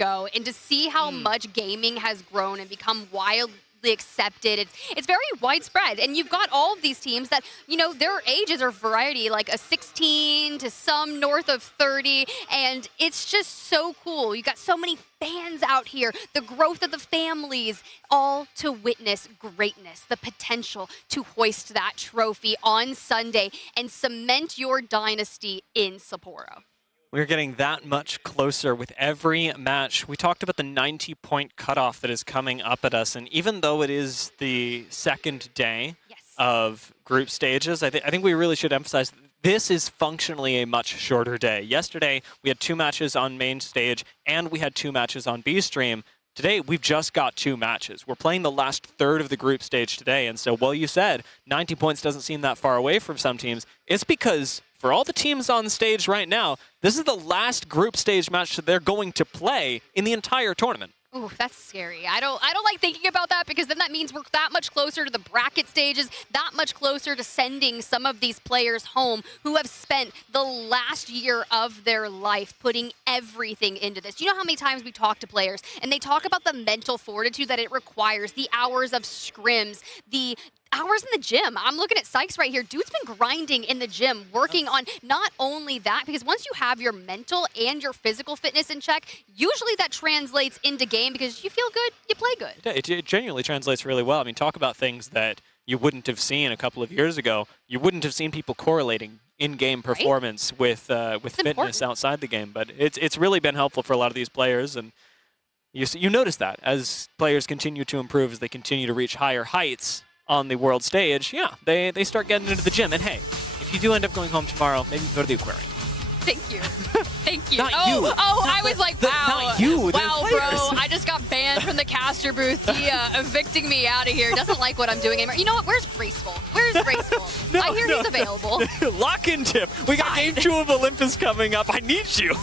ago, and to see how much gaming has grown and become wildly accepted. It's very widespread, and you've got all of these teams that, you know, their ages are variety, like a 16 to some north of 30, and it's just so cool. You got so many fans out here, the growth of the families, all to witness greatness, the potential to hoist that trophy on Sunday and cement your dynasty in Sapporo. We're getting that much closer with every match. We talked about the 90-point cutoff that is coming up at us, and even though it is the second day of group stages, I think we really should emphasize this is functionally a much shorter day. Yesterday, we had 2 matches on main stage, and we had 2 matches on B stream. Today, we've just got 2 matches. We're playing the last third of the group stage today, and so while you said 90 points doesn't seem that far away from some teams, it's because for all the teams on stage right now, this is the last group stage match that they're going to play in the entire tournament. Ooh, that's scary. I don't like thinking about that, because then that means we're that much closer to the bracket stages, that much closer to sending some of these players home who have spent the last year of their life putting everything into this. You know how many times we talk to players and they talk about the mental fortitude that it requires, the hours of scrims, the hours in the gym. I'm looking at Sykes right here. Dude's been grinding in the gym, working on not only that, because once you have your mental and your physical fitness in check, usually that translates into game because you feel good, you play good. It genuinely translates really well. I mean, talk about things that you wouldn't have seen a couple of years ago. You wouldn't have seen people correlating in-game performance with fitness outside the game. But it's really been helpful for a lot of these players, and you notice that as players continue to improve, as they continue to reach higher heights on the world stage, they start getting into the gym. And hey, if you do end up going home tomorrow, maybe go to the aquarium. Thank you. Thank you. Not you. Oh, I was like, wow. Not you. Wow, bro. I just got banned from the caster booth. He evicting me out of here. Doesn't like what I'm doing anymore. You know what? Where's Graceful? Where's Graceful? I hear he's available. Lock in tip. We got Game 2 of Olympus coming up. I need you.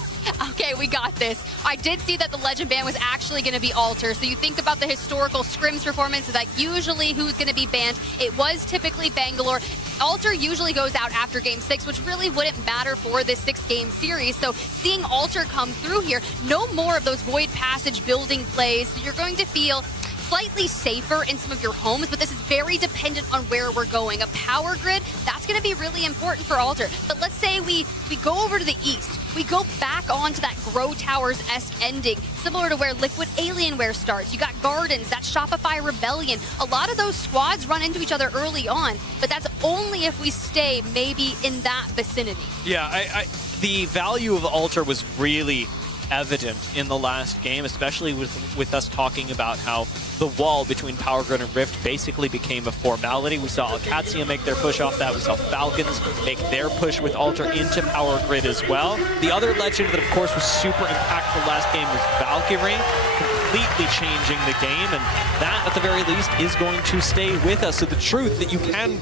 Okay, we got this. I did see that the Legend ban was actually going to be Alter. So you think about the historical scrims performance, like usually who's going to be banned. It was typically Bangalore. Alter usually goes out after Game 6, which really wouldn't matter for this 6-game series. So seeing Alter come through here, no more of those Void Passage building plays. So you're going to feel slightly safer in some of your homes, but this is very dependent on where we're going. A power grid, that's going to be really important for Alter. But let's say we go over to the east. We go back onto that Grow Towers-esque ending, similar to where Liquid Alienware starts. You got Gardens, that Shopify Rebellion. A lot of those squads run into each other early on, but that's only if we stay maybe in that vicinity. Yeah, the value of Alter was really evident in the last game, especially with us talking about how the wall between Power Grid and Rift basically became a formality. We saw Alcatia make their push off that. We saw Falcons make their push with Alter into Power Grid as well. The other legend that, of course, was super impactful last game was Valkyrie, completely changing the game, and that, at the very least, is going to stay with us. So the truth that you can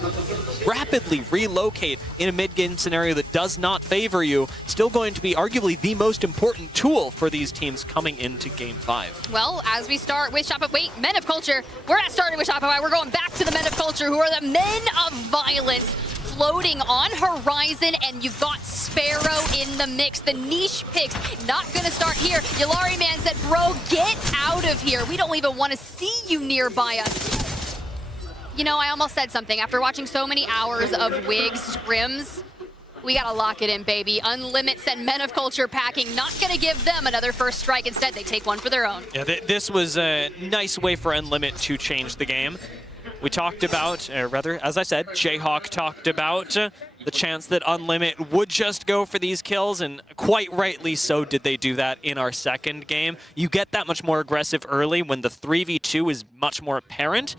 rapidly relocate in a mid-game scenario that does not favor you, still going to be arguably the most important tool for these teams coming into Game 5. Well, as we start with Shopify, wait, Men of Culture, we're not starting with Shopify, we're going back to the Men of Culture, who are the Men of Violence, floating on Horizon, and you've got Sparrow in the mix. The niche picks not gonna start here. Yalari Man said, bro, get out of here. We don't even want to see you nearby us. You know, I almost said something. After watching so many hours of WIG scrims, we gotta lock it in, baby. Unlimit send Men of Culture packing. Not gonna give them another first strike. Instead, they take one for their own. Yeah, this was a nice way for Unlimit to change the game. We talked about, rather, as I said, Jayhawk talked about the chance that Unlimit would just go for these kills, and quite rightly so did they do that in our second game. You get that much more aggressive early when the 3v2 is much more apparent.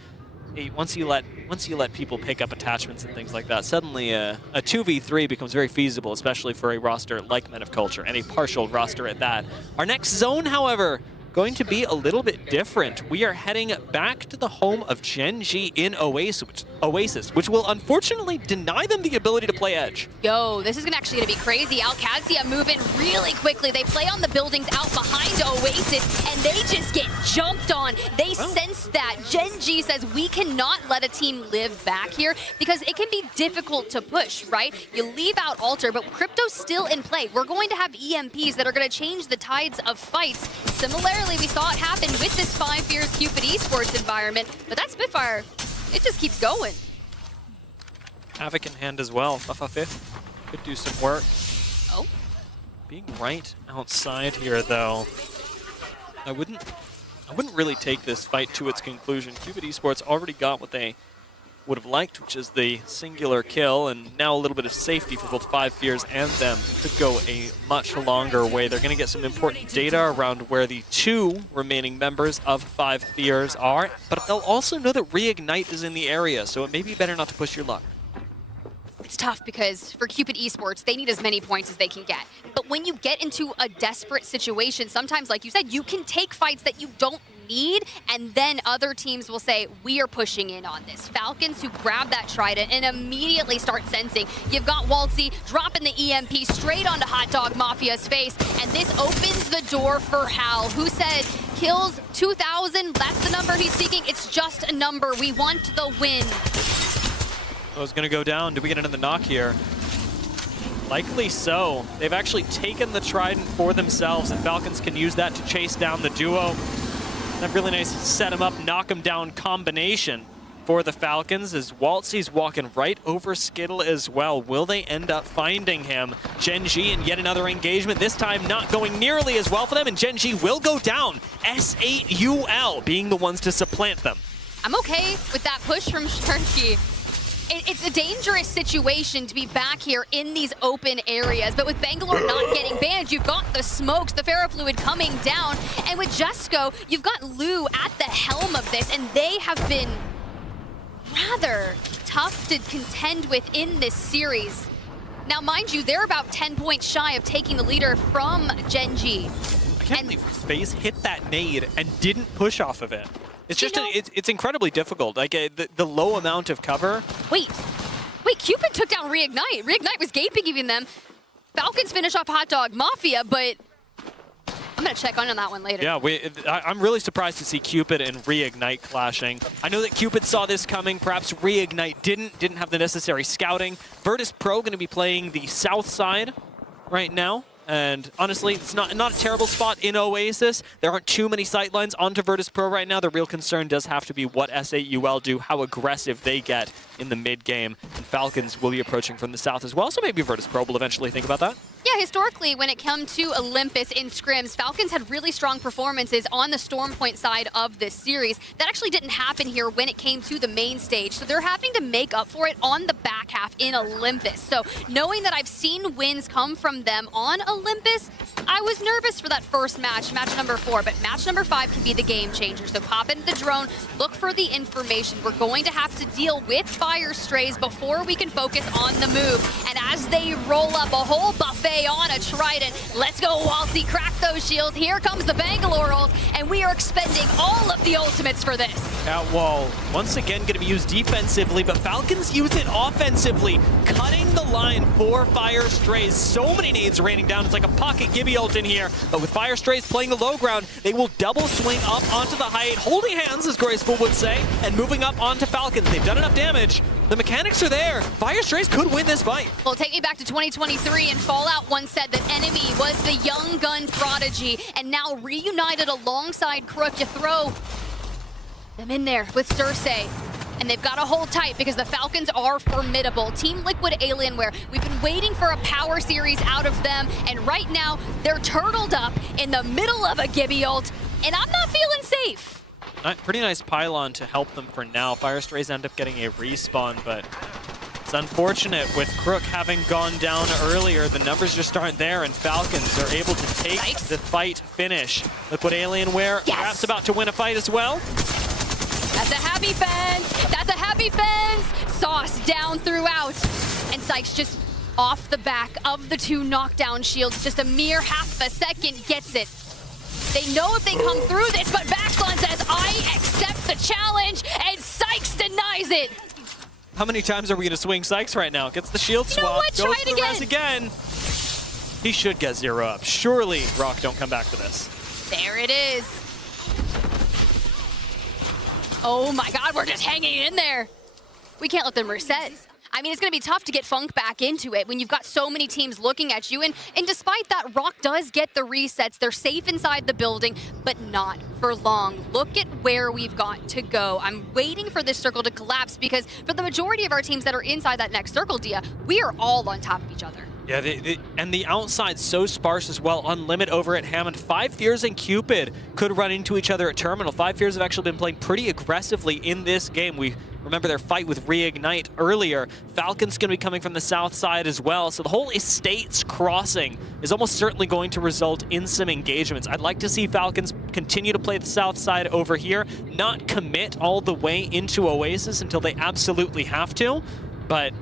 Once you let people pick up attachments and things like that, suddenly a 2v3 becomes very feasible, especially for a roster like Men of Culture, and a partial roster at that. Our next zone, however, going to be a little bit different. We are heading back to the home of Gen G in Oasis, Oasis, which will unfortunately deny them the ability to play Edge. Yo, this is actually going to be crazy. ALGS moving really quickly. They play on the buildings out behind Oasis, and they just get jumped on. They sense that. Gen G says, we cannot let a team live back here because it can be difficult to push, right? You leave out Alter, but Crypto's still in play. We're going to have EMPs that are going to change the tides of fights. Similarly, we saw it happen with this 5 Fears Cupid Esports environment, but that Spitfire, it just keeps going. Havoc in hand as well. Fifth could do some work. Oh. Being right outside here, though, I wouldn't really take this fight to its conclusion. Cupid Esports already got what they would have liked, which is the singular kill, and now a little bit of safety for both 5 Fears and them could go a much longer way. They're going to get some important data around where the 2 remaining members of 5 Fears are, but they'll also know that Reignite is in the area, so it may be better not to push your luck. It's tough because for Cupid Esports, they need as many points as they can get. But when you get into a desperate situation, sometimes, like you said, you can take fights that you don't need, and then other teams will say, we are pushing in on this. Falcons who grab that Trident and immediately start sensing. You've got Waltzy dropping the EMP straight onto Hot Dog Mafia's face, and this opens the door for Hal, who said, kills 2,000, that's the number he's seeking. It's just a number. We want the win. Oh, it's going to go down. Do we get another knock here? Likely so. They've actually taken the Trident for themselves, and Falcons can use that to chase down the duo. That really nice set him up, knock him down combination for the Falcons as Waltzy's walking right over Skittle as well. Will they end up finding him? Gen G in yet another engagement, this time not going nearly as well for them, and Gen G will go down. S8UL being the ones to supplant them. I'm okay with that push from Sharky. It's a dangerous situation to be back here in these open areas, but with Bangalore not getting banned, you've got the smokes, the ferrofluid coming down, and with Jesco, you've got Lou at the helm of this, and they have been rather tough to contend with in this series. Now, mind you, they're about 10 points shy of taking the leader from Gen G. I can't believe FaZe hit that nade and didn't push off of it. It's just, it's incredibly difficult. Like, the low amount of cover. Wait, Cupid took down Reignite. Reignite was gaping even them. Falcons finish off Hot Dog Mafia, but I'm going to check on that one later. Yeah, I'm really surprised to see Cupid and Reignite clashing. I know that Cupid saw this coming. Perhaps Reignite didn't have the necessary scouting. Virtus Pro going to be playing the south side right now. And honestly, it's not a terrible spot in Oasis. There aren't too many sightlines onto Virtus Pro right now. The real concern does have to be what S8UL do, how aggressive they get in the mid game. And Falcons will be approaching from the south as well, so maybe Virtus Pro will eventually think about that. Yeah, historically, when it comes to Olympus in scrims, Falcons had really strong performances on the Storm Point side of this series. That actually didn't happen here when it came to the main stage, so they're having to make up for it on the back half in Olympus. So knowing that I've seen wins come from them on Olympus, I was nervous for that first match number 4, but match number 5 can be the game changer. So pop into the drone, look for the information. We're going to have to deal with fire strays before we can focus on the move. And as they roll up a whole buffet on a Trident, let's go Waltzy, crack those shields. Here comes the Bangalore ult, and we are expending all of the ultimates for this. That wall, once again, going to be used defensively, but Falcons use it offensively, cutting the line for fire strays. So many nades raining down. It's like a pocket Gibby ult in here, but with fire strays playing the low ground, they will double swing up onto the height, holding hands, as Graceful would say, and moving up onto Falcons. They've done enough damage. The mechanics are there. Fire strays could win this fight. Well, take me back to 2023, and Fallout once said that Enemy was the young gun prodigy, and now reunited alongside Crook. You throw them in there with Cersei, and they've got to hold tight because the Falcons are formidable. Team Liquid Alienware, we've been waiting for a power series out of them, and right now they're turtled up in the middle of a Gibby ult, and I'm not feeling safe. Pretty nice pylon to help them for now. Fire strays end up getting a respawn, but it's unfortunate with Crook having gone down earlier. The numbers just aren't there, and Falcons are able to take the fight finish. Liquid Alienware perhaps about to win a fight as well. That's a happy fence. That's a happy fence. Sauce down throughout. And Sykes just off the back of the 2 knockdown shields. Just a mere half a second gets it. They know if they come through this, but Baxlon says, I accept the challenge, and Sykes denies it. How many times are we going to swing Sykes right now? Gets the shield swap. You know what? Goes Try for it the res again. He should get 0 up. Surely Rock don't come back for this. There it is. Oh my god, we're just hanging in there. We can't let them reset. I mean, it's going to be tough to get Funk back into it when you've got so many teams looking at you. And despite that, Rock does get the resets. They're safe inside the building, but not for long. Look at where we've got to go. I'm waiting for this circle to collapse because for the majority of our teams that are inside that next circle, Dia, we are all on top of each other. Yeah, and the outside's so sparse as well. Unlimit over at Hammond. 5 Fears and Cupid could run into each other at Terminal. 5 Fears have actually been playing pretty aggressively in this game. We remember their fight with Reignite earlier. Falcon's going to be coming from the south side as well. So the whole Estates crossing is almost certainly going to result in some engagements. I'd like to see Falcons continue to play the south side over here, not commit all the way into Oasis until they absolutely have to. But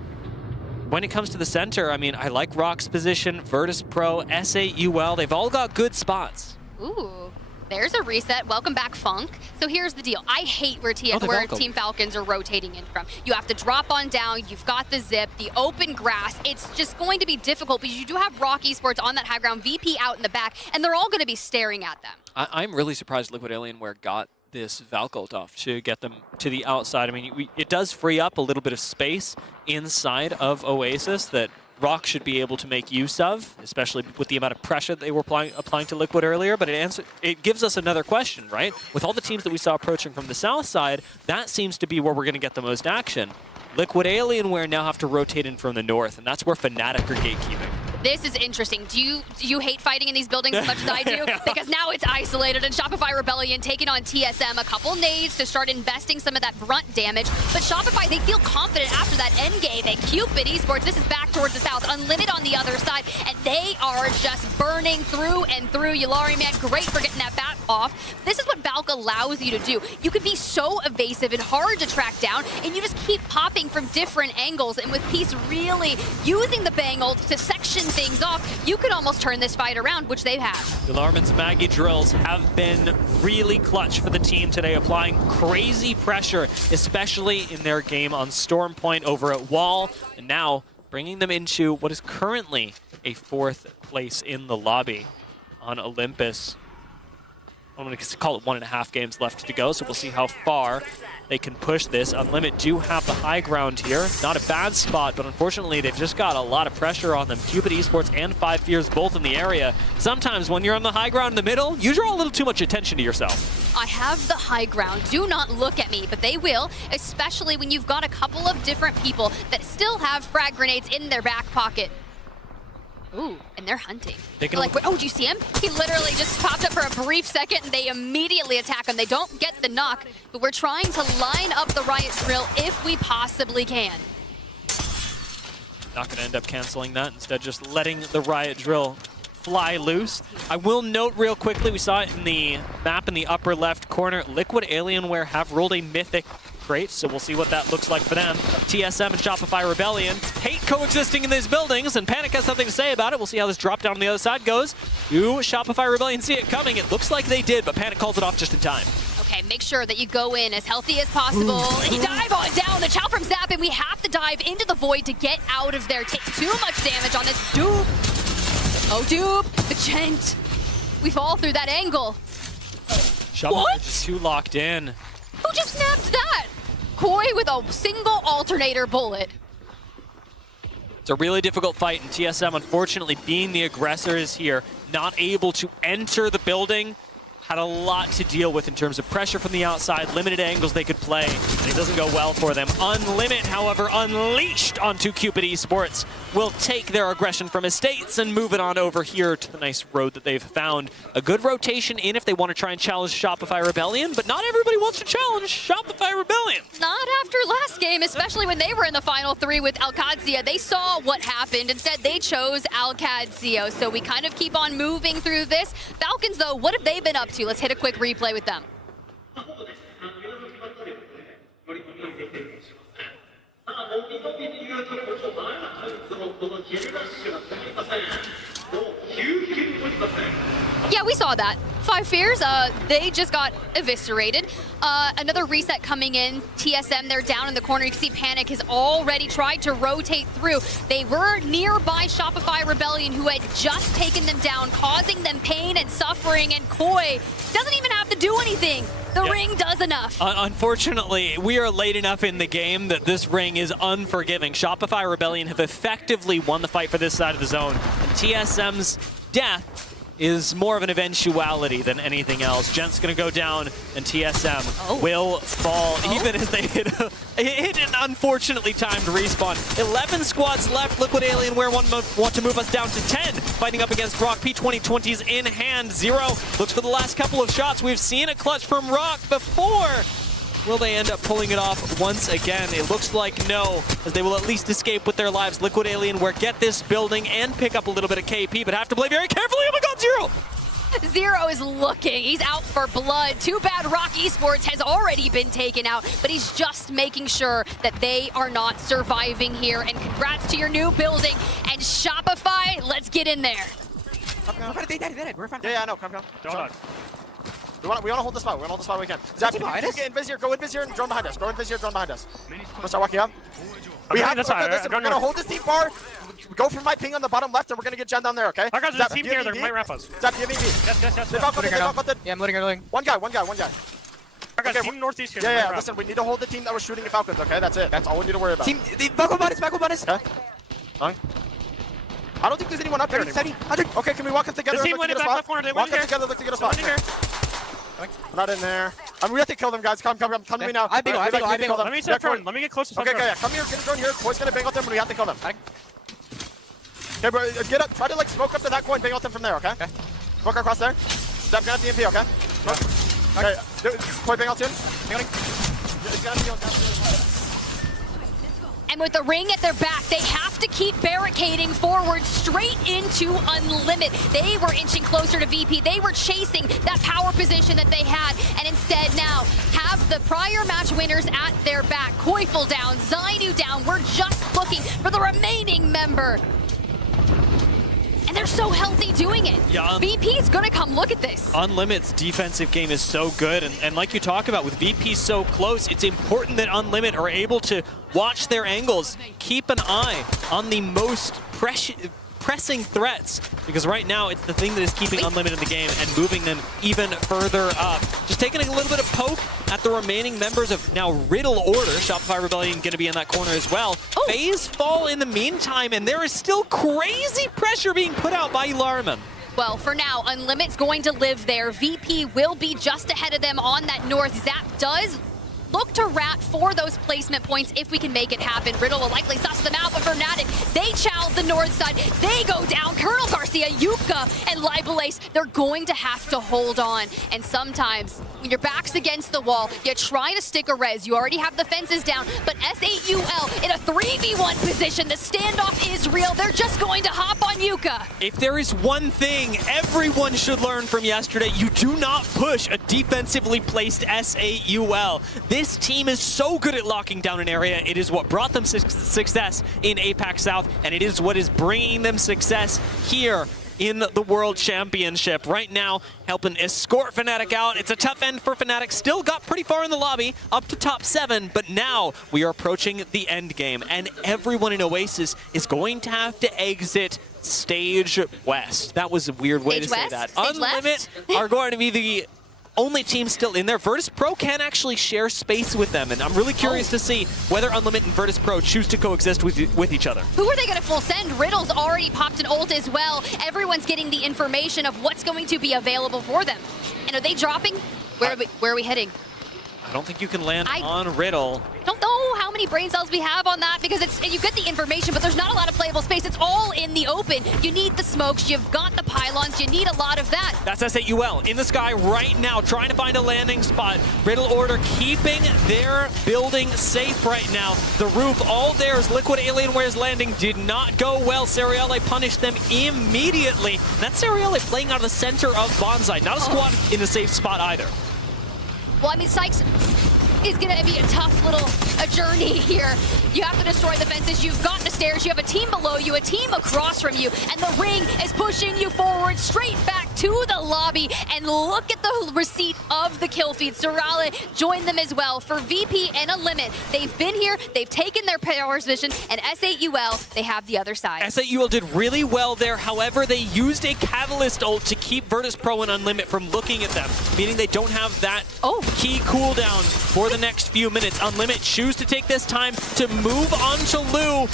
when it comes to the center, I mean, I like Rock's position, Virtus Pro, S8UL, they've all got good spots. Ooh, there's a reset. Welcome back, Funk. So here's the deal. I hate where Team Falcons are rotating in from. You have to drop on down, you've got the zip, the open grass. It's just going to be difficult because you do have Rock Esports on that high ground, VP out in the back, and they're all going to be staring at them. I'm really surprised Liquid Alienware got this Valk ult off to get them to the outside. I mean, it does free up a little bit of space inside of Oasis that Rock should be able to make use of, especially with the amount of pressure they were applying to Liquid earlier. But it gives us another question, right? With all the teams that we saw approaching from the south side, that seems to be where we're going to get the most action. Liquid Alienware now have to rotate in from the north, and that's where Fnatic are gatekeeping. This is interesting. Do you hate fighting in these buildings as much as I do? Because now it's isolated, and Shopify Rebellion taking on TSM. A couple nades to start investing some of that brunt damage. But Shopify, they feel confident after that end game. And Cupid Esports, this is back towards the south. Unlimited on the other side, and they are just burning through and through. Yulari, man, great for getting that bat off. This is what Valk allows you to do. You can be so evasive and hard to track down, and you just keep popping from different angles. And with Peace really using the bang ult to section things off, you could almost turn this fight around, which they have. Yulariman's Maggie drills have been really clutch for the team today, applying crazy pressure, especially in their game on Storm Point over at Wall, and now bringing them into what is currently a 4th place in the lobby on Olympus. I'm going to call it 1.5 games left to go, so we'll see how far they can push this. Unlimit do have the high ground here. Not a bad spot, but unfortunately they've just got a lot of pressure on them. Cupid Esports and 5 Fears both in the area. Sometimes when you're on the high ground in the middle, you draw a little too much attention to yourself. I have the high ground. Do not look at me, but they will, especially when you've got a couple of different people that still have frag grenades in their back pocket. Ooh, and they're hunting. They're like, oh, do you see him? He literally just popped up for a brief second, and they immediately attack him. They don't get the knock, but we're trying to line up the riot drill if we possibly can. Not going to end up canceling that. Instead, just letting the riot drill fly loose. I will note real quickly, we saw it in the map in the upper left corner. Liquid Alienware have rolled a mythic crate, so we'll see what that looks like for them. TSM and Shopify Rebellion hate coexisting in these buildings, and Panic has something to say about it. We'll see how this drop down on the other side goes. Do Shopify Rebellion see it coming? It looks like they did, but Panic calls it off just in time. Okay, make sure that you go in as healthy as possible. You dive on down, the chow from Zap, and we have to dive into the void to get out of there. Take too much damage on this dupe. Oh, dupe, the gent. We fall through that angle. Shopify just too locked in. Who just snapped that? Koi with a single alternator bullet. It's a really difficult fight, and TSM, unfortunately, being the aggressors here, not able to enter the building, had a lot to deal with in terms of pressure from the outside, limited angles they could play, and it doesn't go well for them. Unlimit, however, unleashed onto Cupid Esports, will take their aggression from Estates and move it on over here to the nice road that they've found. A good rotation in if they want to try and challenge Shopify Rebellion, but not everybody wants to challenge Shopify Rebellion. Not after last game, especially when they were in the final 3 with ALGS. They saw what happened. Instead, they chose ALGS. So we kind of keep on moving through this. Falcons, though, what have they been up to? Let's hit a quick replay with them. Yeah, we saw that. Five Fears, they just got eviscerated. Another reset coming in. TSM, they're down in the corner. You can see Panic has already tried to rotate through. They were nearby Shopify Rebellion, who had just taken them down, causing them pain and suffering, and Koi doesn't even have to do anything. The ring does enough. Unfortunately, we are late enough in the game that this ring is unforgiving. Shopify Rebellion have effectively won the fight for this side of the zone. And TSM's death is more of an eventuality than anything else. Gent's going to go down, and TSM will fall, even as they hit an unfortunately timed respawn. 11 squads left. Liquid Alienware want to move us down to 10, fighting up against Rock. P2020's in hand. Zero looks for the last couple of shots. We've seen a clutch from Rock before. Will they end up pulling it off once again? It looks like no, as they will at least escape with their lives. Liquid Alienware get this building and pick up a little bit of KP, but have to play very carefully. Oh my god, Zero! Zero is looking. He's out for blood. Too bad Rock Esports has already been taken out, but he's just making sure that they are not surviving here. And congrats to your new building. And Shopify, let's get in there. We're fine. Yeah, I know. Come. Don't. We want to hold the spot. We want to hold the spot we can. Zap, you get in Vizier. Go in Vizier and drone behind us. Go in Vizier, drone behind us. We'll start walking up. We have to listen. We're going to hold this deep bar. Go for my ping on the bottom left, and we're going to get Jen down there, okay? I got the team here. They might wrap us. Zap, give me V. Yes. Yeah, I'm loading. One guy. I got team northeast here. Yeah, listen, we need to hold the team that was shooting the Falcons, okay? That's it. That's all we need to worry about. Team, Buckle bonus. Okay. Fine. I don't think there's anyone up there anymore. Okay, can we walk up together? The team went in back left corner. They went walk up together, look to get a spot. We're not in there. We have to kill them, guys. Come to me now. I bingo. Let me set drone. Let me get close to Okay, come here, get a drone here. Boy's gonna bang out them, and we have to kill them. Okay, bro, get up. Try to like smoke up to that coin, bang out them from there, okay? Smoke across there. Step, gonna DMP, okay? Okay, Koi bang out soon. And with the ring at their back, they have to keep barricading forward straight into Unlimit. They were inching closer to VP. They were chasing that power position that they had, and instead now have the prior match winners at their back. Koifel down, Zainu down. We're just looking for the remaining member. And they're so healthy doing it. Yeah, VP's gonna come look at this. Unlimit's defensive game is so good, and like you talk about, with VP so close, it's important that Unlimit are able to watch their angles, keep an eye on the most pressing threats, because right now it's the thing that is keeping Unlimited in the game and moving them even further up. Just taking a little bit of poke at the remaining members of now Riddle Order. Shopify Rebellion going to be in that corner as well. Phase fall in the meantime, and there is still crazy pressure being put out by Larman. Well, for now, Unlimit's going to live there. VP will be just ahead of them on that north. Zap does look to Rat for those placement points if we can make it happen. Riddle will likely suss them out, but Fnatic, they chow the north side. They go down. Colonel Garcia, Yuka, and Libelace, they're going to have to hold on. And sometimes, when your back's against the wall, you try to stick a res. You already have the fences down, but SAUL in a 3v1 position. The standoff is real. They're just going to hop on Yuka. If there is one thing everyone should learn from yesterday, you do not push a defensively placed SAUL. This team is so good at locking down an area. It is what brought them success in APAC South, and it is what is bringing them success here in the World Championship. Right now, helping escort Fnatic out. It's a tough end for Fnatic. Still got pretty far in the lobby, up to top 7, but now we are approaching the end game, and everyone in Oasis is going to have to exit Stage West. That was a weird way to say that. Unlimit are going to be the only team still in there. Virtus Pro can actually share space with them, and I'm really curious to see whether Unlimit and Virtus Pro choose to coexist with each other. Who are they going to full send? Riddle's already popped an ult as well. Everyone's getting the information of what's going to be available for them. And are they dropping? Where are we heading? I don't think you can land on Riddle. Don't know how many brain cells we have on that, because you get the information, but there's not a lot of playable space. It's all in the open. You need the smokes, you've got the pylons, you need a lot of that. That's SAUL in the sky right now, trying to find a landing spot. Riddle Order keeping their building safe right now. The roof all theirs. Liquid Alienware's landing did not go well. Seriale punished them immediately. That's Seriale playing out of the center of Bonsai. Not a squad in a safe spot either. Well, I mean, Sykes is going to be a tough little journey here. You have to destroy the fences. You've gotten the stairs. You have a team below you, a team across from you, and the ring is pushing you forward straight back to the lobby. And look at the receipt of the kill feed. Sorale joined them as well for VP and Unlimit. They've been here. They've taken their power position, and S8UL, they have the other side. S8UL did really well there. However, they used a Catalyst ult to keep Virtus Pro and Unlimit from looking at them, meaning they don't have that key cooldown for the next few minutes. Unlimit choose to take this time to move on to Lou,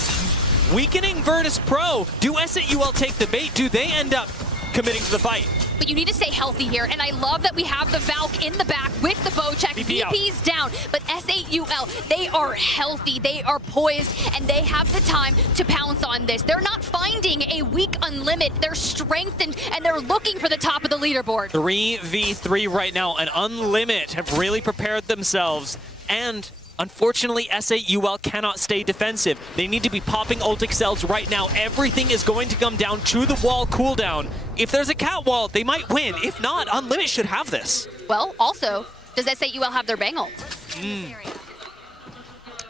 weakening Virtus Pro. Do S8UL take the bait? Do they end up committing to the fight? But you need to stay healthy here, and I love that we have the Valk in the back with the bow check. VP's down, but S8UL, they are healthy, they are poised, and they have the time to pounce on this. They're not finding a weak Unlimit. They're strengthened, and they're looking for the top of the leaderboard. 3v3 right now, and Unlimit have really prepared themselves, and unfortunately, S8UL cannot stay defensive. They need to be popping ult excels right now. Everything is going to come down to the wall cooldown. If there's a cat wall, they might win. If not, Unlimit should have this. Well, also, does S8UL have their bang ult?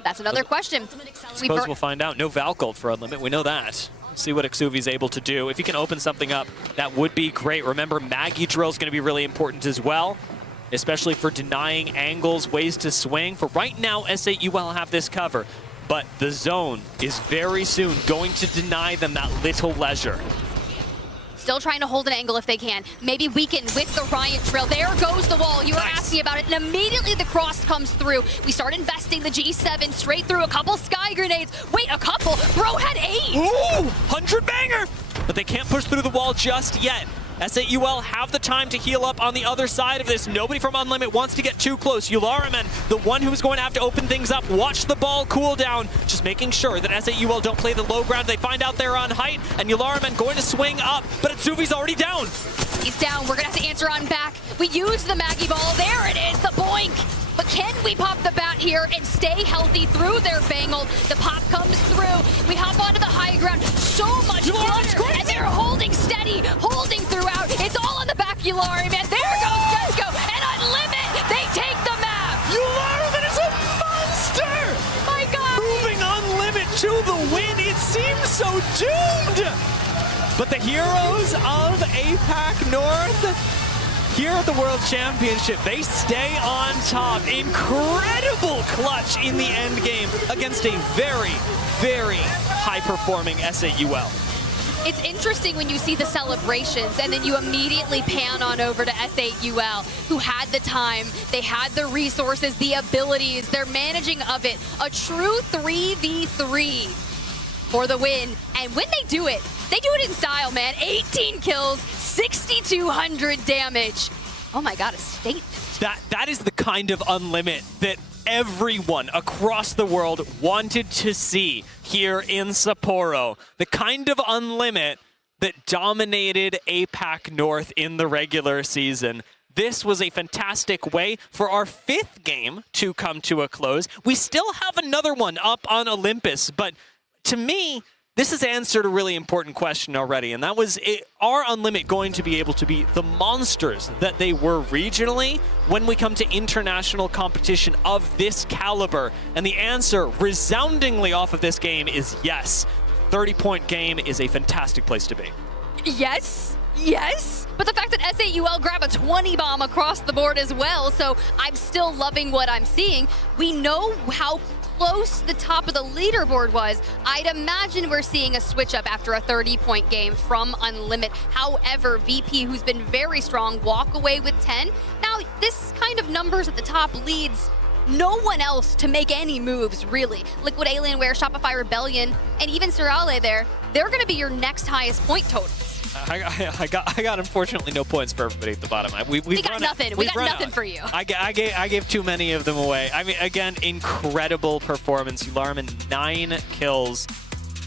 That's another question. Suppose we'll find out. No Valk ult for Unlimit, we know that. See what Exuvi's able to do. If he can open something up, that would be great. Remember, Maggie Drill is going to be really important as well, especially for denying angles, ways to swing. For right now, S8UL have this cover, but the zone is very soon going to deny them that little leisure. Still trying to hold an angle if they can. Maybe weaken with the Riot Drill. There goes the wall. You were asking about it, and immediately the cross comes through. We start investing the G7 straight through. A couple Sky Grenades. Wait, a couple? Bro had 8! Ooh, 100 banger! But they can't push through the wall just yet. S8UL have the time to heal up on the other side of this. Nobody from Unlimit wants to get too close. Yulariman, the one who's going to have to open things up. Watch the ball cool down. Just making sure that S8UL don't play the low ground. They find out they're on height, and Yulariman going to swing up, but Atsuvi's already down. He's down. We're going to have to answer on back. We used the Maggie Ball. There it is, the boink. But can we pop the bat here and stay healthy through their bangle? The pop comes through. We hop onto the high ground. So much flutter, and they're holding steady, holding throughout. It's all on the back, Yulari, man. There goes Jesco, and Unlimit, they take the map. Yulariman is a monster! My God. Moving Unlimit to the win. It seems so doomed. But the heroes of APAC North, here at the World Championship, they stay on top. Incredible clutch in the end game against a very, very high-performing S8UL. It's interesting when you see the celebrations and then you immediately pan on over to S8UL, who had the time, they had the resources, the abilities, they're managing of it. A true 3v3 for the win. And when they do it in style, man. 18 kills, 6,200 damage. Oh my God, a statement. That is the kind of Unlimit that everyone across the world wanted to see here in Sapporo. The kind of Unlimit that dominated APAC North in the regular season. This was a fantastic way for our 5th game to come to a close. We still have another one up on Olympus, but to me, this has answered a really important question already, and that was, are Unlimit going to be able to be the monsters that they were regionally when we come to international competition of this caliber? And the answer, resoundingly off of this game, is yes. 30-point game is a fantastic place to be. Yes. Yes, but the fact that S8UL grab a 20 bomb across the board as well, so I'm still loving what I'm seeing. We know how close the top of the leaderboard was. I'd imagine we're seeing a switch up after a 30-point game from Unlimit. However, VP, who's been very strong, walk away with 10. Now, this kind of numbers at the top leads no one else to make any moves, really. Liquid Alienware, Shopify Rebellion, and even Sorale there, they're going to be your next highest point totals. I got unfortunately no points for everybody at the bottom. We got nothing. We got nothing for you. I gave too many of them away. I mean, again, incredible performance. Yulariman 9 kills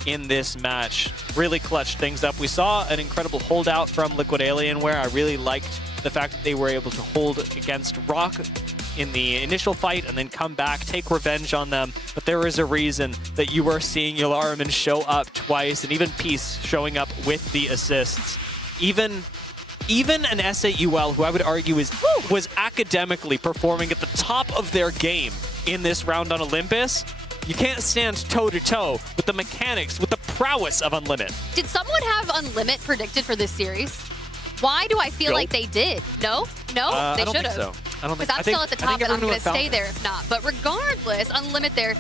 in this match. Really clutched things up. We saw an incredible holdout from Liquid Alienware. I really liked the fact that they were able to hold against Rock in the initial fight and then come back, take revenge on them. But there is a reason that you are seeing Yulariman show up twice, and even Peace showing up with the assists. Even even an SAUL, who I would argue was academically performing at the top of their game in this round on Olympus, you can't stand toe-to-toe with the mechanics, with the prowess of Unlimit. Did someone have Unlimit predicted for this series? Why do I feel like they did? No? No? They should have. So. I don't think Because I'm still at the top, and I'm going to stay there if not. But regardless, Unlimit there,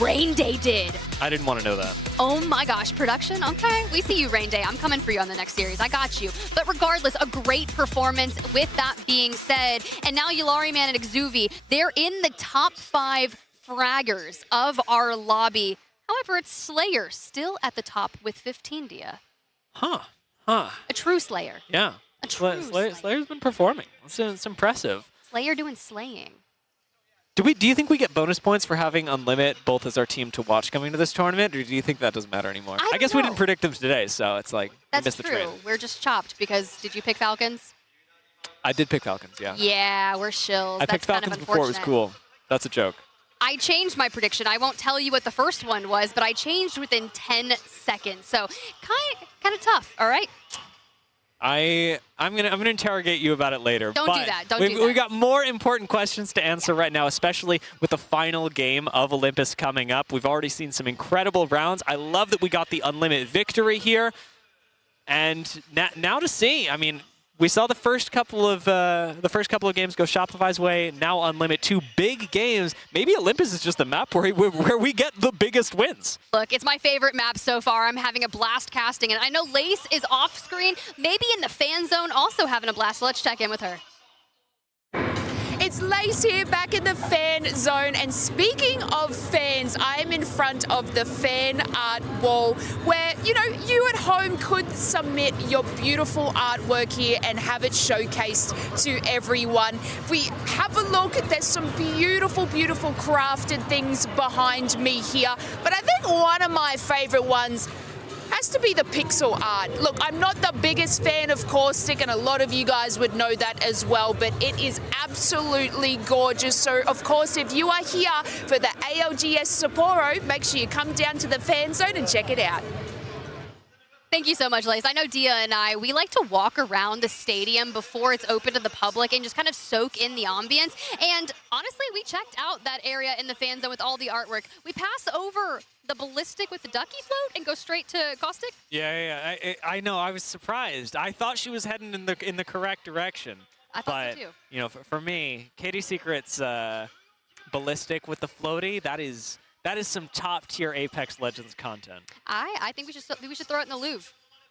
Rain Day did. I didn't want to know that. Oh my gosh, production? Okay, we see you, Rain Day. I'm coming for you on the next series. I got you. But regardless, a great performance with that being said. And now Yulari Man and Exuvi, they're in the top 5 fraggers of our lobby. However, it's Slayer still at the top with 15, Dia. Huh. A true Slayer. Yeah. A true Slayer. Slayer's been performing. It's impressive. Slayer doing slaying. Do you think we get bonus points for having Unlimit both as our team to watch coming to this tournament, or do you think that doesn't matter anymore? I guess we didn't predict them today, so it's like we missed the train. That's true. We're just chopped because did you pick Falcons? I did pick Falcons, yeah. Yeah, we're shills. I picked Falcons before it was cool. That's a joke. I changed my prediction. I won't tell you what the first one was, but I changed within 10 seconds. So kind of tough, all right? I'm gonna interrogate you about it later. Don't do that. Don't do that. We got more important questions to answer right now, especially with the final game of Olympus coming up. We've already seen some incredible rounds. I love that we got the Unlimit victory here, and now to see. I mean, we saw the first couple of games go Shopify's way. Now Unlimit, 2 big games. Maybe Olympus is just the map where we get the biggest wins. Look, it's my favorite map so far. I'm having a blast casting, and I know Lace is off screen, maybe in the fan zone, also having a blast. So let's check in with her. It's Lace here, back in the fan zone, and speaking of fans, I am in front of the fan art wall where, you at home could submit your beautiful artwork here and have it showcased to everyone. If we have a look, there's some beautiful, beautiful crafted things behind me here, but I think one of my favorite ones has to be the pixel art. Look, I'm not the biggest fan of Caustic, and a lot of you guys would know that as well, but it is absolutely gorgeous. So, of course, if you are here for the ALGS Sapporo, make sure you come down to the fan zone and check it out. Thank you so much, Lace. I know Dia and we like to walk around the stadium before it's open to the public and just kind of soak in the ambience. And honestly, we checked out that area in the fan zone with all the artwork. We pass over the ballistic with the ducky float and go straight to Caustic? Yeah. I know. I was surprised. I thought she was heading in the correct direction. I thought so too. For me, Katie Secret's ballistic with the floaty, that is some top-tier Apex Legends content. I think we should throw it in the Louvre.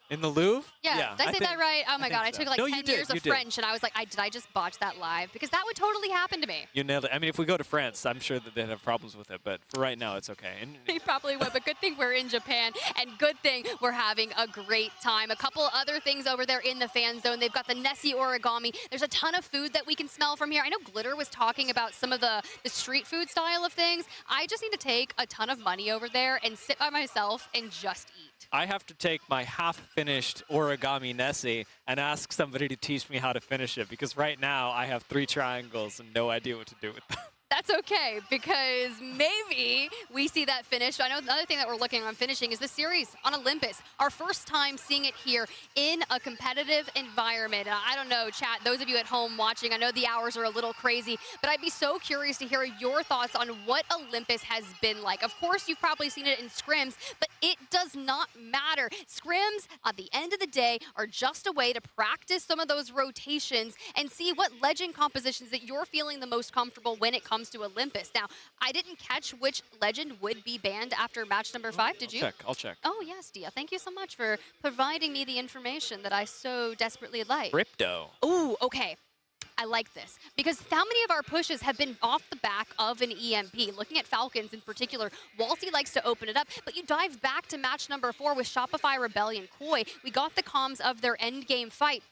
In the Louvre? Yeah. Did I say that right? Oh my God, I took like 10 years of French, and I was like, did I just botch that live? Because that would totally happen to me. You nailed it. I mean, if we go to France, I'm sure that they'd have problems with it, but for right now, it's okay. And we probably would, but good thing we're in Japan, and good thing we're having a great time. A couple other things over there in the fan zone. They've got the Nessie origami. There's a ton of food that we can smell from here. I know Glitter was talking about some of the street food style of things. I just need to take a ton of money over there and sit by myself and just eat. I have to take my half-finished origami Nessie and ask somebody to teach me how to finish it, because right now I have 3 triangles and no idea what to do with them. That's okay, because maybe we see that finish. I know the other thing that we're looking on finishing is the series on Olympus. Our first time seeing it here in a competitive environment. And I don't know, chat, those of you at home watching, I know the hours are a little crazy, but I'd be so curious to hear your thoughts on what Olympus has been like. Of course, you've probably seen it in scrims, but it does not matter. Scrims, at the end of the day, are just a way to practice some of those rotations and see what legend compositions that you're feeling the most comfortable when it comes to Olympus. Now, I didn't catch which legend would be banned after match number 5. Did you? I'll check. Oh, yes, Dia. Thank you so much for providing me the information that I so desperately like. Crypto. Ooh, okay. I like this because how many of our pushes have been off the back of an EMP? Looking at Falcons in particular, Walty likes to open it up, but you dive back to match number 4 with Shopify Rebellion Koi. We got the comms of their end game fight.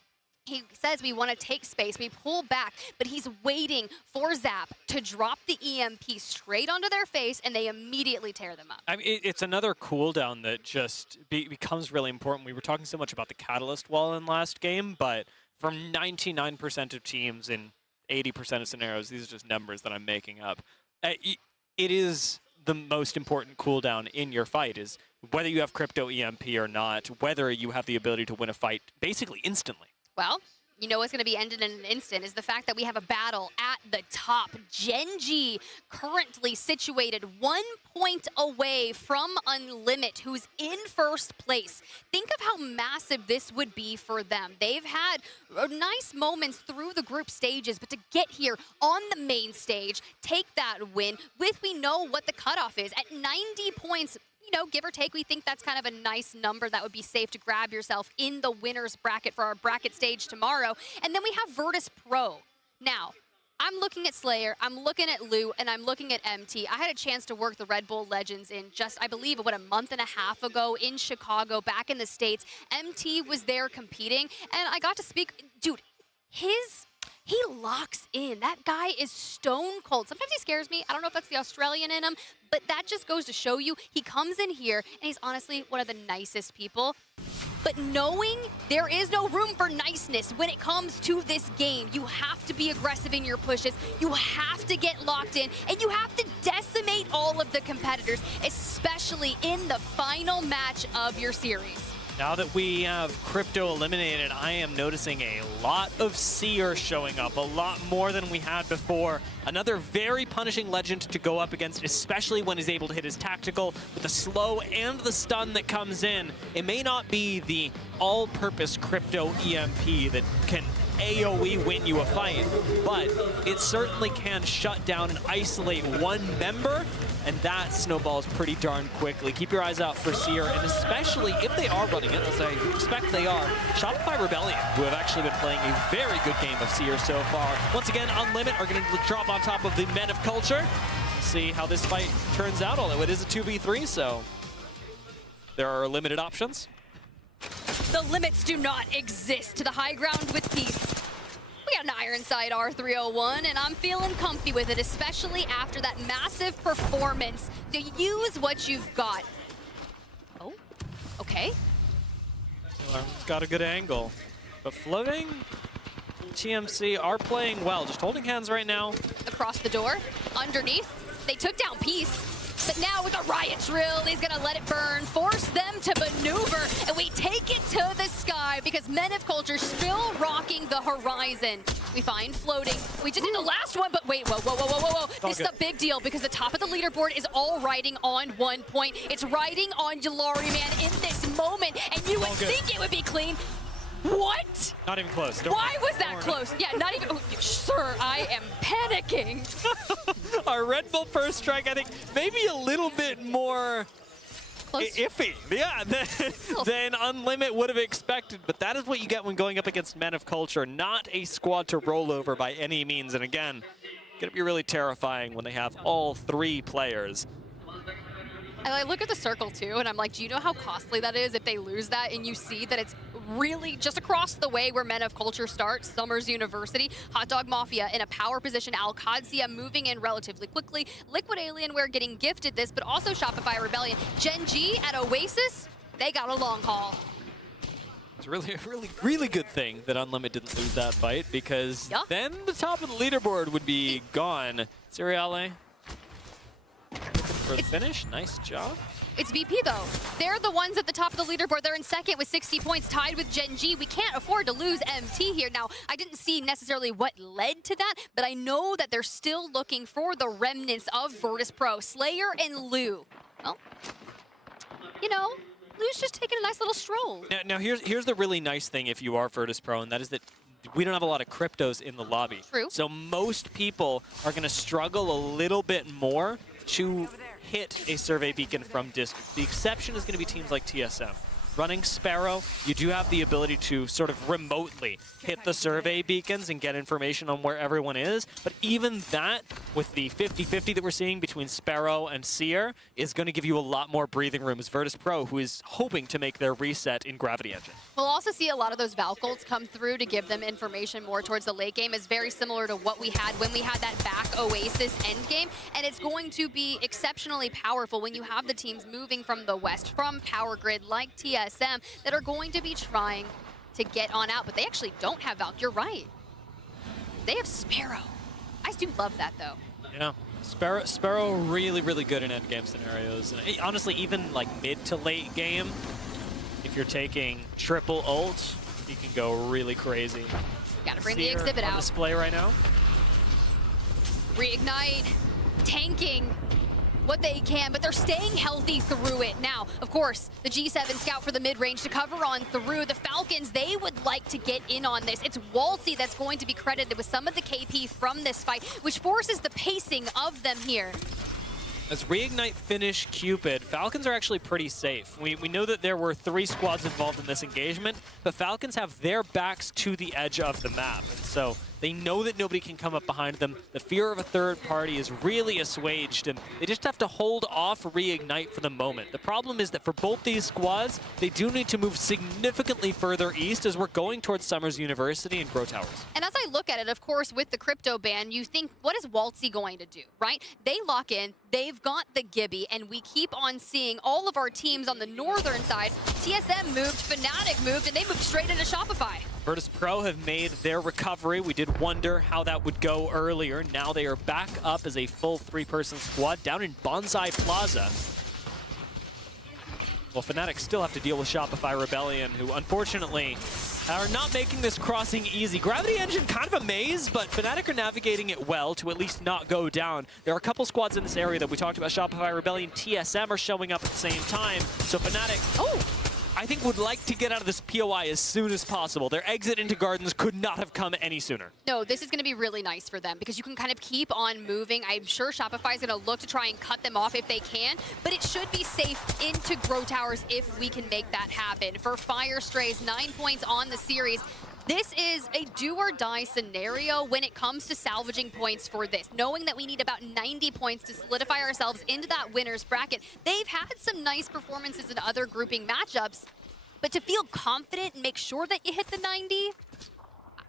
He says we want to take space, we pull back, but he's waiting for Zap to drop the EMP straight onto their face, and they immediately tear them up. I mean, it's another cooldown that just becomes really important. We were talking so much about the Catalyst wall in last game, but for 99% of teams in 80% of scenarios, these are just numbers that I'm making up. It is the most important cooldown in your fight, is whether you have crypto EMP or not, whether you have the ability to win a fight basically instantly. Well, you know what's going to be ended in an instant is the fact that we have a battle at the top. Gen.G currently situated 1 point away from Unlimit, who's in first place. Think of how massive this would be for them. They've had nice moments through the group stages, but to get here on the main stage, take that win with we know what the cutoff is at 90 points. You know, give or take, we think that's kind of a nice number that would be safe to grab yourself in the winner's bracket for our bracket stage tomorrow. And then we have Virtus Pro. Now, I'm looking at Slayer, I'm looking at Lou, and I'm looking at MT. I had a chance to work the Red Bull Legends in just, I believe, a month and a half ago in Chicago, back in the States. MT was there competing, and I got to speak, dude, he locks in. That guy is stone cold. Sometimes he scares me. I don't know if that's the Australian in him, but that just goes to show you he comes in here and he's honestly one of the nicest people. But knowing there is no room for niceness when it comes to this game, you have to be aggressive in your pushes, you have to get locked in, and you have to decimate all of the competitors, especially in the final match of your series. Now that we have Crypto eliminated, I am noticing a lot of Seer showing up, a lot more than we had before. Another very punishing legend to go up against, especially when he's able to hit his tactical with the slow and the stun that comes in. It may not be the all-purpose Crypto EMP that can AoE win you a fight, but it certainly can shut down and isolate one member, and that snowballs pretty darn quickly. Keep your eyes out for Seer, and especially if they are running it, as I expect they are, Shopify Rebellion, who have actually been playing a very good game of Seer so far. Once again, Unlimit are going to drop on top of the Men of Culture. See how this fight turns out, although it is a 2v3, so there are limited options. The limits do not exist to the high ground with peace. We got an Ironside R301, and I'm feeling comfy with it, especially after that massive performance. So use what you've got. Oh, okay. It's got a good angle, but floating, TMC are playing well, just holding hands right now. Across the door, underneath, they took down peace. But now with a riot drill, he's gonna let it burn, force them to maneuver, and we take it to the sky because Men of Culture still rocking the horizon. We find floating. We just did the last one, but wait, whoa. This is a big deal because the top of the leaderboard is all riding on 1 point. It's riding on Jalari, man, in this moment, and you would think it would be clean. What? Not even close. Why was that close? Yeah, not even. Oh, sir, I am panicking. Our Red Bull first strike, I think, maybe a little bit more iffy, yeah, than Unlimit would have expected. But that is what you get when going up against Men of Culture. Not a squad to roll over by any means. And again, gonna be really terrifying when they have all three players. And I look at the circle too, and I'm like, do you know how costly that is if they lose that and you see that it's really just across the way where Men of Culture start, Summers University, Hot Dog Mafia in a power position, Al-Qadsia moving in relatively quickly, Liquid Alienware getting gifted this, but also Shopify Rebellion. Gen.G at Oasis, they got a long haul. It's really, really good thing that Unlimit didn't lose that fight, because then the top of the leaderboard would be gone. Seriale. For the finish, nice job. It's VP though. They're the ones at the top of the leaderboard. They're in second with 60 points, tied with Gen.G. We can't afford to lose MT here. Now, I didn't see necessarily what led to that, but I know that they're still looking for the remnants of Virtus Pro, Slayer and Lou. Well, you know, Lou's just taking a nice little stroll. Now here's the really nice thing if you are Virtus Pro, and that is that we don't have a lot of cryptos in the lobby. True. So most people are going to struggle a little bit more to hit a survey beacon from distance. The exception is going to be teams like TSM. Running Sparrow, you do have the ability to sort of remotely hit the survey beacons and get information on where everyone is, but even that, with the 50-50 that we're seeing between Sparrow and Seer, is going to give you a lot more breathing room as Virtus Pro, who is hoping to make their reset in Gravity Engine. We'll also see a lot of those Valkolds come through to give them information more towards the late game. Is very similar to what we had when we had that back Oasis end game, and it's going to be exceptionally powerful when you have the teams moving from the west, from Power Grid like TSM, that are going to be trying to get on out, but they actually don't have Valk. You're right. They have Sparrow. I do love that though. Yeah, Sparrow really good in endgame scenarios. And honestly, even like mid to late game, if you're taking triple ult, he can go really crazy. Gotta bring the See her exhibit on out. display right now. Reignite, tanking what they can, but they're staying healthy through it. Now, of course, the G7 scout for the mid-range to cover on through. The Falcons, they would like to get in on this. It's Waltzy that's going to be credited with some of the KP from this fight, which forces the pacing of them here. As Reignite finish Cupid, Falcons are actually pretty safe. We know that there were 3 squads involved in this engagement, but Falcons have their backs to the edge of the map. And so they know that nobody can come up behind them. The fear of a third party is really assuaged, and they just have to hold off Reignite for the moment. The problem is that for both these squads, they do need to move significantly further east as we're going towards Summers University and Grow Towers. And as I look at it, of course, with the crypto ban, you think, what is Waltzy going to do, right? They lock in, they've got the Gibby, and we keep on seeing all of our teams on the northern side. TSM moved, Fnatic moved, and they moved straight into Shopify. Virtus Pro have made their recovery. We did wonder how that would go earlier. Now they are back up as a full 3-person squad down in Bonsai Plaza. Well, Fnatic still have to deal with Shopify Rebellion, who unfortunately are not making this crossing easy. Gravity Engine kind of a maze, but Fnatic are navigating it well to at least not go down. There are a couple squads in this area that we talked about. Shopify Rebellion, TSM are showing up at the same time. So Fnatic, I think, would like to get out of this POI as soon as possible. Their exit into Gardens could not have come any sooner. No, this is going to be really nice for them because you can kind of keep on moving. I'm sure Shopify is going to look to try and cut them off if they can, but it should be safe into Grow Towers if we can make that happen. For Fire Strays, 9 points on the series. This is a do-or-die scenario when it comes to salvaging points for this, knowing that we need about 90 points to solidify ourselves into that winner's bracket. They've had some nice performances in other grouping matchups, but to feel confident and make sure that you hit the 90,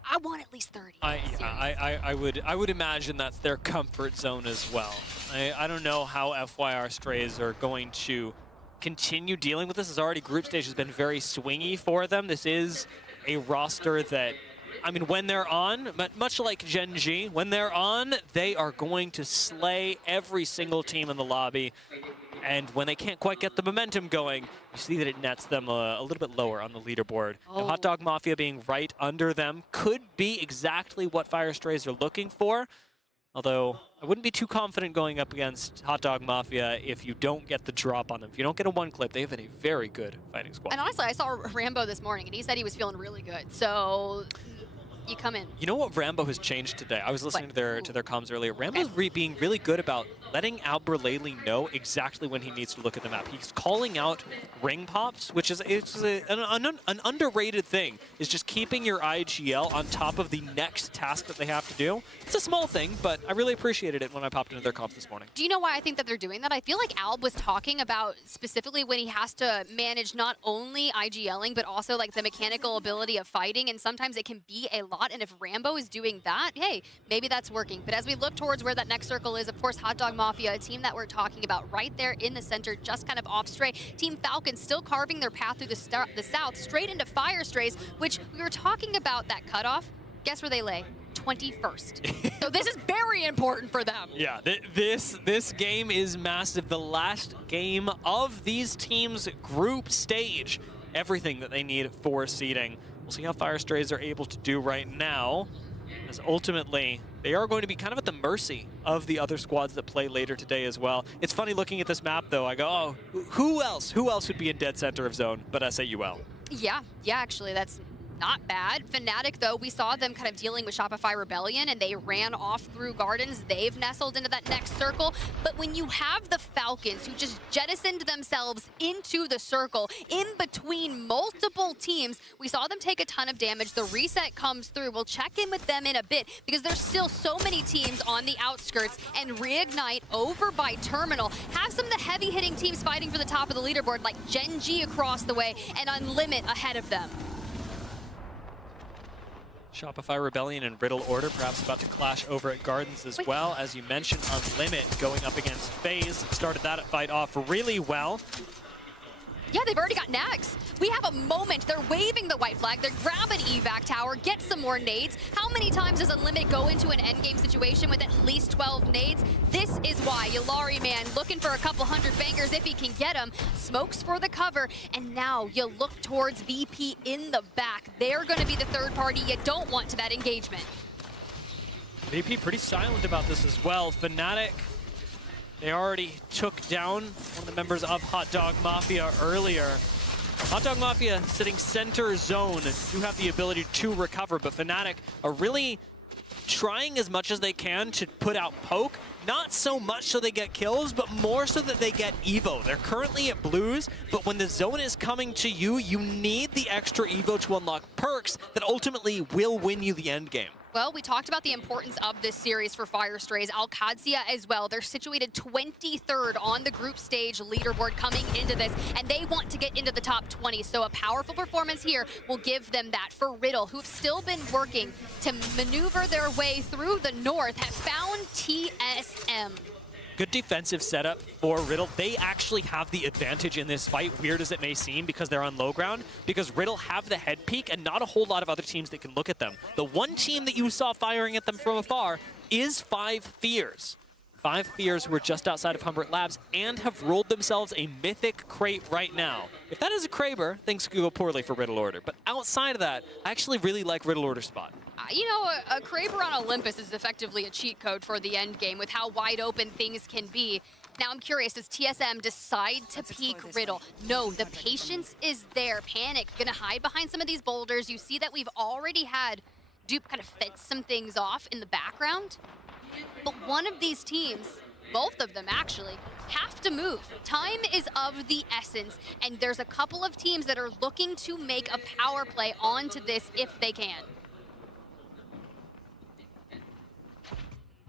I want at least 30. I would imagine that's their comfort zone as well. I don't know how FYR Strays are going to continue dealing with this, as already group stage has been very swingy for them. This is a roster that, I mean, when they're on, much like Gen G, when they're on, they are going to slay every single team in the lobby. And when they can't quite get the momentum going, you see that it nets them a little bit lower on the leaderboard. Now, Hot Dog Mafia being right under them could be exactly what Fire Strays are looking for. Although, I wouldn't be too confident going up against Hot Dog Mafia if you don't get the drop on them. If you don't get a 1-clip, they have been a very good fighting squad. And honestly, I saw Rambo this morning, and he said he was feeling really good. So you come in. You know what Rambo has changed today? I was listening to their comms earlier. Rambo's being really good about letting Alberlele know exactly when he needs to look at the map. He's calling out ring pops, which is an underrated thing, is just keeping your IGL on top of the next task that they have to do. It's a small thing, but I really appreciated it when I popped into their comp this morning. Do you know why I think that they're doing that? I feel like Alb was talking about specifically when he has to manage not only IGLing, but also like the mechanical ability of fighting, and sometimes it can be a lot, and if Rambo is doing that, hey, maybe that's working. But as we look towards where that next circle is, of course, Hot Dog Mafia, a team that we're talking about right there in the center, just kind of off Stray. Team Falcons still carving their path through the south, straight into Fire Strays, which we were talking about that cutoff. Guess where they lay? 21st. So this is very important for them. Yeah, this game is massive. The last game of these teams' group stage. Everything that they need for seeding. We'll see how Fire Strays are able to do right now, as ultimately they are going to be kind of at the mercy of the other squads that play later today as well. It's funny looking at this map though, I go, oh, who else would be in dead center of zone but SAUL? Yeah, actually, that's not bad. Fnatic, though, we saw them kind of dealing with Shopify Rebellion, and they ran off through Gardens. They've nestled into that next circle. But when you have the Falcons, who just jettisoned themselves into the circle in between multiple teams, we saw them take a ton of damage. The reset comes through. We'll check in with them in a bit, because there's still so many teams on the outskirts, and Reignite over by Terminal have some of the heavy-hitting teams fighting for the top of the leaderboard, like Gen G across the way and Unlimit ahead of them. Shopify Rebellion and Riddle Order perhaps about to clash over at Gardens as well. As you mentioned, Unlimit going up against FaZe. Started that fight off really well. Yeah, they've already got nags. We have a moment. They're waving the white flag. They're grabbing evac tower, get some more nades. How many times does Unlimited go into an endgame situation with at least 12 nades? This is why Yulari, man, looking for a couple hundred bangers if he can get them. Smokes for the cover, and now you look towards VP in the back. They're going to be the third party you don't want to that engagement. VP pretty silent about this as well. Fnatic, they already took down one of the members of Hot Dog Mafia earlier. Hot Dog Mafia sitting center zone do have the ability to recover, but Fnatic are really trying as much as they can to put out poke. Not so much so they get kills, but more so that they get Evo. They're currently at blues, but when the zone is coming to you, you need the extra Evo to unlock perks that ultimately will win you the end game. Well, we talked about the importance of this series for Fire Strays. ALGS as well. They're situated 23rd on the group stage leaderboard coming into this, and they want to get into the top 20. So a powerful performance here will give them that. For Riddle, who've still been working to maneuver their way through the north, have found TSM. Good defensive setup for Riddle. They actually have the advantage in this fight, weird as it may seem, because they're on low ground, because Riddle have the head peak and not a whole lot of other teams that can look at them. The one team that you saw firing at them from afar is 5 Fears. 5 Fears who are just outside of Humbert Labs and have rolled themselves a mythic crate right now. If that is a Kraber, things could go poorly for Riddle Order. But outside of that, I actually really like Riddle Order's spot. You know, a Kraber on Olympus is effectively a cheat code for the end game with how wide open things can be. Now I'm curious, does TSM decide to peek Riddle? No, the patience is there. Panic, gonna hide behind some of these boulders. You see that we've already had Dupe kind of fence some things off in the background. But one of these teams, both of them actually, have to move. Time is of the essence, and there's a couple of teams that are looking to make a power play onto this if they can.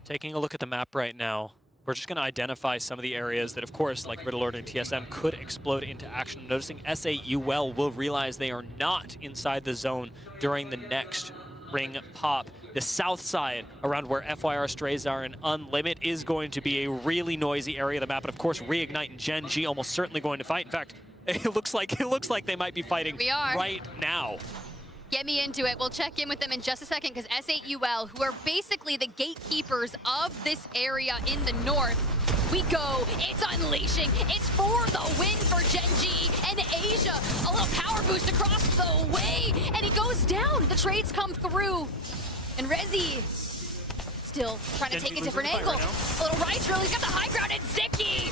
Taking a look at the map right now, we're just going to identify some of the areas that, of course, like Riddle Order and TSM, could explode into action. Noticing SAUL will realize they are not inside the zone during the next ring pop. The south side, around where FYR Strays are and Unlimit, is going to be a really noisy area of the map. And of course, Reignite and Gen G almost certainly going to fight. In fact, it looks like they might be fighting right now. Get me into it. We'll check in with them in just a second, because SAUL, who are basically the gatekeepers of this area in the north, we go. It's unleashing. It's for the win for Gen G and Asia. A little power boost across the way, and he goes down. The trades come through, and Rezi still trying to take a different angle. A little right drill. He's got the high ground, and Zicky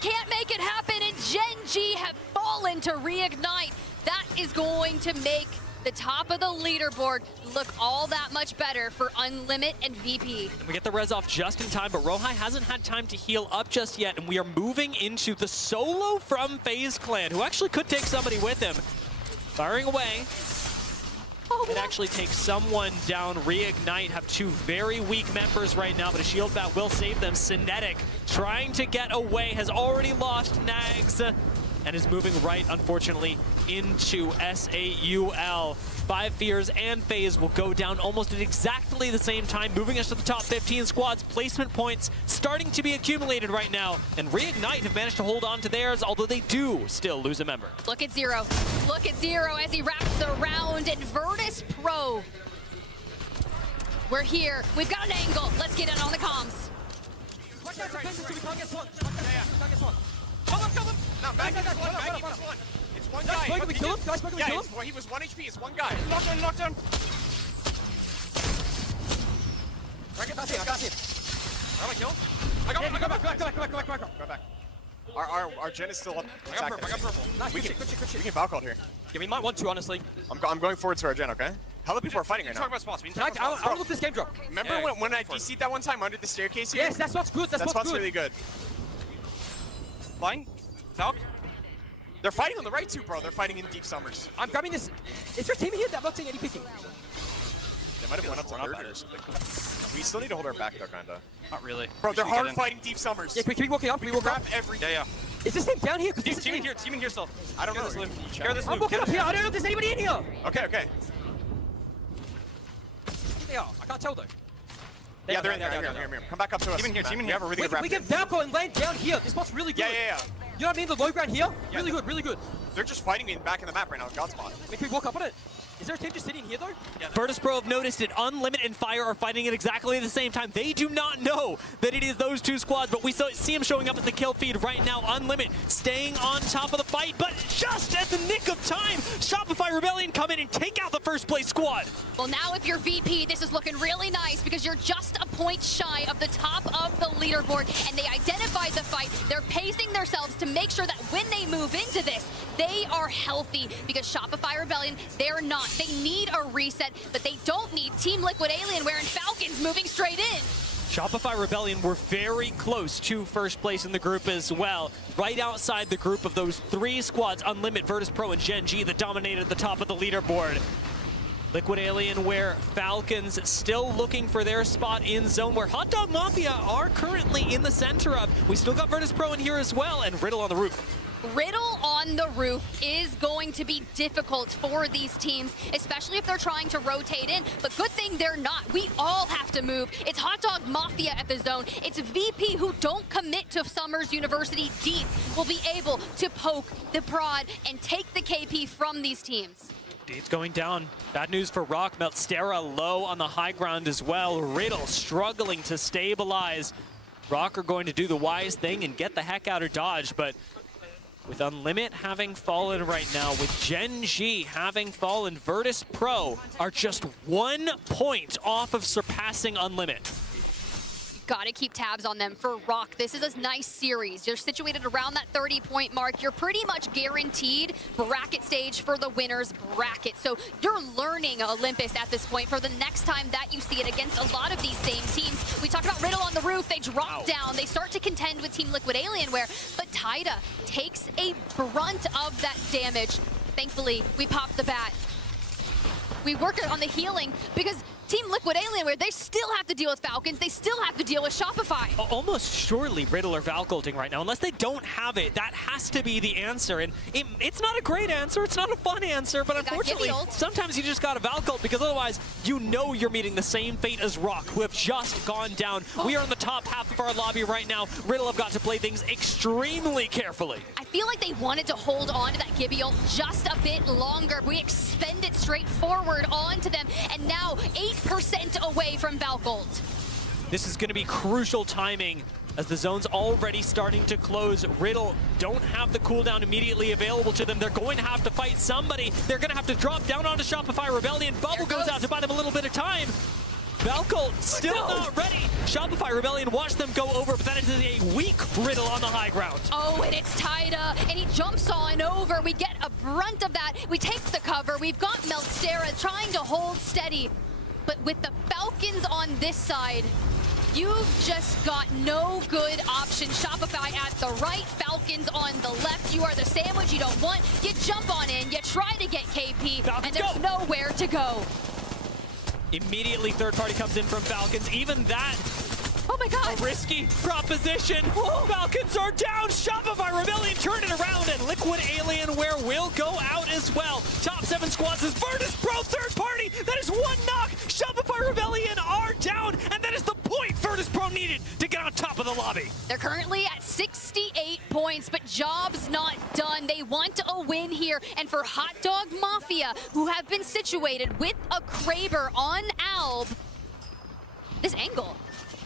can't make it happen, and Gen G have fallen to Reignite. That is going to make the top of the leaderboard look all that much better for Unlimit and VP. And we get the res off just in time, but Rohai hasn't had time to heal up just yet, and we are moving into the solo from FaZe Clan, who actually could take somebody with him. Firing away. It actually takes someone down. Reignite have 2 very weak members right now, but a shield bat will save them. Cinetic trying to get away, has already lost Nags, and is moving right, unfortunately, into SAUL. 5 Fears and FaZe will go down almost at exactly the same time, moving us to the top 15 squads. Placement points starting to be accumulated right now, and Reignite have managed to hold on to theirs, although they do still lose a member. Look at Zero. Look at Zero as he wraps around, and Virtus Pro. We're here. We've got an angle. Let's get it on the comms. No, back is one. It's one guy. Can we kill him? Guys, can we kill him? He was 1 HP. It's one guy. Knockdown. I got him. I'm gonna kill him. I got him. Go back. Our Gen is still up. I got purple. Nice, We good can shit. Valk out here. Yeah, we might want to, honestly. I'm going forward to our Gen, okay? How many people are fighting right Talk now? about spots. I don't look this game drop. Remember when I DC'd that one time under the staircase here? Yes, that's what's good. That's what's good. really good. Flying. Valk. They're fighting on the right too, bro. They're fighting in deep summers. I'm grabbing this. Is your team here? I'm not seeing any picking. They might have went up to third or something. We still need to hold our back though, kinda. Not really. Bro, they're hard fighting deep summers. Yeah, can we walk up? Can we walk up? Grab every. Yeah. Is this team down here? Because Team in here. Team in here still. I don't know. This loop. Check. Care this I'm loop. walking up here. I don't know if there's anybody in here. Okay. They are. I can't tell though. Yeah, they're in there. Here. Come back up to us. Team in here. We have a really good We raptor. can Valko and land down here. This spot's really good. Yeah. You know what I mean? The low ground here? Yeah. Really good, really good. They're just fighting me back in the map right now, God spot. Wait, can we walk up on it? Is there a team just sitting here, though? Yeah. Virtus Pro have noticed it. Unlimit and Fire are fighting at exactly the same time. They do not know that it is those two squads, but we see him showing up at the kill feed right now. Unlimit staying on top of the fight, but just at the nick of time, Shopify Rebellion come in and take out the first place squad. Well, now if you're VP, this is looking really nice because you're just a point shy of the top of the leaderboard, and they identified the fight. They're pacing themselves to make sure that when they move into this, they are healthy because Shopify Rebellion, they're not. They need a reset, but they don't need Team Liquid Alienware and Falcons moving straight in. Shopify Rebellion were very close to first place in the group as well. Right outside the group of those three squads, Unlimit, Virtus Pro, and Gen G, that dominated the top of the leaderboard. Liquid Alienware, Falcons still looking for their spot in zone where Hot Dog Mafia are currently in the center of. We still got Virtus Pro in here as well, and Riddle on the roof. Riddle on the roof is going to be difficult for these teams, especially if they're trying to rotate in. But good thing they're not. We all have to move. It's Hot Dog Mafia at the zone. It's VP who don't commit to Summers University deep will be able to poke the prod and take the KP from these teams. Deeds going down. Bad news for Rock. Meltstera low on the high ground as well. Riddle struggling to stabilize. Rock are going to do the wise thing and get the heck out of Dodge, but with Unlimit having fallen right now, with Gen G having fallen, Virtus Pro are just 1 point off of surpassing Unlimit. Gotta keep tabs on them for Rock. This is a nice series. You're situated around that 30-point mark. You're pretty much guaranteed bracket stage for the winner's bracket. So you're learning Olympus at this point for the next time that you see it against a lot of these same teams. We talked about Riddle on the roof. They drop down. They start to contend with Team Liquid Alienware, but Taida takes a brunt of that damage. Thankfully, we popped the bat. We work on the healing because Team Liquid Alienware, they still have to deal with Falcons. They still have to deal with Shopify. Almost surely Riddle are Valculting right now. Unless they don't have it, that has to be the answer. And it's not a great answer. It's not a fun answer. But unfortunately, sometimes you just got to Valcult because otherwise you know you're meeting the same fate as Rock, who have just gone down. We are in the top half of our lobby right now. Riddle have got to play things extremely carefully. I feel like they wanted to hold on to that Gibby ult just a bit longer. We expend it straight forward onto them. And now 8% away from Valcult. This is going to be crucial timing as the zone's already starting to close. Riddle don't have the cooldown immediately available to them. They're going to have to fight somebody. They're going to have to drop down onto Shopify Rebellion. Bubble goes out to buy them a little bit of time. Valcult still not ready. Shopify Rebellion watched them go over, but that is a weak Riddle on the high ground. Oh, and it's Taida, and he jumps on over. We get a brunt of that. We take the cover. We've got Meltstera trying to hold steady. But with the Falcons on this side, you've just got no good option. Shopify at the right, Falcons on the left. You are the sandwich you don't want. You jump on in, you try to get KP, Falcons and there's nowhere to go. Immediately third party comes in from Falcons. Even that, oh my God, a risky proposition. Falcons are down. Shopify Rebellion turn it around, and Liquid Alienware will go out as well. Top 7 squads is Virtus Pro third party. That is 1 knock. Shopify Rebellion are down, and that is the point Virtus Pro needed to get on top of the lobby. They're currently at 68 points, but job's not done. They want a win here, and for Hot Dog Mafia, who have been situated with a Kraber on Alb, this angle.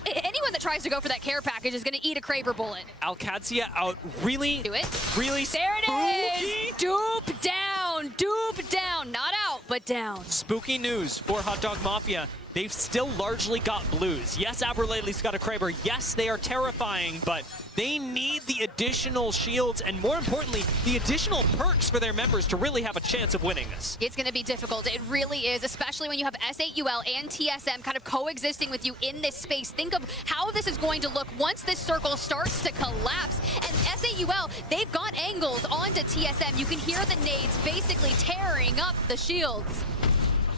Anyone that tries to go for that care package is going to eat a Kraber bullet. Alcadzia out really, Do it. really There it spooky. is. Dupe down. Not out, but down. Spooky news for Hot Dog Mafia. They've still largely got blues. Yes, Aberlately's got a Kraber. Yes, they are terrifying, but they need the additional shields and, more importantly, the additional perks for their members to really have a chance of winning this. It's going to be difficult. It really is, especially when you have S8UL and TSM kind of coexisting with you in this space. Think of how this is going to look once this circle starts to collapse. And S8UL, they've got angles onto TSM. You can hear the nades basically tearing up the shields.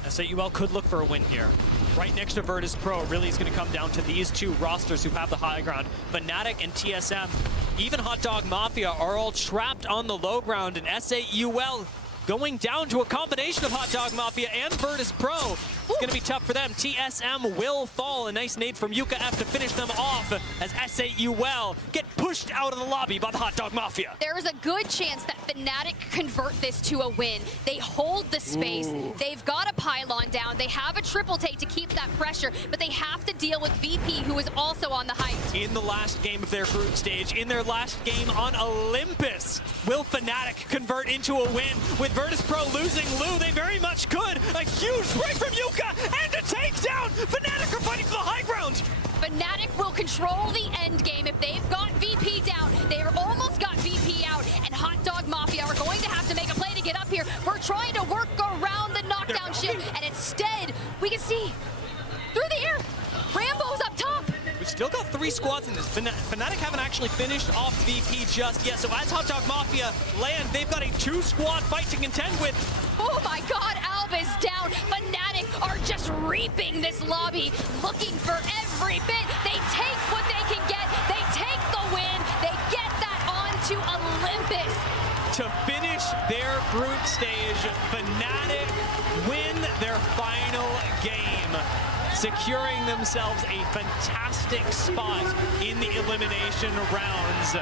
S8UL could look for a win here. Right next to Virtus Pro, really is going to come down to these two rosters who have the high ground. Fnatic and TSM, even Hot Dog Mafia are all trapped on the low ground, and S8UL going down to a combination of Hot Dog Mafia and Virtus Pro. It's going to be tough for them. TSM will fall. A nice nade from Yuka F to finish them off as SAUL get pushed out of the lobby by the Hot Dog Mafia. There is a good chance that Fnatic convert this to a win. They hold the space. Ooh. They've got a pylon down. They have a triple take to keep that pressure, but they have to deal with VP, who is also on the height. In the last game of their group stage, in their last game on Olympus, will Fnatic convert into a win? With Virtus Pro losing Lou, they very much could. A huge break from Yuka and a takedown. Fnatic are fighting for the high ground. Fnatic will control the end game if they've got VP down. They've almost got VP out, and Hot Dog Mafia are going to have to make a play to get up here. We're trying to work around the knockdown shield, and instead, we can see through the air, Rambo's up top. We've still got 3 squads in this. Fnatic haven't actually finished off VP just yet, so as Hot Dog Mafia land, they've got a 2-squad fight to contend with. Oh my god, Alba's down. Fnatic are just reaping this lobby, looking for every bit. They take what they can get. They take the win. They get that onto Olympus. To finish their group stage, Fnatic win their final game, securing themselves a fantastic spot in the elimination rounds.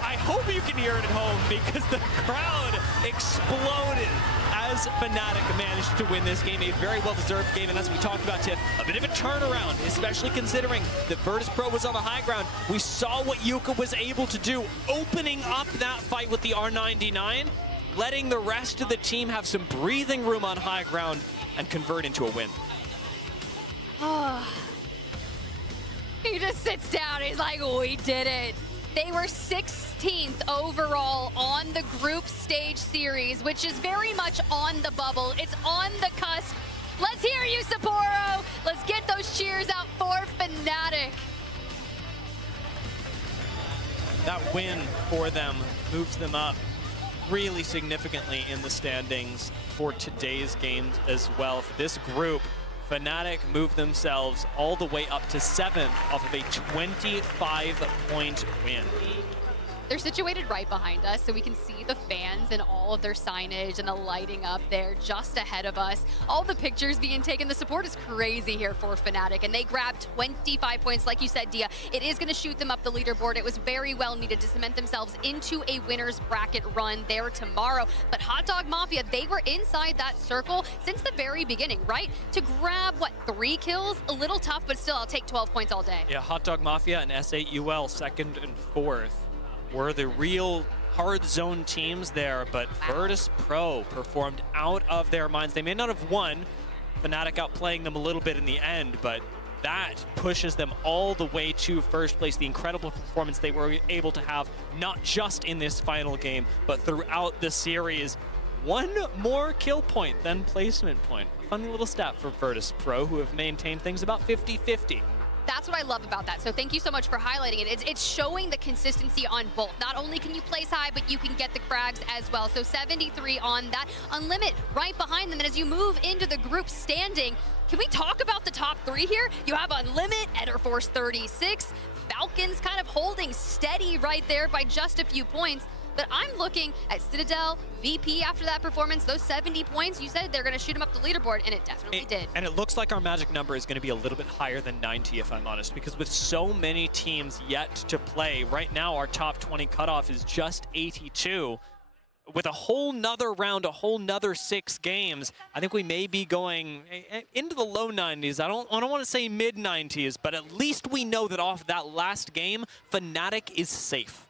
I hope you can hear it at home, because the crowd exploded as Fnatic managed to win this game, a very well-deserved game. And as we talked about, Tiff, a bit of a turnaround, especially considering that Virtus Pro was on the high ground. We saw what Yuka was able to do, opening up that fight with the R99, letting the rest of the team have some breathing room on high ground and convert into a win. He just sits down. He's like, we did it. They were 16th overall on the group stage series, which is very much on the bubble. It's on the cusp. Let's hear you, Sapporo. Let's get those cheers out for Fnatic. That win for them moves them up really significantly in the standings for today's games as well. For this group, Fnatic moved themselves all the way up to 7th off of a 25-point win. They're situated right behind us, so we can see the fans and all of their signage and the lighting up there just ahead of us. All the pictures being taken. The support is crazy here for Fnatic, and they grabbed 25 points. Like you said, Dia, it is going to shoot them up the leaderboard. It was very well needed to cement themselves into a winner's bracket run there tomorrow. But Hot Dog Mafia, they were inside that circle since the very beginning, right? To grab, what, 3 kills? A little tough, but still, I'll take 12 points all day. Yeah, Hot Dog Mafia and SAUL 2nd and 4th were the real hard zone teams there, but Virtus Pro performed out of their minds. They may not have won, Fnatic outplaying them a little bit in the end, but that pushes them all the way to first place. The incredible performance they were able to have, not just in this final game, but throughout the series. 1 more kill point than placement point. Funny little stat for Virtus Pro, who have maintained things about 50-50. That's what I love about that. So thank you so much for highlighting it. It's showing the consistency on both. Not only can you place high, but you can get the frags as well. So 73 on that. Unlimit right behind them. And as you move into the group standing, can we talk about the top 3 here? You have Unlimit, Etterforce 36, Falcons kind of holding steady right there by just a few points. But I'm looking at Citadel, VP after that performance, those 70 points, you said they're going to shoot them up the leaderboard, and it definitely did. And it looks like our magic number is going to be a little bit higher than 90, if I'm honest, because with so many teams yet to play, right now our top 20 cutoff is just 82. With a whole nother round, a whole nother 6 games, I think we may be going into the low 90s. I don't want to say mid 90s, but at least we know that off that last game, Fnatic is safe.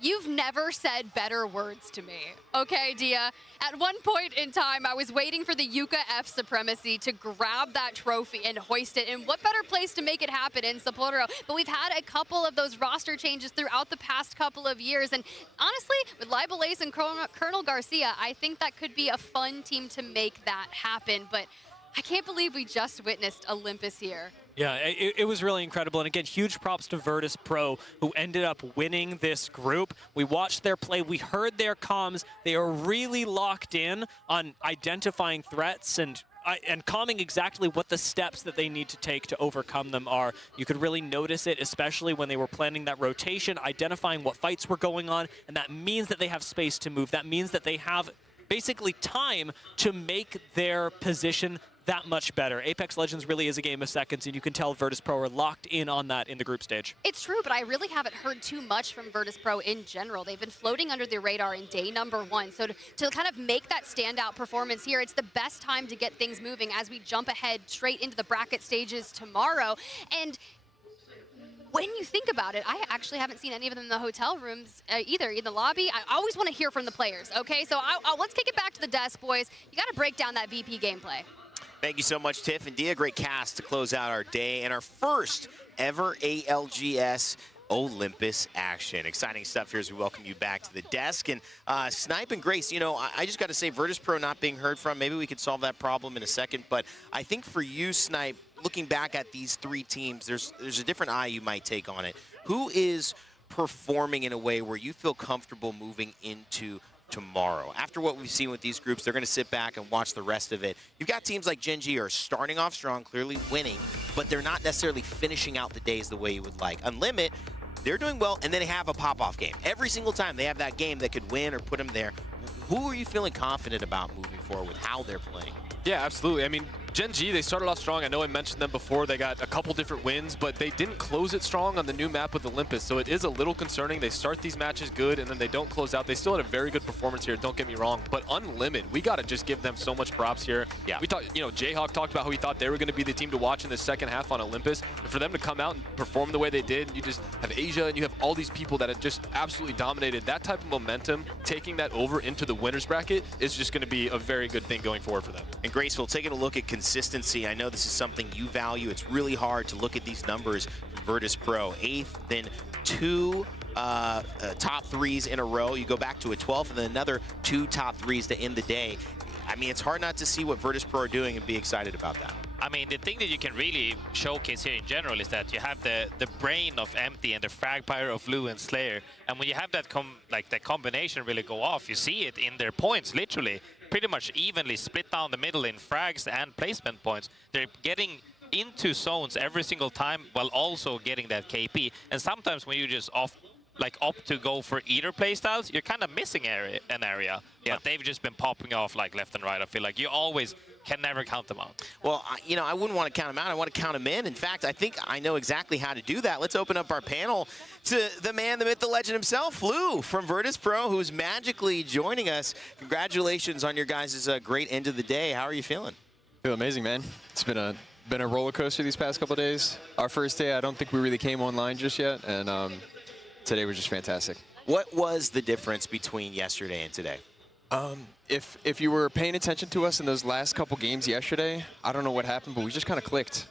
You've never said better words to me. Okay, Dia? At one point in time, I was waiting for the Yuka F supremacy to grab that trophy and hoist it. And what better place to make it happen in Sapporo? But we've had a couple of those roster changes throughout the past couple of years. And honestly, with Libelace and Colonel Garcia, I think that could be a fun team to make that happen. But I can't believe we just witnessed Olympus here. Yeah, it was really incredible. And again, huge props to Virtus Pro, who ended up winning this group. We watched their play. We heard their comms. They are really locked in on identifying threats and calming exactly what the steps that they need to take to overcome them are. You could really notice it, especially when they were planning that rotation, identifying what fights were going on. And that means that they have space to move. That means that they have basically time to make their position that much better. Apex Legends really is a game of seconds, and you can tell Virtus Pro are locked in on that in the group stage. It's true, but I really haven't heard too much from Virtus Pro in general. They've been floating under the radar in day number 1. So to kind of make that standout performance here, it's the best time to get things moving as we jump ahead straight into the bracket stages tomorrow. And when you think about it, I actually haven't seen any of them in the hotel rooms either, in the lobby. I always want to hear from the players, okay? So let's kick it back to the desk, boys. You got to break down that VP gameplay. Thank you so much, Tiff and Dia. Great cast to close out our day and our first ever ALGS Olympus action. Exciting stuff here as we welcome you back to the desk. And Snipe and Grace, you know, I just got to say, Virtus Pro not being heard from, maybe we could solve that problem in a second. But I think for you, Snipe, looking back at these 3 teams, there's a different eye you might take on it. Who is performing in a way where you feel comfortable moving into tomorrow? After what we've seen with these groups, they're going to sit back and watch the rest of it. You've got teams like Gen G are starting off strong, clearly winning, but they're not necessarily finishing out the days the way you would like. Unlimit, they're doing well, and then they have a pop-off game. Every single time they have that game that could win or put them there. Who are you feeling confident about moving forward with how they're playing? Yeah, absolutely. I mean, Gen G, they started off strong. I know I mentioned them before. They got a couple different wins, but they didn't close it strong on the new map with Olympus, so it is a little concerning. They start these matches good, and then they don't close out. They still had a very good performance here, don't get me wrong, but Unlimited, we got to just give them so much props here. Yeah. We talked, you know, Jayhawk talked about how he thought they were going to be the team to watch in the second half on Olympus, and for them to come out and perform the way they did, you just have Asia, and you have all these people that have just absolutely dominated. That type of momentum, taking that over into the winner's bracket is just going to be a very good thing going forward for them. And Graceful, taking a look at consistency, I know this is something you value. It's really hard to look at these numbers from Virtus Pro. 8th, then 2 top 3s in a row. You go back to a 12th, and then another 2 top 3s to end the day. I mean, it's hard not to see what Virtus Pro are doing and be excited about that. I mean, the thing that you can really showcase here in general is that you have the brain of Empty and the frag power of Lou and Slayer. And when you have that that combination really go off, you see it in their points, literally. Pretty much evenly split down the middle in frags and placement points. They're getting into zones every single time while also getting that KP. And sometimes when you just opt to go for either playstyles, you're kind of missing an area. Yeah. But they've just been popping off like left and right. I feel like you always can never count them out. Well, you know, I wouldn't want to count them out. I want to count them in. In fact, I think I know exactly how to do that. Let's open up our panel to the man, the myth, the legend himself, Lou from Virtus Pro, who's magically joining us. Congratulations on your guys' great end of the day. How are you feeling? Feel amazing, man. It's been a roller coaster these past couple of days. Our first day, I don't think we really came online just yet, and today was just fantastic. What was the difference between yesterday and today? If you were paying attention to us in those last couple games yesterday, I don't know what happened, but we just kind of clicked.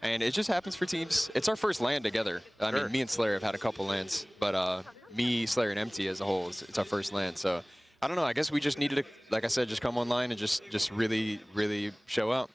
And it just happens for teams. It's our first LAN together. I mean, me and Slayer have had a couple LANs, but me, Slayer, and Empty as a whole, it's our first LAN. So I don't know. I guess we just needed to, like I said, just come online and just really, really show out.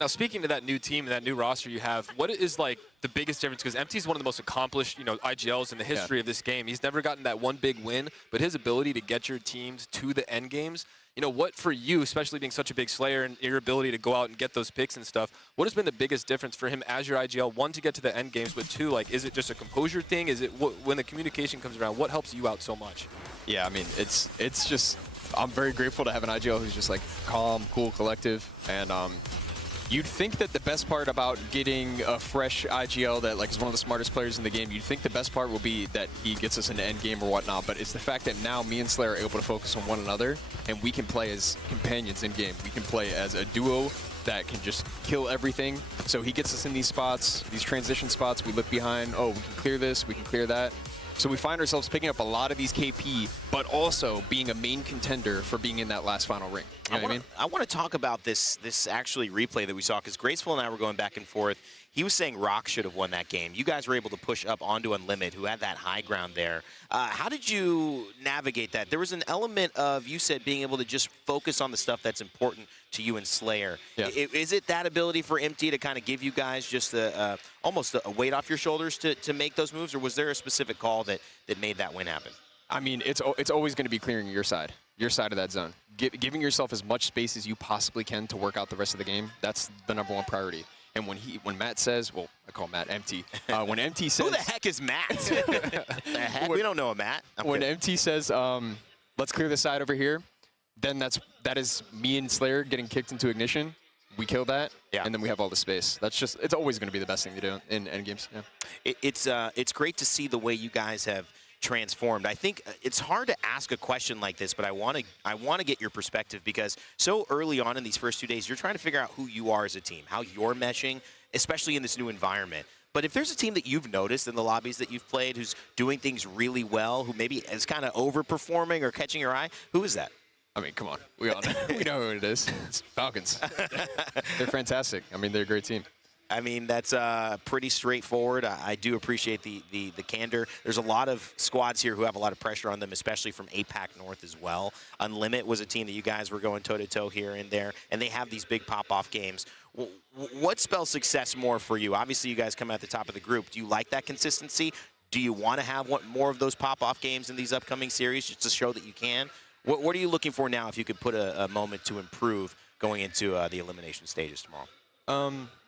Now, speaking to that new team and that new roster you have, what is like the biggest difference? Because Empty is one of the most accomplished, you know, IGLs in the history of this game. He's never gotten that one big win, but his ability to get your teams to the end games, you know, what for you, especially being such a big Slayer and your ability to go out and get those picks and stuff, what has been the biggest difference for him as your IGL? 1, to get to the end games, but 2, like, is it just a composure thing? Is it when the communication comes around, what helps you out so much? Yeah, I mean, it's just, I'm very grateful to have an IGL who's just like calm, cool, collective, and you'd think that the best part about getting a fresh IGL that like is one of the smartest players in the game, you'd think the best part will be that he gets us into end game or whatnot, but it's the fact that now me and Slayer are able to focus on one another, and we can play as companions in game. We can play as a duo that can just kill everything. So he gets us in these spots, these transition spots, we look behind, oh, we can clear this, we can clear that. So we find ourselves picking up a lot of these KP, but also being a main contender for being in that last final ring. You know what I mean? I want to talk about this actually replay that we saw, because Graceful and I were going back and forth. He was saying Rock should have won that game. You guys were able to push up onto Unlimited, who had that high ground there. How did you navigate that? There was an element of, you said, being able to just focus on the stuff that's important to you and Slayer. Yeah. Is it that ability for Empty to kind of give you guys just almost a weight off your shoulders to make those moves, or was there a specific call that made that win happen? I mean, it's always going to be clearing your side of that zone. Giving yourself as much space as you possibly can to work out the rest of the game, that's the #1 priority. And when Matt says, well, I call Matt Empty. When Empty says, who the heck is Matt? The heck? We don't know a Matt. When Empty says, let's clear the side over here, then that is me and Slayer getting kicked into Ignition. We kill that, and then we have all the space. It's always going to be the best thing to do in endgames. Yeah. It's great to see the way you guys have transformed. I think it's hard to ask a question like this, but I want to get your perspective, because so early on in these first 2 days, you're trying to figure out who you are as a team, how you're meshing, especially in this new environment. But if there's a team that you've noticed in the lobbies that you've played who's doing things really well, who maybe is kind of overperforming or catching your eye, who is that? I mean, come on. We all know, we know who it is. It's Falcons. They're fantastic. I mean, they're a great team. I mean, that's pretty straightforward. I do appreciate the candor. There's a lot of squads here who have a lot of pressure on them, especially from APAC North as well. Unlimit was a team that you guys were going toe-to-toe here and there, and they have these big pop-off games. What spells success more for you? Obviously, you guys come at the top of the group. Do you like that consistency? Do you want to have more of those pop-off games in these upcoming series just to show that you can? What are you looking for now if you could put a moment to improve going into the elimination stages tomorrow?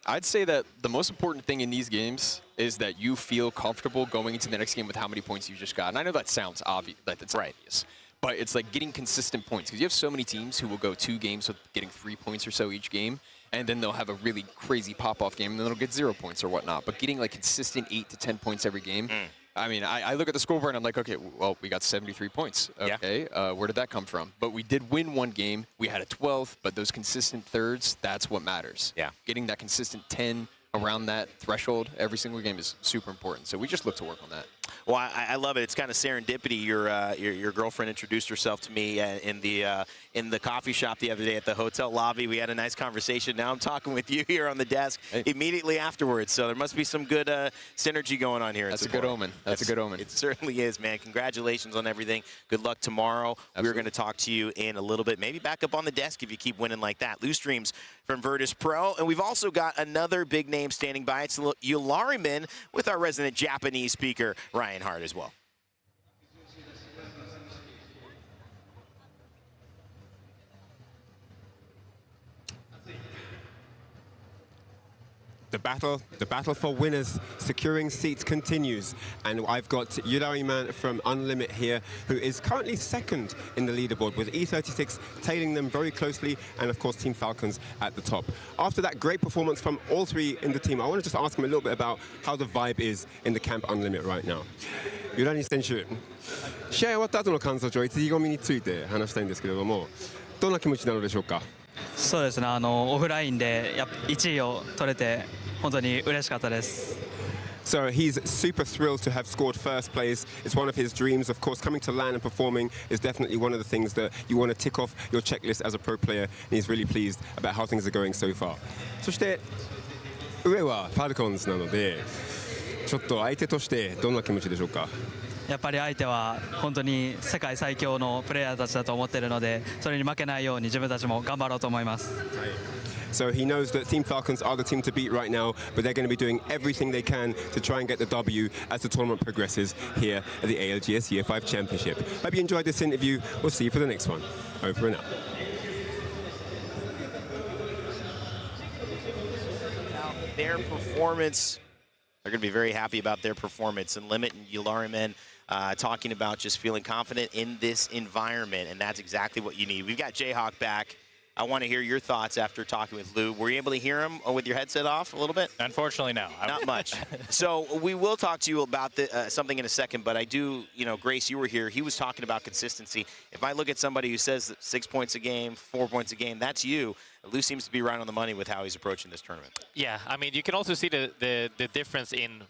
I'd say that the most important thing in these games is that you feel comfortable going into the next game with how many points you just got. And I know that sounds obvious, obvious, but it's like getting consistent points, because you have so many teams who will go 2 games with getting 3 points or so each game, and then they'll have a really crazy pop-off game, and then they'll get 0 points or whatnot. But getting like consistent 8 to 10 points every game, I mean, I look at the scoreboard and I'm like, okay, well, we got 73 points. Okay, where did that come from? But we did win 1 game. We had a 12th, but those consistent thirds, that's what matters. Yeah. Getting that consistent 10 around that threshold every single game is super important. So we just look to work on that. Well, I love it. It's kind of serendipity. Your girlfriend introduced herself to me in the coffee shop the other day at the hotel lobby. We had a nice conversation. Now I'm talking with you here on the desk immediately afterwards. So there must be some good synergy going on here. That's a good omen. That's a good omen. It certainly is, man. Congratulations on everything. Good luck tomorrow. Absolutely. We're going to talk to you in a little bit. Maybe back up on the desk if you keep winning like that. Loose Streams from Virtus Pro. And we've also got another big name standing by. It's Yulariman with our resident Japanese speaker, Ryan Hart, as well. The battle for winners, securing seats continues. And I've got Yulariman from Unlimit here, who is currently 2nd in the leaderboard, with E36 tailing them very closely, and of course Team Falcons at the top. After that great performance from all 3 in the team, I want to just ask him a little bit about how the vibe is in the camp Unlimit right now. Yulariman 選手、試合終わった後の感想を意気込みについて話したいんですけれども、どんな気持ちなのでしょうか。そうですね、オフラインで1位を取れて本当に嬉しかったです。So he's super thrilled to have scored first place. It's one of his dreams. Of course, coming to LAN and performing is definitely one of the things that you want to tick off your checklist as a pro player. And he's really pleased about how things are going so far. そして上はファルコンズなので、ちょっと相手としてどんな気持ちでしょうか。やっぱり相手は本当に世界最強のプレイヤーたちだと思っているので、それに負けないように自分たちも頑張ろうと思います。So he knows that Team Falcons are the team to beat right now, but they're going to be doing everything they can to try and get the W as the tournament progresses here at the ALGS Year 5 Championship. Hope you enjoyed this interview. We'll see you for the next one. Over and out. Their performance, they're going to be very happy about their performance. And Limit and Yulariman talking about just feeling confident in this environment, and that's exactly what you need. We've got Jayhawk back. I want to hear your thoughts after talking with Lou. Were you able to hear him with your headset off a little bit? Unfortunately, no. Not much. So we will talk to you about something in a second, but I do, Grace, you were here. He was talking about consistency. If I look at somebody who says that 6 points a game, 4 points a game, that's you. Lou seems to be right on the money with how he's approaching this tournament. Yeah, I mean, you can also see the difference in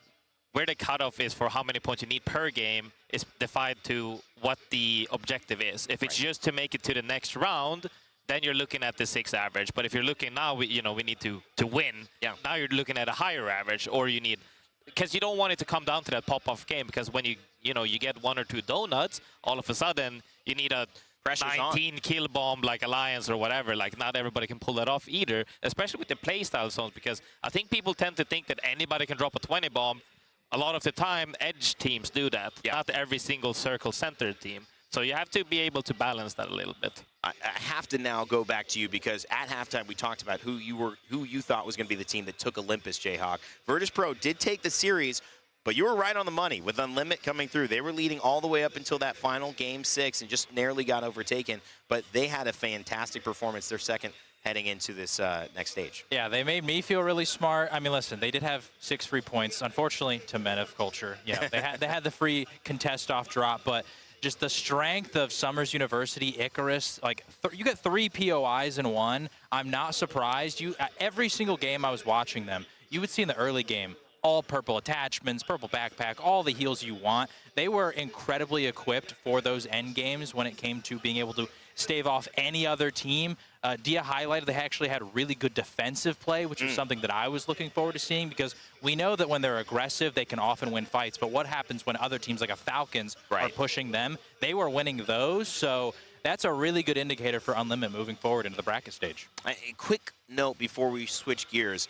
where the cutoff is for how many points you need per game is defined to what the objective is. If it's just to make it to the next round, then you're looking at the 6 average. But if you're looking now, we need to win. Yeah. Now you're looking at a higher average, or you need, because you don't want it to come down to that pop-off game. Because when you get 1 or 2 donuts, all of a sudden you need a 19 kill bomb like Alliance or whatever. Like, not everybody can pull that off either, especially with the playstyle zones. Because I think people tend to think that anybody can drop a 20 bomb. A lot of the time, edge teams do that. Yeah. Not every single circle center team. So you have to be able to balance that a little bit. I have to now go back to you, because at halftime we talked about who you thought was going to be the team that took Olympus, Jayhawk. Virtus Pro did take the series, But you were right on the money with Unlimit coming through. They were leading all the way up until that final Game 6 and just narrowly got overtaken. But they had a fantastic performance. Their second heading into this next stage. Yeah, they made me feel really smart. I mean, listen, they did have 6 free points. Unfortunately, to men of culture, you know, they had the free contest off drop, but just the strength of Summers University, Icarus, like you get 3 POIs in one. I'm not surprised. Every single game I was watching them, you would see in the early game, all purple attachments, purple backpack, all the heals you want. They were incredibly equipped for those end games when it came to being able to stave off any other team. Dia highlighted they actually had really good defensive play, which is something that I was looking forward to seeing, because we know that when they're aggressive, they can often win fights. But what happens when other teams like a Falcons are pushing them? They were winning those, so that's a really good indicator for Unlimited moving forward into the bracket stage. A quick note before we switch gears.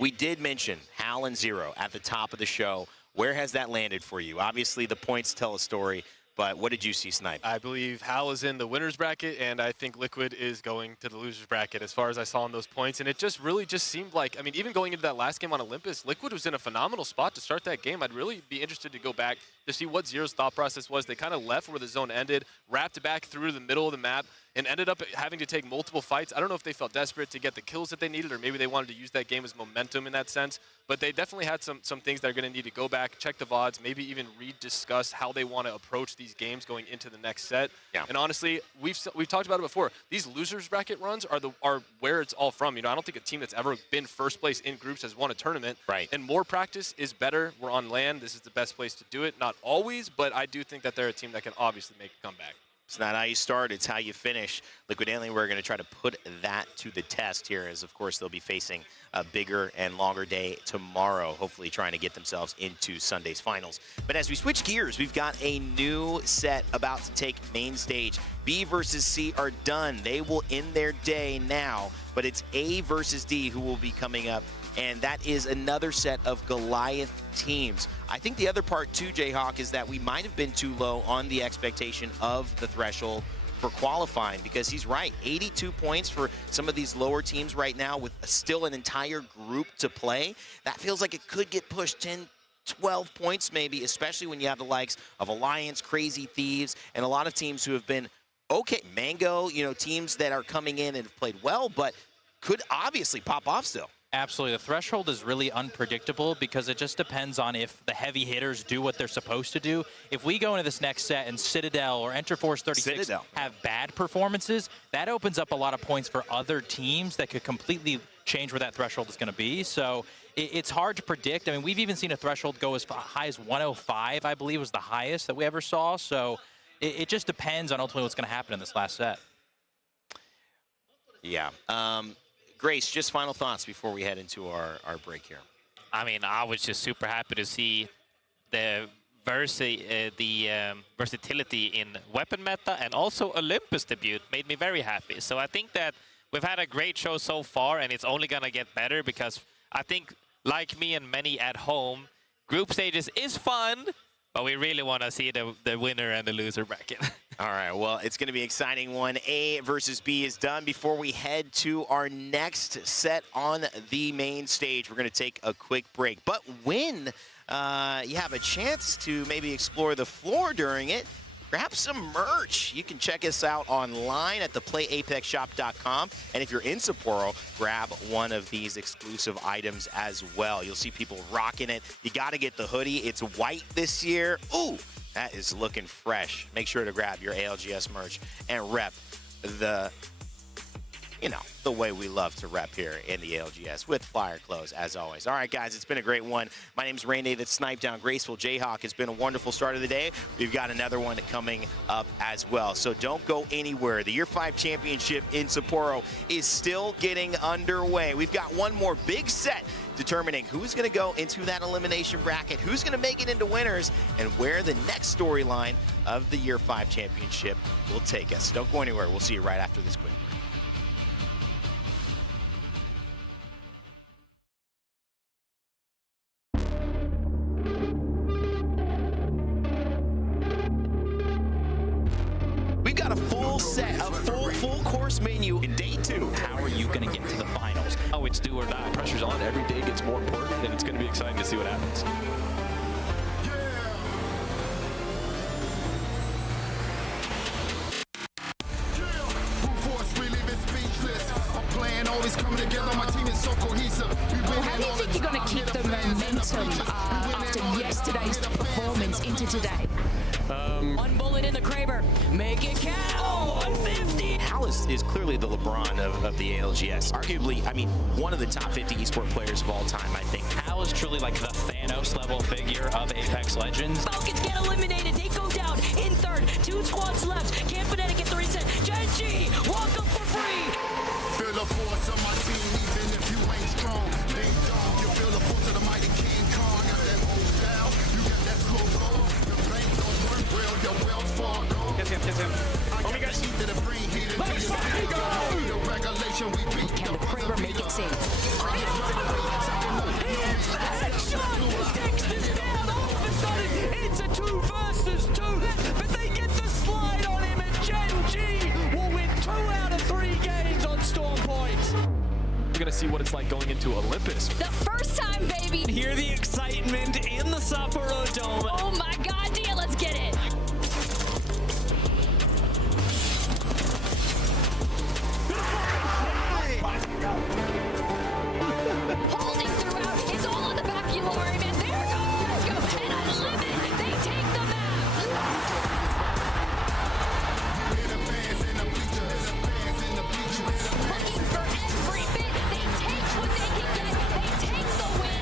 We did mention Hal and Zero at the top of the show. Where has that landed for you? Obviously, the points tell a story, but what did you see, Snipe? I believe Hal is in the winner's bracket, and I think Liquid is going to the loser's bracket as far as I saw in those points. And it just really just seemed like, I mean, even going into that last game on Olympus, Liquid was in a phenomenal spot to start that game. I'd really be interested to go back to see what Zero's thought process was. They kind of left where the zone ended, wrapped back through the middle of the map, and ended up having to take multiple fights. I don't know if they felt desperate to get the kills that they needed, or maybe they wanted to use that game as momentum in that sense. But they definitely had some things that are going to need to go back, check the VODs, maybe even rediscuss how they want to approach these games going into the next set. Yeah. And honestly, we've talked about it before. These losers bracket runs are where it's all from. You know, I don't think a team that's ever been first place in groups has won a tournament. Right. And more practice is better. We're on land. This is the best place to do it. Not always, but I do think that they're a team that can obviously make a comeback. It's not how you start, it's how you finish. Liquid Alien, we're going to try to put that to the test here, as of course they'll be facing a bigger and longer day tomorrow, hopefully trying to get themselves into Sunday's finals. But as we switch gears, we've got a new set about to take main stage. B versus C are done. They will end their day now, but it's A versus D who will be coming up, and that is another set of Goliath teams. I think the other part too, Jayhawk, is that we might have been too low on the expectation of the threshold for qualifying, because he's right. 82 points for some of these lower teams right now with still an entire group to play. That feels like it could get pushed 10, 12 points maybe, especially when you have the likes of Alliance, Crazy Thieves, and a lot of teams who have been okay. Mango, you know, teams that are coming in and have played well, but could obviously pop off still. Absolutely. The threshold is really unpredictable because it just depends on if the heavy hitters do what they're supposed to do. If we go into this next set and Citadel or Enter Force 36 have bad performances, that opens up a lot of points for other teams that could completely change where that threshold is going to be. So it's hard to predict. I mean, we've even seen a threshold go as high as 105, I believe, was the highest that we ever saw. So it just depends on ultimately what's going to happen in this last set. Yeah. Grace, just final thoughts before we head into our break here. I mean, I was just super happy to see the versatility in weapon meta, and also Olympus debut made me very happy. So I think that we've had a great show so far, and it's only going to get better, because I think, like me and many at home, group stages is fun, but we really want to see the winner and the loser bracket. All right, well, it's going to be an exciting one. A versus B is done. Before we head to our next set on the main stage, we're going to take a quick break. But when you have a chance to maybe explore the floor during it, grab some merch. You can check us out online at theplayapexshop.com. And if you're in Sapporo, grab one of these exclusive items as well. You'll see people rocking it. You got to get the hoodie. It's white this year. Ooh, that is looking fresh. Make sure to grab your ALGS merch and rep the way we love to rep here in the ALGS with flyer clothes, as always. All right, guys, it's been a great one. My name's Rainy, that's Snipe Down Graceful Jayhawk. It's been a wonderful start of the day. We've got another one coming up as well. So don't go anywhere. The Year 5 Championship in Sapporo is still getting underway. We've got one more big set determining who's going to go into that elimination bracket, who's going to make it into winners, and where the next storyline of the Year 5 Championship will take us. Don't go anywhere. We'll see you right after this quick break. Full course menu in day 2. How are you going to get to the finals? Oh, it's do or die. Pressure's on. Every day gets more important, and it's going to be exciting to see what happens. momentum after yesterday's performance into today? One bullet in the Kraber. Make it count. 150. Hal is clearly the LeBron of the ALGS. Arguably, I mean, one of the top 50 esport players of all time, I think. Hal is truly like the Thanos level figure of Apex Legends. Falcons get eliminated. They go down in third. 2 squads left. Can't Fnatic get the reset. Genji, walk up for free. Feel the force of my team, even if you ain't strong. Ding dong, you feel the force of the mighty King Kong. Got that old style, you got that slow roll. The bank don't work well, your Wells Fargo. Kiss him, kiss him. I got the heat to bring heat into your city. The regulation we beat. Can the Kraber make it safe? Takes this down. All of a sudden, it's a 2 versus 2. But they get the slide on him, and Genji will win 2 out of 3 games on Storm Point. We're going to see what it's like going into Olympus. The first time, baby. Hear the excitement in the Sapporo Dome. Oh my God, Dia, let's get it. Holding throughout, it's all on the back, Yulari, and there goes Fresco, and Unlimited, they take the looking for every bit, they take what they can get, they take the win.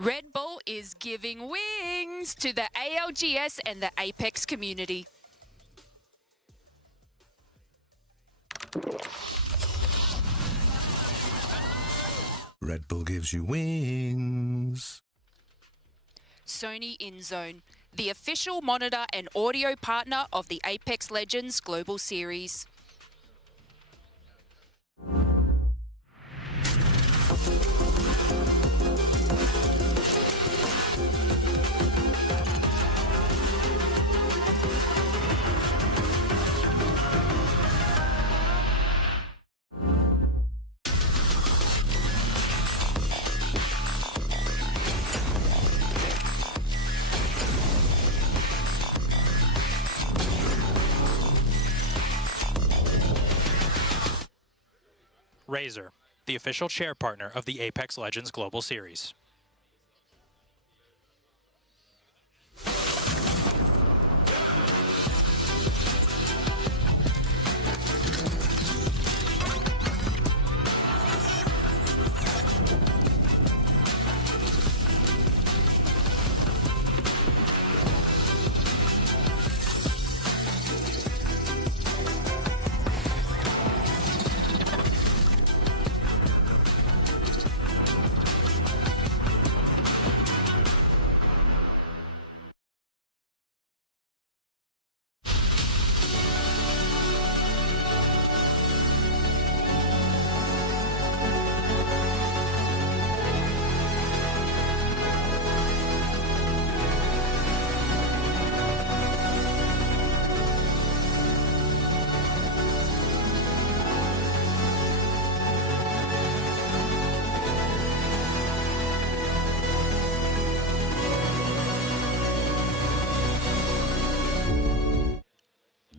Red Bull is giving wings to the ALGS and the Apex community. Red Bull gives you wings. Sony InZone, the official monitor and audio partner of the Apex Legends Global Series. Razer, the official chair partner of the Apex Legends Global Series.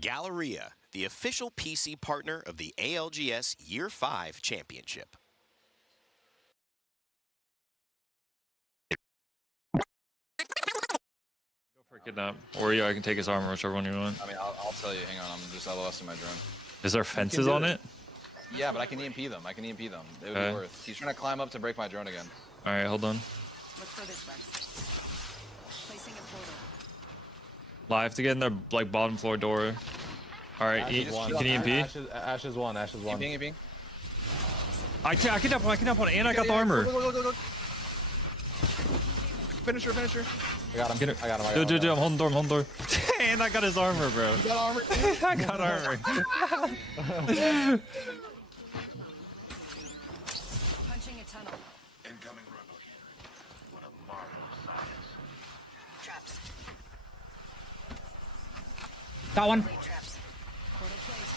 Galleria, the official PC partner of the ALGS Year 5 Championship. Go for a kidnap, or I can take his armor, whichever one you want. I mean, I'll tell you. Hang on, I'm just LOSing my drone. Is there fences on it? Yeah, but I can EMP them. I can EMP them. It would be worth. He's trying to climb up to break my drone again. All right, hold on. Let's go this way. Placing a portal. Live to get in their like bottom floor door. All right, you can EMP. Ash is one. EMP. I can up one, and I got the armor. Go. Finisher. I got him. I got him. Dude, I'm holding door. And I got his armor, bro. You got armor too? I got armor. Punching a tunnel. Incoming rebel. What a marvelous science. Traps. Got one. Traps. Portal placed.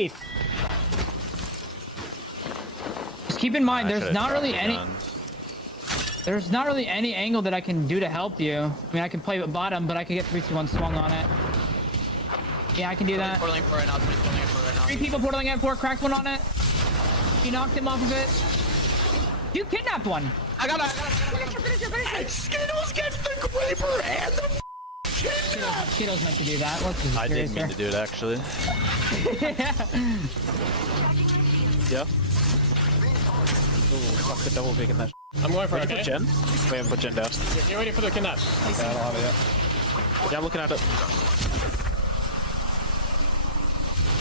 Wraith. Just keep in mind, there's not really any angle that I can do to help you. I mean, I can play with bottom, but I can get 3-2-1 swung on it. Yeah, I can do that. Portaling for right now. Three people portaling at 4, cracked one on it. He knocked him off of it. You kidnapped one. I got it. And Skittles gets the Graper and the Skittles meant to do that. Let's just I didn't mean to do it, actually. Yeah. Ooh, fuck the double picking that. I'm going for it. Put Jen? We haven't put Jen down. You're waiting for the kidnap. Okay, I don't have it yet. Yeah, I'm looking at it.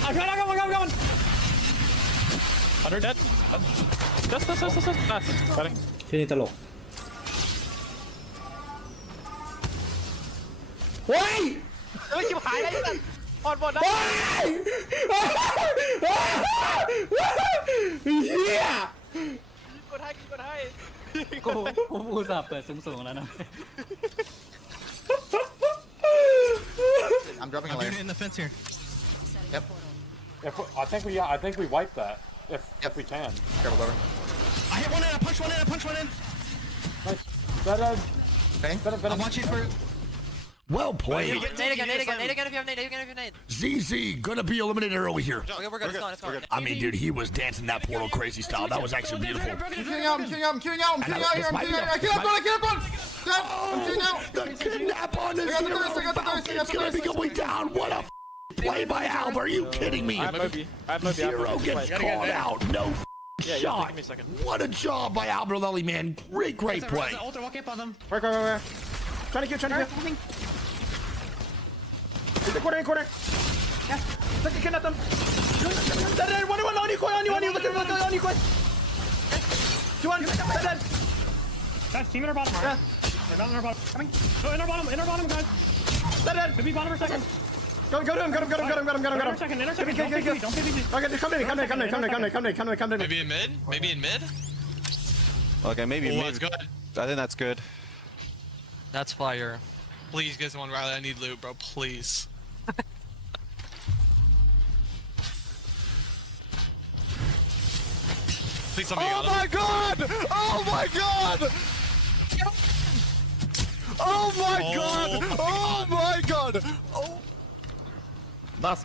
I'm going. 100 dead. Nice. Fighting. ที่นี่ตลก เฮ้ยชิบหายแล้วนี่ออนบอลได้เฮียกดให้กูอุตส่าห์เปิดสูงๆแล้วนะ I'm dropping a layer. in the fence here. Yep. I think we wiped that. If we can. Careful, over. I hit one in. I punched one in. Nice. Okay. I'm watching for. Well played. Nade again if you have nade. ZZ gonna be eliminated early here. Okay, we're good. It's gone. I mean, dude, he was dancing that portal crazy style. That was actually beautiful. I'm queuing out here. I'm queuing out here. I'm queuing out. The kidnap on this It's gonna be going down. What a play by Alb. Are you kidding me? Zero gets called out. No shot. Give me a second. What a job by Alberlelli, man. Great play. Where? Trying to kill. In the corner. Yeah. Look, you kidnap them. One, on you. Look on you, quick. 2-1. Dead. Guys, team in our bottom. Yeah. They're not in our bottom. Coming. No, in our bottom, guys. Dead. Maybe bottom for a second. Go to him. Got him. Inner second. Don't get BG. Okay, come to me. Maybe in mid? Okay, maybe mid. That's good. I think that's good. That's fire. Please get someone Riley. I need loot, bro. Please. Please tell me you got him. Oh my god! Oh my god! Oh my god! Oh. Nice.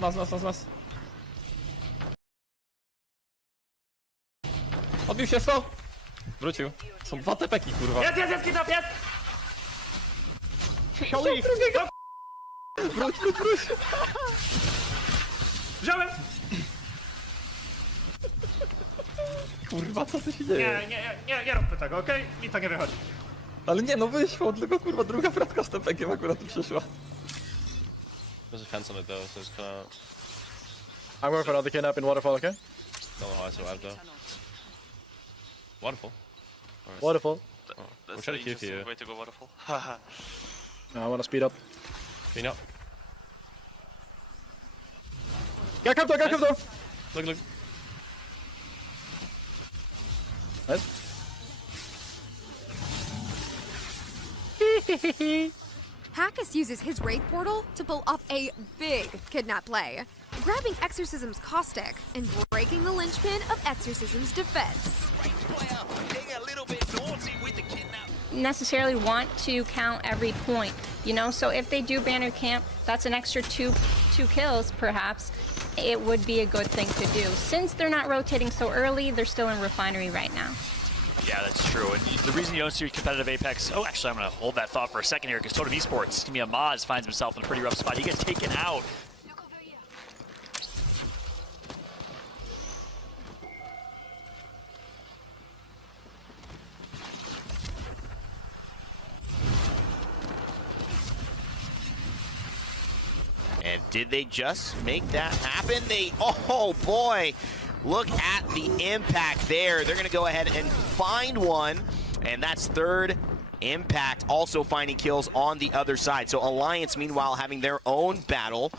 Odbił się 100. Wrócił. Są 2 tepeki, kurwa. Jest, kidnap, jest! Wziął ich! Wróć! Wziąłem! Kurwa, co tu się dzieje? Nie róbmy tego, okej? Mi to nie wychodzi. Ale nie, no wyszło, tylko kurwa druga fratka z tepekiem akurat tu przyszła. There's a fence on it though, so it's kind of... I'm going for another kidnap in waterfall, okay? Don't know how I survived though. Waterfall? Waterfall. We're trying to queue for you. Way to go waterfall. No, I want to speed up. Speed up. Got come door! Look. Nice. Hackus uses his Wraith portal to pull off a big kidnap play, grabbing Exorcism's caustic and breaking the linchpin of Exorcism's defense. Necessarily want to count every point, you know, so if they do banner camp, that's an extra two kills perhaps. It would be a good thing to do. Since they're not rotating so early, they're still in refinery right now. Yeah, that's true. And the reason you don't see competitive Apex... Oh, actually, I'm going to hold that thought for a second here, because Totem Esports, Timmy Amaz finds himself in a pretty rough spot. He gets taken out. And did they just make that happen? Oh boy, look at the impact there. They're gonna go ahead and find one, and that's third impact, also finding kills on the other side. So Alliance, meanwhile, having their own battle.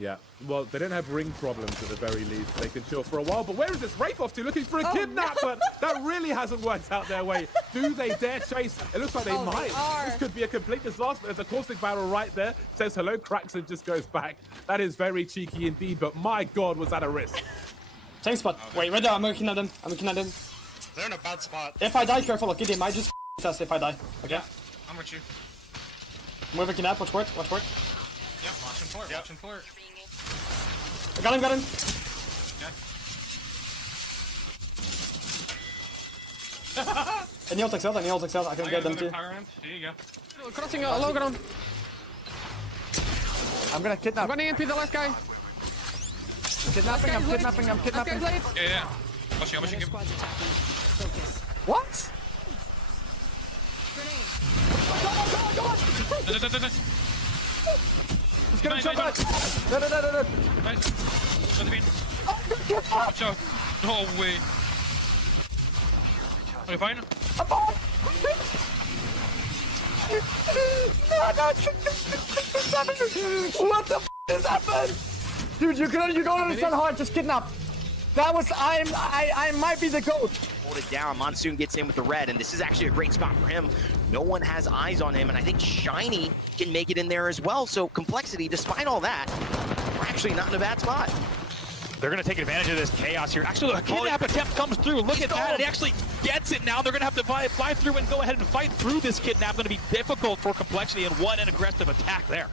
Yeah, well, they don't have ring problems at the very least. They can chill for a while. But where is this Wraith off to? Looking for a kidnap, but that really hasn't worked out their way. Do they dare chase? It looks like they might. This could be a complete disaster. There's a caustic barrel right there. Says hello, cracks, and just goes back. That is very cheeky indeed, but my God, was that a risk? Same spot. Wait, right there. I'm looking at them. They're in a bad spot. If I die, careful. Look, I just test if I die. Okay? Yeah, I'm with you. I'm moving up. Watch for it. Yep, watching for it, watching for it. I got him. And Neil takes out. I can get them too. Power ramp. Here you go. Crossing a low ground. I'm gonna kidnap. I'm gonna EMP the last guy. Kidnapping, I'm kidnapping. Yeah. I'm pushing. What? Go on. Let's get him shot back. No. Nice. Watch out. No way. Are you fine? What the f is happened? Dude, you're going understand hard, just kidnap. That was, I might be the GOAT. Hold it down, Monsoon gets in with the red, and this is actually a great spot for him. No one has eyes on him, and I think Shiny can make it in there as well. So Complexity, despite all that, we're actually not in a bad spot. They're going to take advantage of this chaos here. Actually, a kidnap attempt comes through. Look at that. It actually gets it now. They're going to have to fly through and go ahead and fight through this kidnap. Going to be difficult for Complexity, and what an aggressive attack there.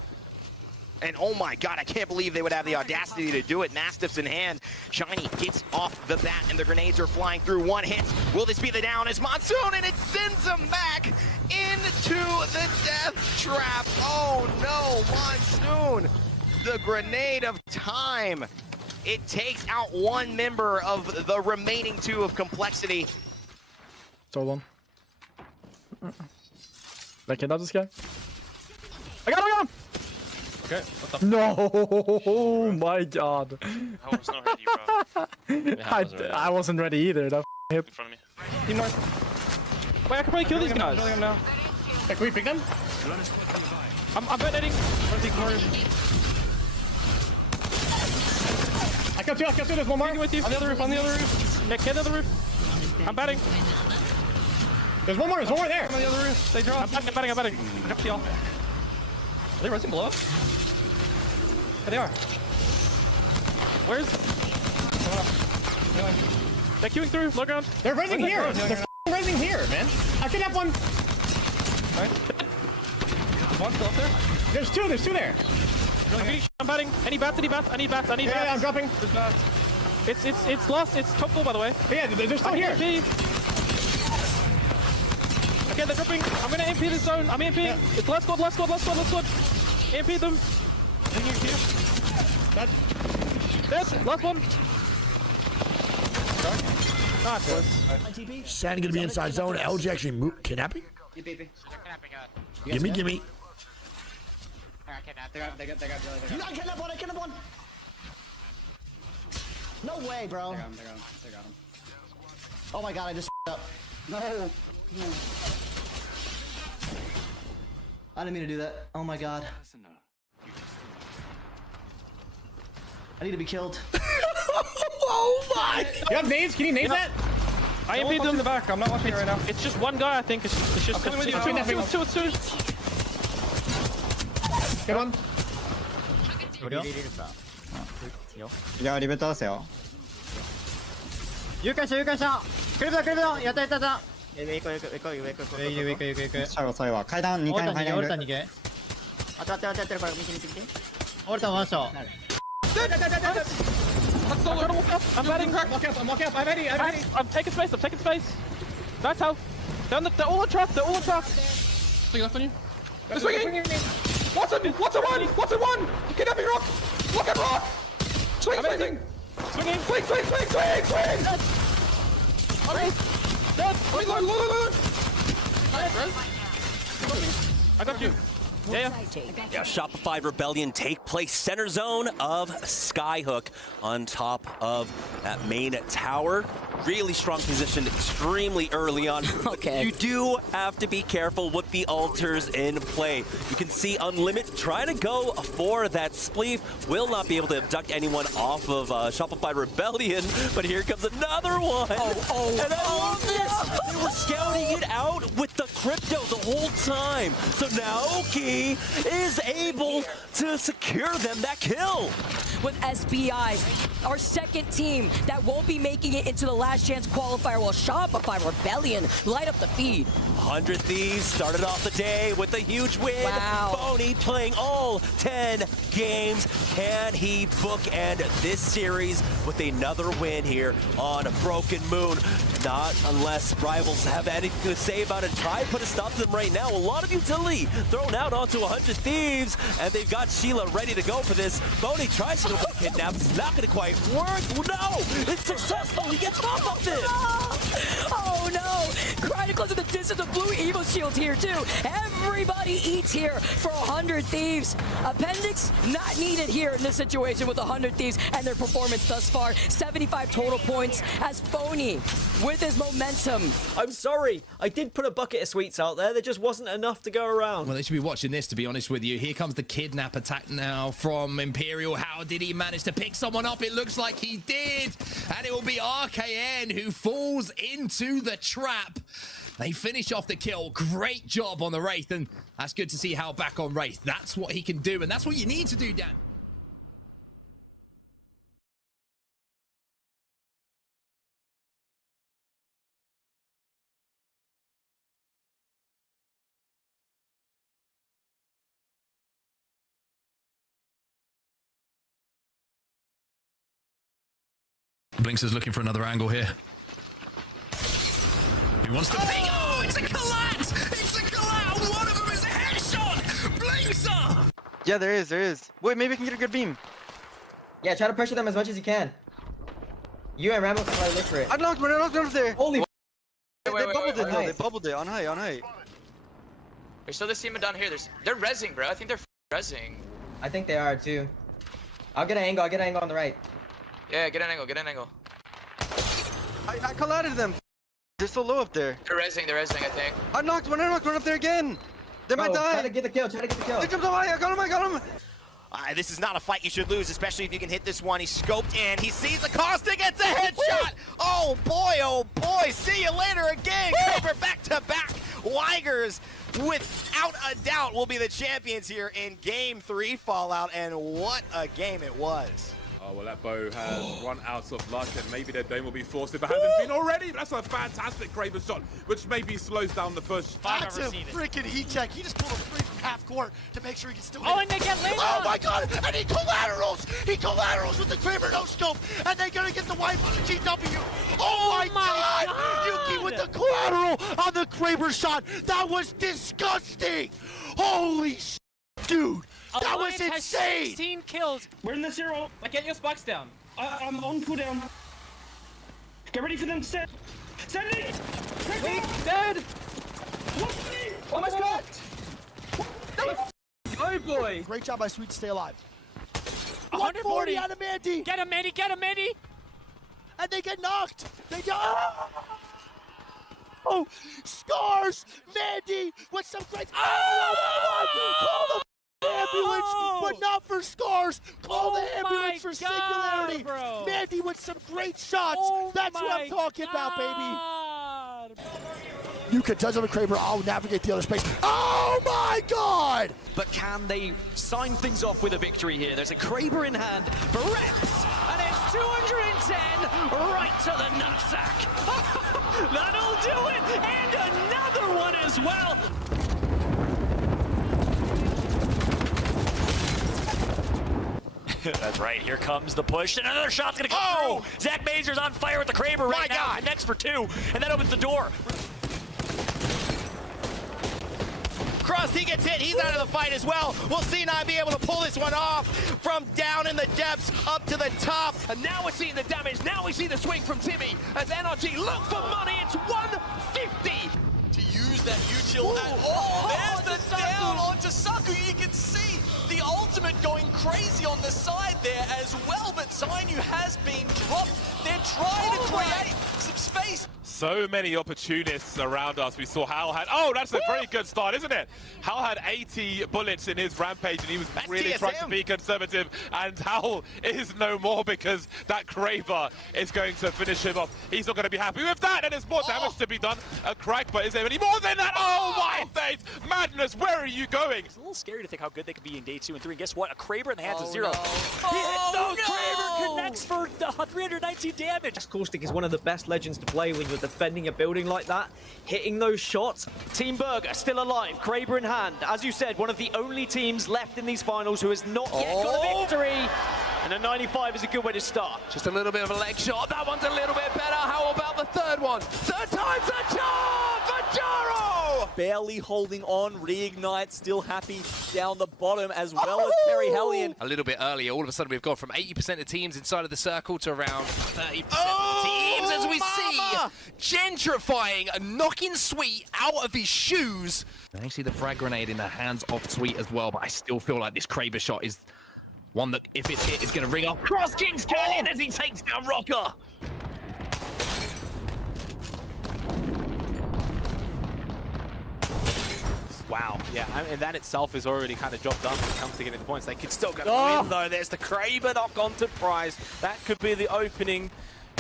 And oh my God, I can't believe they would have the audacity to do it. Mastiffs in hand. Shiny gets off the bat, and the grenades are flying through. One hit. Will this be the down? As Monsoon, and it sends him back into the death trap. Oh no, Monsoon. The grenade of time. It takes out one member of the remaining two of Complexity. Hold on. I kidnap this guy. I got him! Okay, what the No! Oh my God. I was not ready, bro. I wasn't ready either. That hit. In front of me. Team North. Wait, I can probably kill these guys. Hey, can we pick them? I'm bed-netting. I killed two. There's one more. With you. On the other roof. Nick, get on the roof. I'm batting. There's one more there. On the other roof. They draw. I'm batting. Drop y'all. Are they resting below us? Yeah, they are. Where's? They're queuing through. Low ground. They're resing here. They're resing here, man. I can have one. Alright. One still up there. There's two there. I'm batting. Any bats? I need bats. Yeah, I'm dropping. There's bats. It's lost. It's top goal, by the way. Yeah, they're still here. Okay, they're dropping. I'm gonna MP this zone. I'm EMPing. Yeah. It's last squad. EMP them. Dead. Last one. Nice. Sandy gonna be inside zone. LG actually kidnapping? Gimme. They got you not kidnap one. No way, bro. They got him. Oh my God, I just up. No. I didn't mean to do that. Oh my God. I need to be killed. Oh my! You have nades? Can you nade that? I EMP'd them in the back. I'm not watching it right now. It's just one guy, I think. It's just two. Good one. いや、リベット出せよ。誘拐者クリブだやった行くそれは階段2階の階段降りてるから見て降りたワンショット I'm batting. I'm ready. I'm taking space. Nice how. They're all on track. Swing left on you. They're swinging. What's a one? Kidnapping Rock. Look at Rock. Swing. Swing. Dead. Look. I got you. Yeah. Shopify Rebellion take place center zone of Skyhook on top of that main tower. Really strong position extremely early on. Okay. You do have to be careful with the altars in play. You can see Unlimited trying to go for that spleef. Will not be able to abduct anyone off of Shopify Rebellion, but here comes another one. And I love this. They were scouting it out with the crypto the whole time. So now Oki is able to secure them that kill. With SBI, our second team that won't be making it into the last chance qualifier, while Shopify Rebellion light up the feed. 100 Thieves started off the day with a huge win. Wow. Phony playing all 10 games. Can he bookend this series with another win here on a Broken Moon? Not unless rivals have anything to say about it. Try and put a stop to them right now. A lot of utility thrown out onto 100 Thieves, and they've got Sheila ready to go for this. Phony tries to go for the kidnap. It's not going to quite work. No, it's successful. He gets off of it. Oh no! Chronicles of the distance of blue Evo Shield here too. Everybody eats here for 100 Thieves. Appendix not needed here in this situation with 100 Thieves and their performance thus far. 75 total points as Phony with his momentum. I'm sorry, I did put a bucket of sweets out there. There just wasn't enough to go around. Well, they should be watching this, to be honest with you. Here comes the kidnap attack now from Imperial. How did he manage to pick someone up? It looks like he did. And it will be RKN who falls into the trap. They finish off the kill. Great job on the Wraith, and that's good to see how back on Wraith. That's what he can do, and that's what you need to do, Dan. Blinks is looking for another angle here. He wants to... Oh, it's a collat! It's a collat! One of them is a headshot! Blinkser! Yeah, there is. Wait, maybe we can get a good beam. Yeah, try to pressure them as much as you can. You and Rambo can try to look for it. I knocked one up there. Holy They bubbled it, though. They bubbled it on height. There's still this team down here. They're rezzing, bro. I think they're rezzing. I think they are too. I'll get an angle on the right. Yeah, get an angle. I collatted them. They're so low up there. They're rezzing, I think. I knocked one up there again. They might die. Try to get the kill. They jumped so high. I got him. This is not a fight you should lose, especially if you can hit this one. He's scoped in. He sees the Caustic, gets a headshot. Oh boy. See you later again. Kraber back to back. Weigers, without a doubt, will be the champions here in Game 3 Fallout, and what a game it was. Oh, well, that bow has run out of luck, and maybe their dome will be forced if it hasn't been already. But that's a fantastic Kraber shot, which maybe slows down the push. That's a freaking heat check. He just pulled a free from half court to make sure he can still Oh, and they get laid Oh on. my god! And he collaterals! He collaterals with the Kraber no scope, and they're gonna get the wipe on the GW. Oh my god! Yuki with the collateral on the Kraber shot. That was disgusting. Holy shit, dude. That was Alliance insane! has 16 kills. We're in the zero. Like, get your sparks down. I'm on cooldown. Get ready for them to set. Set it! Wait, dead! Almost cracked! Go, boy! Great job by Sweet to stay alive. 140 on a Mandy! Get him, Mandy! And they get knocked! They die! Oh! Scars! Mandy with some great... Call the ambulance, but not for Scars. Call the ambulance for Singularity. Bro. Mandy with some great shots. That's what I'm talking about, baby. You can touch on the Kraber. I'll navigate the other space. Oh my god! But can they sign things off with a victory here? There's a Kraber in hand for reps, and it's 210 right to the nutsack. That'll do it, and another one as well. That's right, here comes the push, and another shot's gonna come through. Zach Mazur's on fire with the Kraber right now. Next for 2, and that opens the door. Cross, he gets hit. He's out of the fight as well. Will C9 be able to pull this one off from down in the depths up to the top? And now we're seeing the damage. Now we see the swing from Timmy as NRG look for money. It's 150. To use that util. There's the down onto Saku. crazy on the side there as well, but Zainu has been dropped. They're trying to create some space. So many opportunists around us. We saw Hal had... Oh, that's a very good start, isn't it? Hal had 80 bullets in his rampage, and he was really trying to be conservative. And Hal is no more because that Kraber is going to finish him off. He's not going to be happy with that, and there's more damage to be done. A crack, but is there any more than that? Oh, my days! Madness, where are you going? It's a little scary to think how good they could be in day 2 and 3. And guess what? A Kraber in the hands of Zero. Kraber connects for 319 damage. Caustic is one of the best legends to play when you're defending a building like that, hitting those shots. Team Burger still alive, Kraber in hand. As you said, one of the only teams left in these finals who has not yet got a victory. And a 95 is a good way to start. Just a little bit of a leg shot. That one's a little bit better. How about the third one? Third time's a charm for Jaro! Barely holding on. Reignite still happy down the bottom, as well as Perry Hellion. A little bit earlier, all of a sudden we've gone from 80% of teams inside of the circle to around 30% of teams as we see gentrifying, knocking Sweet out of his shoes. And you see the frag grenade in the hands of Sweet as well, but I still feel like this Kraber shot is one that, if it's hit, is going to ring off Cross Kings Canyon as he takes down Rocker. Wow, yeah, and that itself is already kind of job done when it comes to getting the points. They could still go win, though. There's the Kraber knock onto Prize. That could be the opening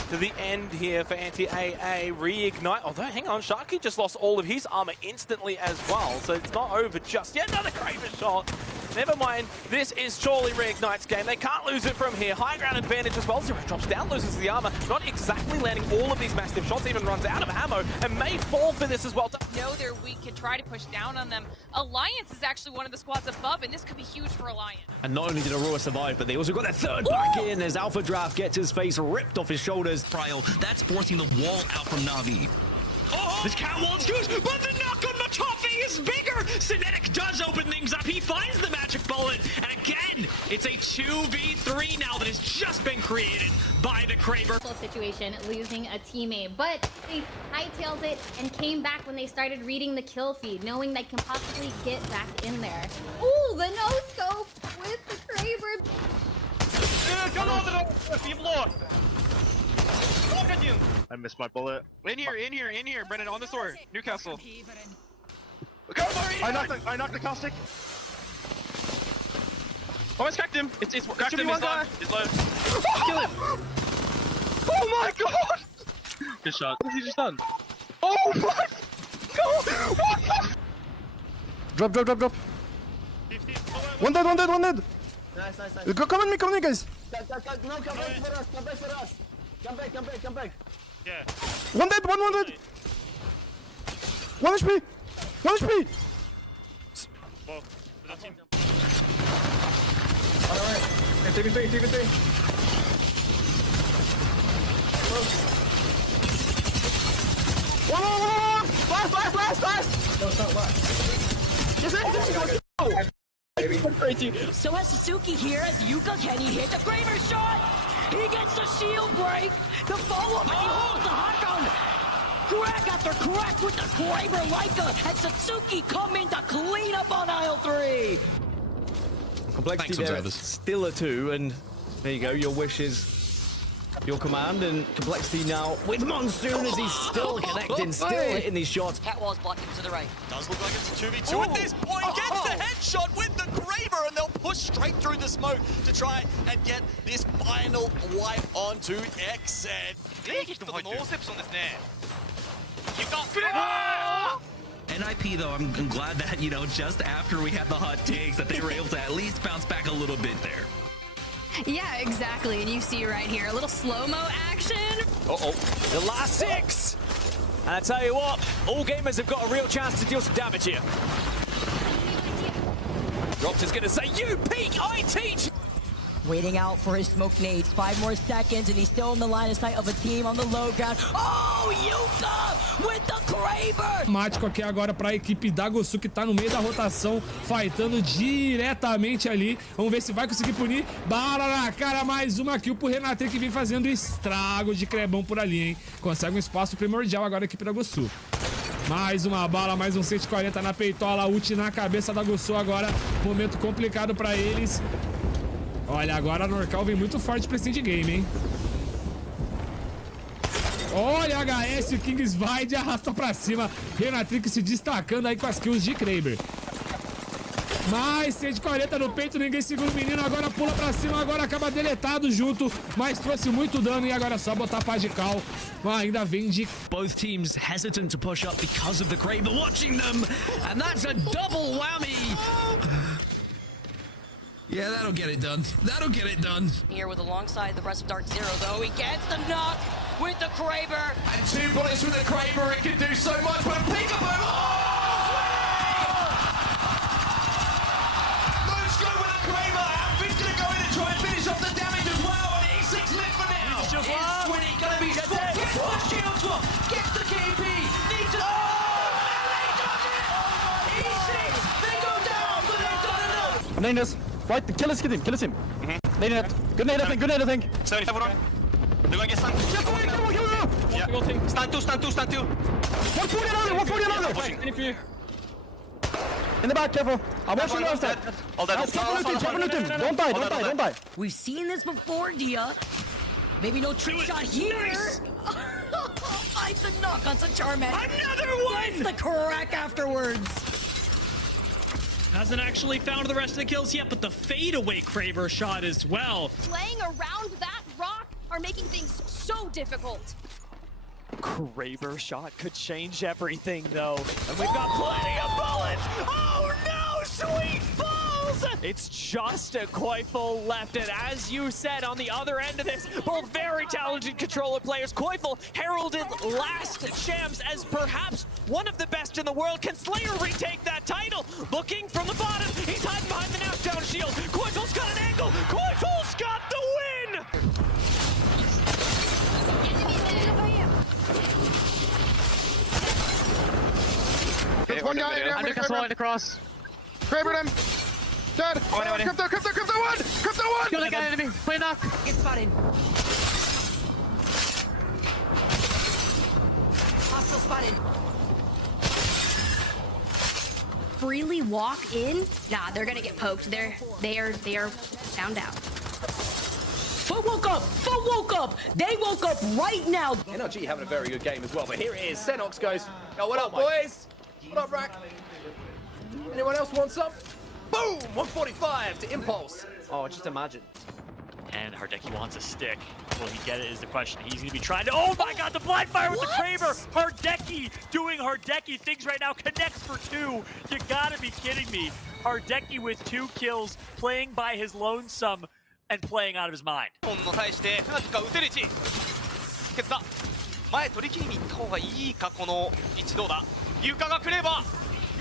to the end here for anti-AA. Reignite, although, hang on, Sharky just lost all of his armor instantly as well, so it's not over just yet. Another Kraber shot. Never mind, this is surely Reignite's game. They can't lose it from here. High ground advantage as well. Zero drops down, loses the armor. Not exactly landing all of these massive shots, even runs out of ammo, and may fall for this as well. Know they're weak, can try to push down on them. Alliance is actually one of the squads above, and this could be huge for Alliance. And not only did Aurora survive, but they also got their third back in as Alpha Draft gets his face ripped off his shoulders. Prio, that's forcing the wall out from Na'Vi. Oh, this catwall's good, but the knock on Matafi is bigger! Cinetic does open things up, he finds the magic bullet, and again, it's a 2v3 now that has just been created by the Kraber. Situation, losing a teammate, but they hightailed it and came back when they started reading the kill feed, knowing they can possibly get back in there. Ooh, the no-scope with the Kraber. I missed my bullet. In here, Brennan, on the sword. Newcastle. I knocked the caustic. Almost cracked him. It's cracked him. He's low. He's low. Kill him. Oh my god! Good shot. What has he just done? Oh my god! What the? Drop. One dead. Nice. Come on me, guys. No, come back for us. Come back. Yeah. One dead. 1 HP. Alright. 3v3. Whoa! Last! No, it's not last. Yes, Crazy. So has Suzuki here as Yuka. Can he hit the Kraber shot? He gets the shield break. The follow-up, and he holds the hot ground. Crack after crack with the Kraber Leica, and Suzuki coming to clean up on aisle 3. Complexity Thanks, there, observers. still a 2, and there you go, your wish is your command, and Complexity now with Monsoon as he's still connecting, still hitting these shots. Catwall's blocking to the right. Does look like it's a 2v2 at this point. Gets the headshot with the Kraber, and they'll push straight through the smoke to try and get this final wipe onto XZ. NIP though, I'm glad that, you know, just after we had the hot takes that they were able to at least bounce back a little bit there. Yeah, exactly. And you see right here, a little slow-mo action. The last 6! And I tell you what, all gamers have got a real chance to deal some damage here. Drops is gonna say, you peek, I teach! Waiting out for his smoke nades. 5 more seconds, and he's still in the line of sight of a team on the low ground. Oh, Yuka with the Kraber! Mático aqui agora para a equipe da Gosu, que tá no meio da rotação, fightando diretamente ali. Vamos ver se vai conseguir punir. Bala na cara, mais uma kill pro Renate, que vem fazendo estrago de Crebão por ali, hein? Consegue um espaço primordial agora a equipe da Gosu. Mais uma bala, mais um 140 na peitola, ult na cabeça da Gosu agora. Momento complicado para eles. Olha, agora a Norcal vem muito forte pra esse endgame, hein? Olha, HS, Kings vai de arrasta pra cima. Renatrix se destacando aí com as kills de Kraber. Mais 140 no peito, ninguém segura o menino. Agora pula pra cima, agora acaba deletado junto. Mas trouxe muito dano e agora é só botar pá de cal. Mas ainda vem de... Both teams hesitant to push up because of the Kraber watching them. And that's a double whammy. Yeah, that'll get it done. That'll get it done. Here with alongside the rest of Dark Zero, though. He gets the knock with the Kraber. And 2 bullets with the Kraber. It can do so much. But Peekaboo! Let's go with the Kraber. Amphi's going to go in and try and finish off the damage as well. And E6 lit for now. Is Swinny going to be swapped? Gets the shield swap. Gets the KP. Needs to... E6, they go down, but they've done enough. Nanas, right, kill his team, kill his team. Nade it. Good nade, I think, good nade, I think. 75 on. They're going to get stunned. Yeah. Stun 2, stun 2, stun 2. 140 another, 140 another. In the back, careful. I'm watching the outside. Don't die. We've seen this before, Dia. Maybe no trick shot here. Nice. Finds a knock on some Charmander. Another one! Gets the crack afterwards. Hasn't actually found the rest of the kills yet, but the fadeaway Kraber shot as well. Playing around that rock are making things so difficult. Kraber shot could change everything, though. And we've got plenty of bullets. Oh no, sweet balls! It's just a Koifel left, and as you said, on the other end of this, both very talented controller players. Koifel heralded last champs as perhaps one of the best in the world. Can Slayer retake that title? Looking from the bottom, he's hiding behind the knockdown shield. Koifel's got an angle. Koifel's got the win! There's one guy in across. Kraber him. Dead. Crypto one. Crypto one. Kill that guy enemy. Play knock. Get spotted. Hostile spotted. Freely walk in? Nah, they're gonna get poked. They are found out. Foot woke up. They woke up right now. NRG having a very good game as well, but here it is. Xenox goes, oh, what up, boys? What up, Rack? Anyone else want some? Boom! 145 to Impulse. Oh, just imagine. And Hardeki wants a stick. Will he get it is the question. He's going to be trying to... Oh my god, the blind fire with the Kraber! Hardeki doing Hardeki things right now. Connects for 2. You gotta be kidding me. Hardeki with 2 kills, playing by his lonesome and playing out of his mind. 前取り切りに行った方がいいかこの位置どうだ床が来れば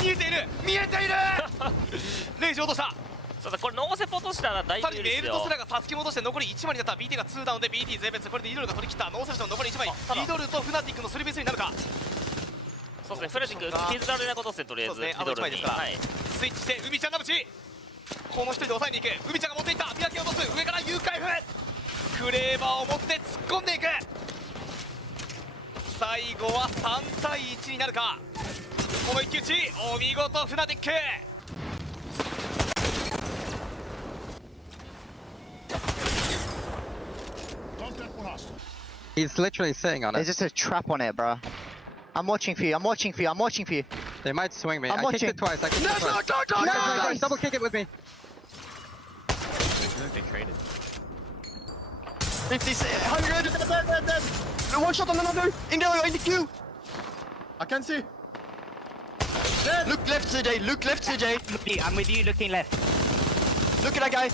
見えているレイジ落としたそうだこれノーセポとしたら大丈夫ですよメールとスラがさつき戻して残り1枚になった BT が2ダウンで BT 全滅これでリドルが取り切ったノーセポの残り1枚リドルとフナティックのスリーベースになるかそうですねフナティック傷だられなことですねとりあえずそうですねあと1枚ですから、スイッチして海ちゃんがぶちこの一人で抑えに行く海ちゃんが持っていった磨き落とす上から誘拐風クレーバーを持って突っ込んでいく最後は3対1になるかこの一騎打ちお見事フナティックHe's literally sitting on it. There's just a trap on it, bro. I'm watching for you. They might swing me. I'm I watching. kicked it twice. Nice. Double kick it with me. They traded. 50, 100. One shot on another. In the queue. I can see. Dead. Look left, CJ. I'm with you, looking left. Look at that guy.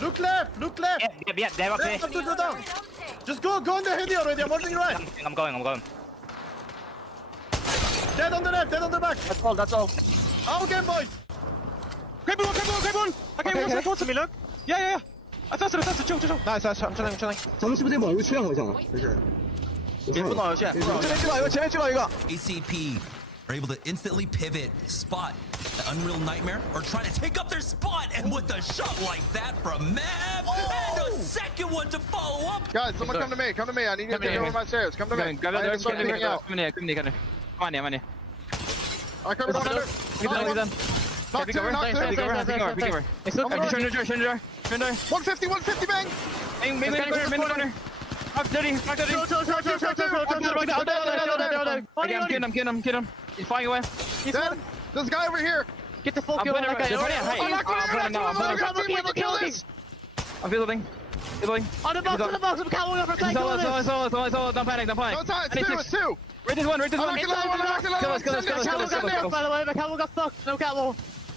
Look left. Yeah, they're up there. here. Have to go down. Just go on the heady already. I'm watching right. I'm going. Dead on the left, dead on the back. That's all. Out again, boys. Grab one. Okay, what's to me, look. Yeah. I thought it. Chill. Nice. I'm chilling. ACP are able to instantly pivot, spot the Unreal Nightmare, or try to take up their spot, and with a shot like that from Mav, and a second one to follow up. Guys, someone come to me. I need you to get over my stairs. Come to me. Come in here. I come down under. Knock two, knock two. Peek over. It's okay. Turn the door. 150, 150, bang. Main corner. Knock 30. I'm getting him. He's flying away. He's dead. There's a guy over here. Get the full kill on that guy. I'm building. On the box, I'm cowering over. Solo. Don't panic. No time, it's two. Rate this one. Kill us. By the way, my cowl got stuck. No cowl.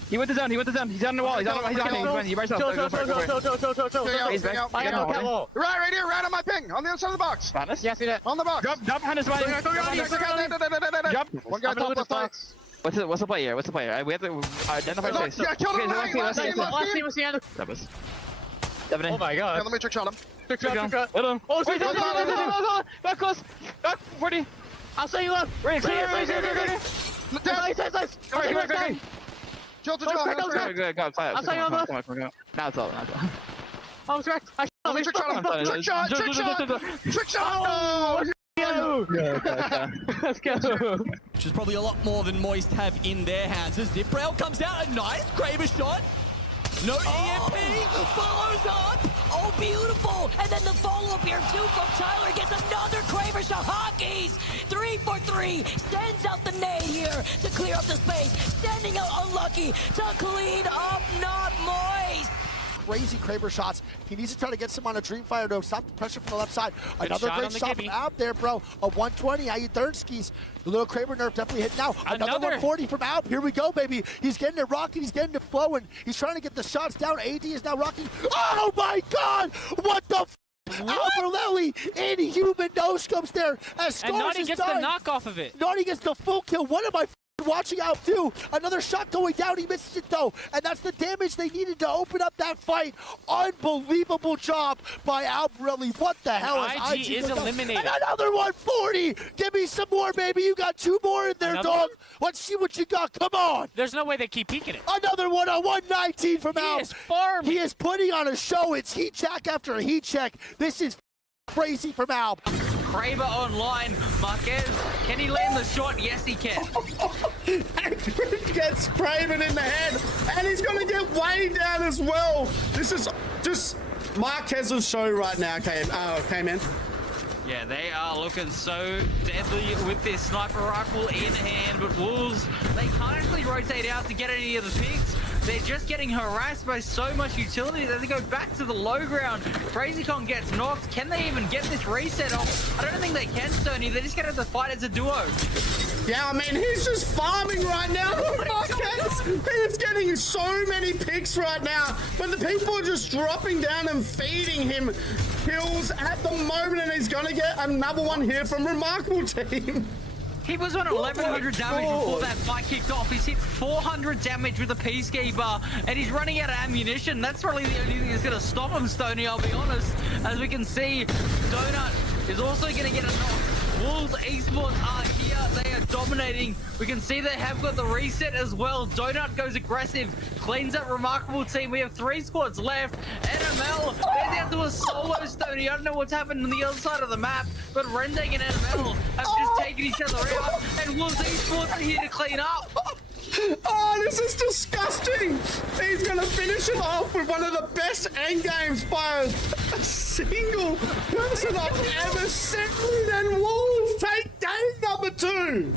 He went to zone. He's on the wall. He's on He by himself. I got no cowl. Right here, right on my ping, on the other side of the box. Yeah, see that. On the box. Jump behind his body. Jump. One guy top left box. What's the play here? We have to identify space. Yeah, kill him. Last team was the end. Oh my god. Yeah, let me trick shot him. Trick shot. Oh, back close. Back 40. I'll say you up. Nice. Come on. Chill. Good. I'll say you up. Now it's all. I was wrecked. Let me trick shot him. Trick shot. Let's go. Which is probably a lot more than Moist have in their hands. As Ziprail comes out, a nice Kraber shot. No EMP, follows up. Oh, beautiful. And then the follow-up here, too, from Tyler. Gets another Kraber shot. Hockeys, 3 for 3. Sends out the nade here to clear up the space. Sending out Unlucky to clean up Not Moist. Crazy Kraber shots. He needs to try to get some on a Dreamfire to stop the pressure from the left side. Another great shot from out there, bro. A 120. How you third skis? The little Kraber nerf definitely hit now. Another 140 from Alp. Here we go, baby. He's getting it rocking. He's getting it flowing. He's trying to get the shots down. AD is now rocking. Oh my God! What the f? Alvarelli, inhuman no-scopes there. As Scars and Naughty gets the knock off of it. Naughty gets the full kill. What am I watching out too? Another shot going down. He misses it though, and that's the damage they needed to open up that fight. Unbelievable job by Alvarelli. What the hell is IG is eliminated. And another 140. Give me some more, baby. You got 2 more in there, dog. Let's see what you got. Come on. There's no way they keep peeking it. Another one, a 119 from Alp. He is farming. He is putting on a show. It's heat check after heat check. This is crazy from Alp. Kraber online. Marquez, can he land the shot? Yes, he can. Gets Kraber in the head, and he's going to get way down as well. This is just Marquez's show right now, K-Man. Yeah, they are looking so deadly with their sniper rifle in hand, but Wolves, they can't actually rotate out to get any of the picks. They're just getting harassed by so much utility that they go back to the low ground. CrazyCon gets knocked. Can they even get this reset off? I don't think they can, Stoney. They're just going to have to fight as a duo. Yeah, I mean, he's just farming right now. Marquez, he's getting so many picks right now, but the people are just dropping down and feeding him kills at the moment, and he's going to get another one here from Remarkable Team. He was on 1100 damage before that fight kicked off. He's hit 400 damage with a Peacekeeper, and he's running out of ammunition. That's really the only thing that's going to stop him, Stoney, I'll be honest. As we can see, Donut is also going to get a knock. Wolves Esports are here. They are dominating. We can see they have got the reset as well. Donut goes aggressive, cleans up Remarkable Team. We have 3 squads left. NML, they're down to a solo, Stoney. I don't know what's happened on the other side of the map, but Rendang and NML have just taken each other out, and Wolves Esports are here to clean up. Oh, this is disgusting. He's going to finish it off with one of the best end games by a single person I've ever seen. And Wolves take game number 2.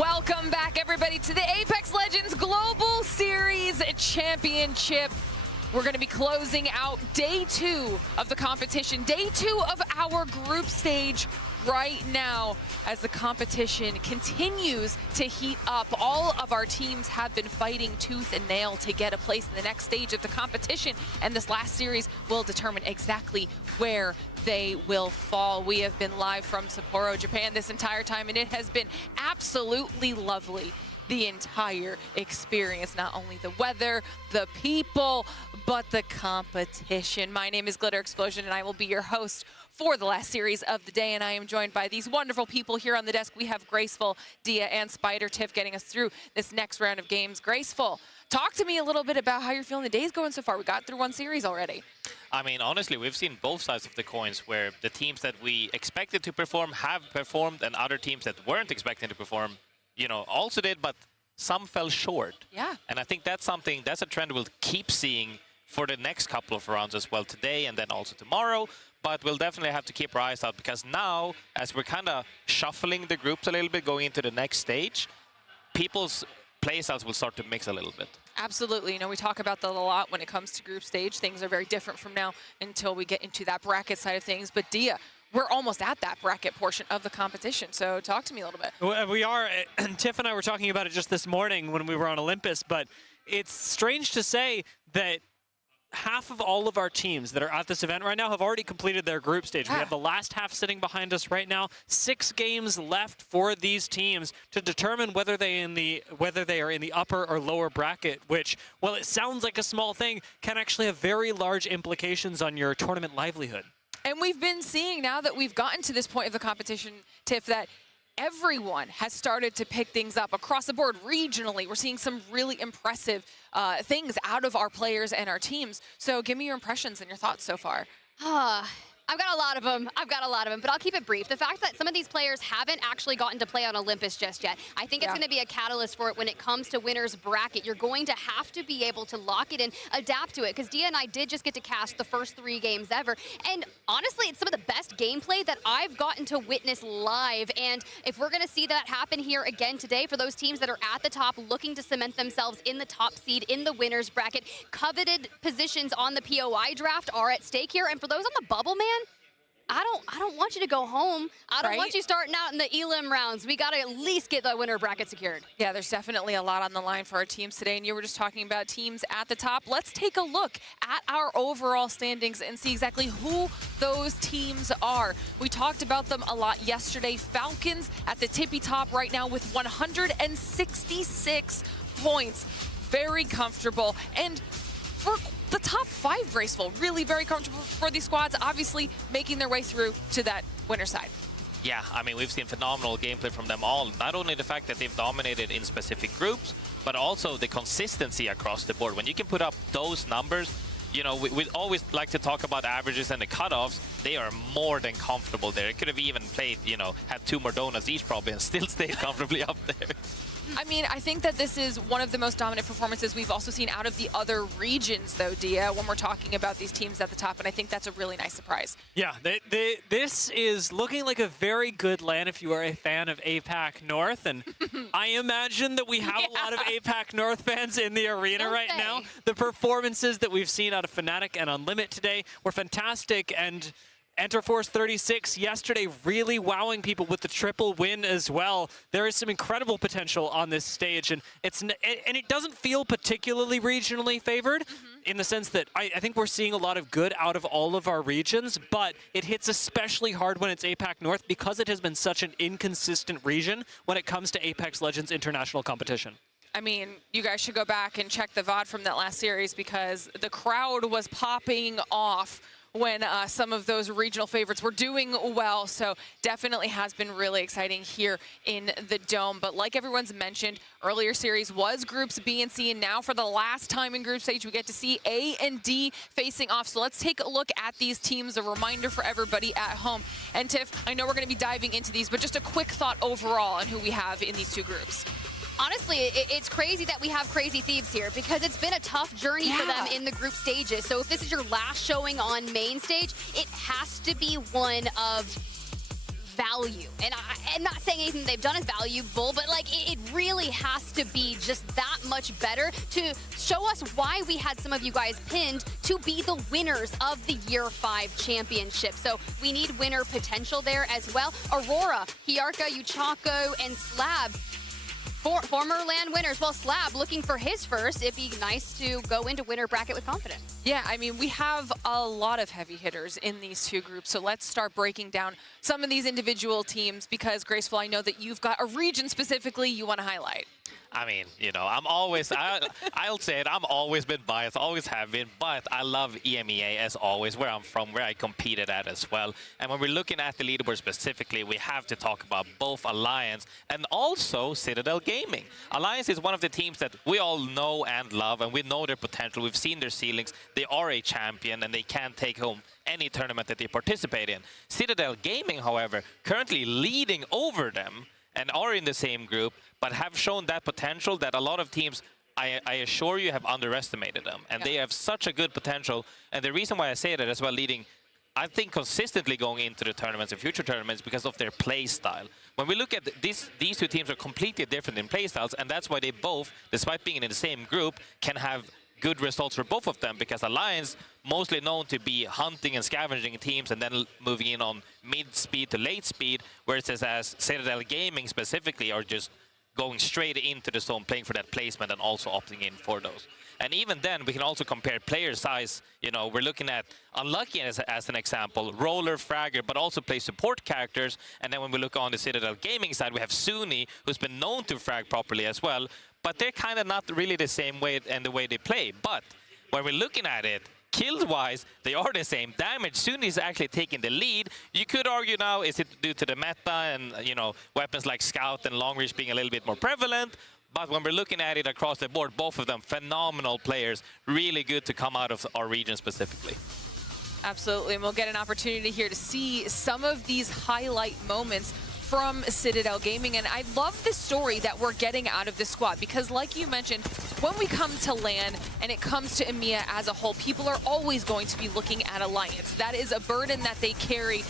Welcome back, everybody, to the Apex Legends Global Series Championship. We're going to be closing out day 2 of the competition, day 2 of our group stage right now as the competition continues to heat up. All of our teams have been fighting tooth and nail to get a place in the next stage of the competition, and this last series will determine exactly where they will fall. We have been live from Sapporo, Japan this entire time, and it has been absolutely lovely. The entire experience, not only the weather, the people, but the competition. My name is Glitter Explosion, and I will be your host for the last series of the day, and I am joined by these wonderful people here on the desk. We have Graceful, Dia, and Spider Tiff getting us through this next round of games. Graceful, talk to me a little bit about how you're feeling the day's going so far. We got through one series already. I mean, honestly, we've seen both sides of the coins where the teams that we expected to perform have performed, and other teams that weren't expecting to perform, you know, also did, but some fell short. Yeah. And I think that's a trend we'll keep seeing for the next couple of rounds as well, today and then also tomorrow. But we'll definitely have to keep our eyes out, because now, as we're kind of shuffling the groups a little bit, going into the next stage, people's playstyles will start to mix a little bit. Absolutely. You know, we talk about that a lot when it comes to group stage. Things are very different from now until we get into that bracket side of things. But Dia, we're almost at that bracket portion of the competition, so talk to me a little bit. We are, and Tiff and I were talking about it just this morning when we were on Olympus, but it's strange to say that half of all of our teams that are at this event right now have already completed their group stage. We have the last half sitting behind us right now. 6 games left for these teams to determine whether they are in the upper or lower bracket, which, while it sounds like a small thing, can actually have very large implications on your tournament livelihood. And we've been seeing, now that we've gotten to this point of the competition, Tiff, that everyone has started to pick things up across the board regionally. We're seeing some really impressive things out of our players and our teams. So give me your impressions and your thoughts so far. I've got a lot of them. But I'll keep it brief. The fact that some of these players haven't actually gotten to play on Olympus just yet, I think it's going to be a catalyst for it when it comes to winner's bracket. You're going to have to be able to lock it in, adapt to it, because Dia and I did just get to cast the first 3 games ever. And honestly, it's some of the best gameplay that I've gotten to witness live. And if we're going to see that happen here again today for those teams that are at the top looking to cement themselves in the top seed in the winner's bracket, coveted positions on the POI draft are at stake here. And for those on the bubble, man, I don't want you to go home. I don't want you starting out in the elim rounds. We got to at least get the winner bracket secured. Yeah, there's definitely a lot on the line for our teams today, and you were just talking about teams at the top. Let's take a look at our overall standings and see exactly who those teams are. We talked about them a lot yesterday. Falcons at the tippy top right now with 166 points. Very comfortable. And for the top 5, Graceful, really very comfortable for these squads, obviously making their way through to that winner side. Yeah, I mean, we've seen phenomenal gameplay from them all. Not only the fact that they've dominated in specific groups, but also the consistency across the board. When you can put up those numbers, you know, we always like to talk about averages and the cutoffs. They are more than comfortable there. It could have even played, you know, had 2 more donuts each probably and still stayed comfortably up there. I mean, I think that this is one of the most dominant performances we've also seen out of the other regions, though, Dia, when we're talking about these teams at the top, and I think that's a really nice surprise. Yeah, this is looking like a very good LAN if you are a fan of APAC North, and I imagine that we have a lot of APAC North fans in the arena right now. The performances that we've seen out of Fnatic and Unlimit today were fantastic, and Enterforce 36 yesterday really wowing people with the triple win as well. There is some incredible potential on this stage, and it doesn't feel particularly regionally favored in the sense that I think we're seeing a lot of good out of all of our regions, but it hits especially hard when it's APAC North because it has been such an inconsistent region when it comes to Apex Legends international competition. I mean, you guys should go back and check the VOD from that last series because the crowd was popping off when some of those regional favorites were doing well. So definitely has been really exciting here in the Dome. But like everyone's mentioned, earlier series was groups B and C, and now for the last time in group stage, we get to see A and D facing off. So let's take a look at these teams, a reminder for everybody at home. And Tiff, I know we're gonna be diving into these, but just a quick thought overall on who we have in these 2 groups. Honestly, it's crazy that we have Crazy Thieves here because it's been a tough journey for them in the group stages. So if this is your last showing on main stage, it has to be one of value. And I'm not saying anything they've done is valuable, but like it really has to be just that much better to show us why we had some of you guys pinned to be the winners of the Year 5 championship. So we need winner potential there as well. Aurora, Hiarka, Uchako, and Slab, former LAN winners. Well, Slab looking for his first. It'd be nice to go into winner bracket with confidence. Yeah, I mean, we have a lot of heavy hitters in these two groups, so let's start breaking down some of these individual teams because, Graceful, I know that you've got a region specifically you want to highlight. I mean, you know, I'm always, I'll say it, I'm always been biased, always have been, but I love EMEA as always, where I'm from, where I competed at as well. And when we're looking at the leaderboard specifically, we have to talk about both Alliance and also Citadel Gaming. Alliance is one of the teams that we all know and love, and we know their potential. We've seen their ceilings. They are a champion, and they can take home any tournament that they participate in. Citadel Gaming, however, currently leading over them, and are in the same group, but have shown that potential that a lot of teams, I assure you, have underestimated them. And they have such a good potential. And the reason why I say that as well, leading, I think, consistently going into the tournaments and future tournaments because of their play style. When we look at these two teams are completely different in play styles, and that's why they both, despite being in the same group, can have good results for both of them, because Alliance, mostly known to be hunting and scavenging teams and then moving in on mid-speed to late speed, whereas as Citadel Gaming specifically are just going straight into the zone, playing for that placement and also opting in for those. And even then, we can also compare player size. You know, we're looking at Unlucky as an example, Roller, Fragger, but also play support characters. And then when we look on the Citadel Gaming side, we have Suni, who's been known to frag properly as well. But they're kind of not really the same way and the way they play. But when we're looking at it, kills-wise, they are the same. Damage, Suni is actually taking the lead. You could argue now, is it due to the meta and, you know, weapons like Scout and Long Reach being a little bit more prevalent? But when we're looking at it across the board, both of them phenomenal players, really good to come out of our region specifically. Absolutely, and we'll get an opportunity here to see some of these highlight moments from Citadel Gaming, and I love the story that we're getting out of this squad because, like you mentioned, when we come to LAN and it comes to EMEA as a whole, people are always going to be looking at Alliance. That is a burden that they carry,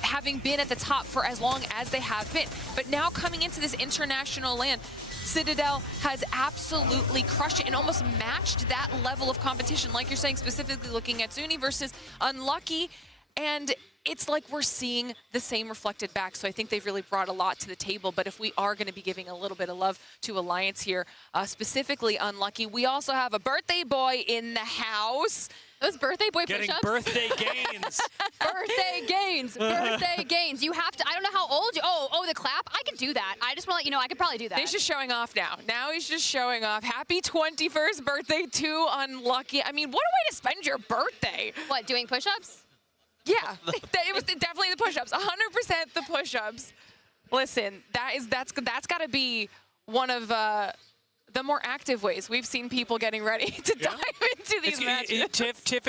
having been at the top for as long as they have been. But now coming into this international LAN, Citadel has absolutely crushed it and almost matched that level of competition, like you're saying, specifically looking at Zuni versus Unlucky, and it's like we're seeing the same reflected back. So I think they've really brought a lot to the table. But if we are going to be giving a little bit of love to Alliance here, specifically Unlucky, we also have a birthday boy in the house. Those birthday boy push-ups? Getting birthday gains. Birthday gains. Birthday gains. You have to, I don't know how old you, oh, the clap? I can do that. I just want to let you know, I could probably do that. He's just showing off now. Now he's just showing off. Happy 21st birthday to Unlucky. I mean, what a way to spend your birthday. What, doing push-ups? Yeah, it was definitely the push-ups, 100% the push-ups. Listen, that's got to be one of the more active ways we've seen people getting ready to dive into these matches. Tiff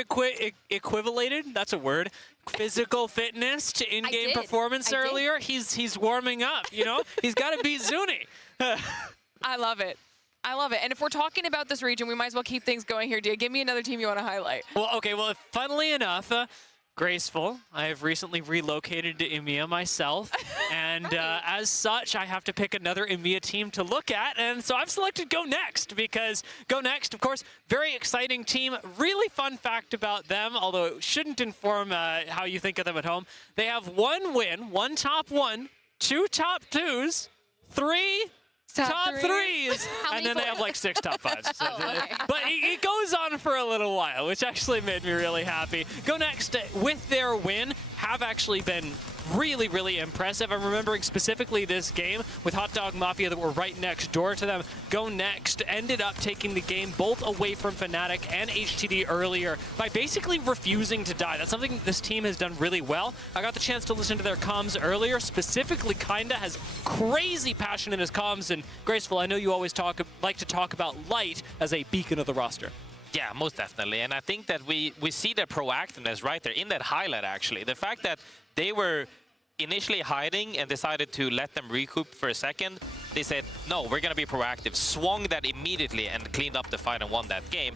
equivalated, that's a word, physical fitness to in-game performance earlier. He's warming up, you know? He's got to beat Zuni. I love it. I love it. And if we're talking about this region, we might as well keep things going here, Dia. Give me another team you want to highlight. Well, okay, well, funnily enough, Graceful, I have recently relocated to EMEA myself, and as such, I have to pick another EMEA team to look at, and so I've selected Go Next, because Go Next, of course, very exciting team. Really fun fact about them, although it shouldn't inform how you think of them at home. They have 1 win, 1 top 1, 2 top 2s, 3 top 3s, and then they have like 6 top 5s. So, okay. But it goes on for a little while, which actually made me really happy. Go Next, with their win, have actually been really, really impressive. I'm remembering specifically this game with Hot Dog Mafia that were right next door to them. Go Next ended up taking the game both away from Fnatic and HTD earlier by basically refusing to die. That's something this team has done really well. I got the chance to listen to their comms earlier. Specifically, Kinda has crazy passion in his comms, and Graceful, I know you always like to talk about Light as a beacon of the roster. Yeah, most definitely. And I think that we see their proactiveness right there in that highlight, actually. The fact that they were initially hiding and decided to let them recoup for a second, they said, no, we're going to be proactive, swung that immediately and cleaned up the fight and won that game.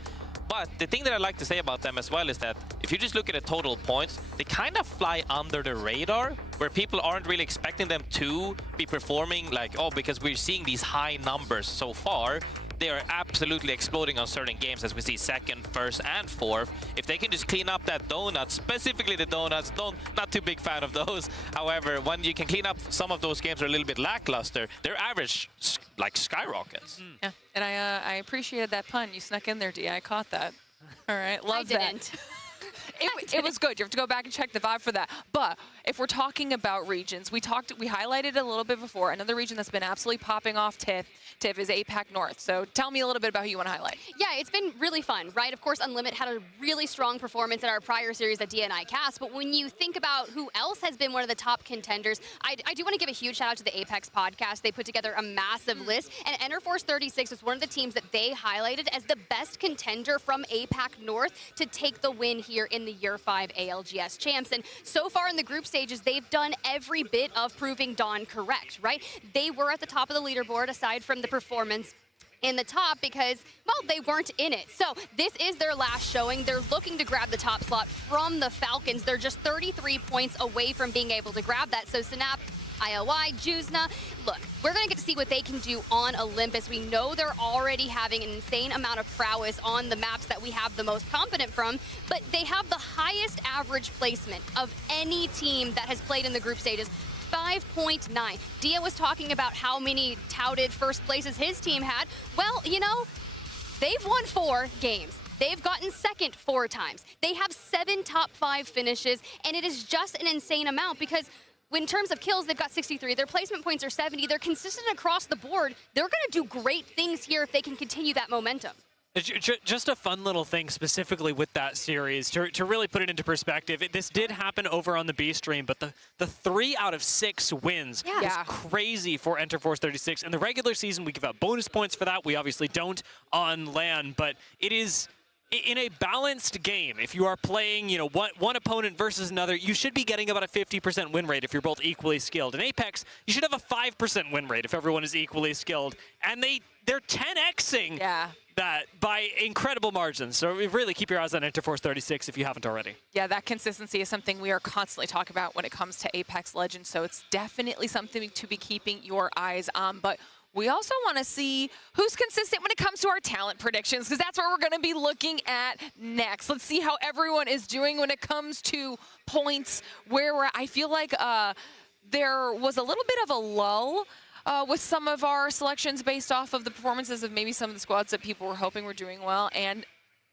But the thing that I like to say about them as well is that if you just look at the total points, they kind of fly under the radar where people aren't really expecting them to be performing like, oh, because we're seeing these high numbers so far. They are absolutely exploding on certain games, as we see second, first, and fourth. If they can just clean up that donut, specifically the donuts, not too big fan of those. However, when you can clean up some of those games are a little bit lackluster, their average like skyrockets. Yeah, and I appreciated that pun. You snuck in there, D. I caught that. All right, love that. I didn't. It was good. You have to go back and check the vibe for that. But if we're talking about regions, we highlighted it a little bit before. Another region that's been absolutely popping off TIFF is APAC North. So tell me a little bit about who you want to highlight. Yeah, it's been really fun, right? Of course, Unlimit had a really strong performance in our prior series that DNI cast, but when you think about who else has been one of the top contenders, I do want to give a huge shout out to the Apex podcast. They put together a massive list, and Enterforce 36 was one of the teams that they highlighted as the best contender from APAC North to take the win here in the Year 5 ALGS champs. And so far in the group stages, they've done every bit of proving Dawn correct, right? They were at the top of the leaderboard aside from the performance in the top because, well, they weren't in it. So this is their last showing. They're looking to grab the top slot from the Falcons. They're just 33 points away from being able to grab that. So Synap, ILY, Juzna, look, we're going to get to see what they can do on Olympus. We know they're already having an insane amount of prowess on the maps that we have the most confident from, but they have the highest average placement of any team that has played in the group stages. 5.9. Dia was talking about how many touted first places his team had. Well, you know, they've won 4 games. They've gotten second 4 times. They have 7 top 5 finishes, and it is just an insane amount because in terms of kills, they've got 63. Their placement points are 70. They're consistent across the board. They're going to do great things here if they can continue that momentum. Just a fun little thing specifically with that series to really put it into perspective. This did happen over on the B stream, but the 3 out of 6 wins is crazy for Enterforce 36. In the regular season, we give out bonus points for that. We obviously don't on LAN, but it is in a balanced game. If you are playing, you know, one opponent versus another, you should be getting about a 50% win rate if you're both equally skilled. In Apex, you should have a 5% win rate if everyone is equally skilled, and they're 10xing that by incredible margins. So really keep your eyes on Enterforce 36 if you haven't already. Yeah, that consistency is something we are constantly talking about when it comes to Apex Legends, so it's definitely something to be keeping your eyes on. But we also want to see who's consistent when it comes to our talent predictions, because that's what we're going to be looking at next. Let's see how everyone is doing when it comes to points, I feel like there was a little bit of a lull with some of our selections based off of the performances of maybe some of the squads that people were hoping were doing well. And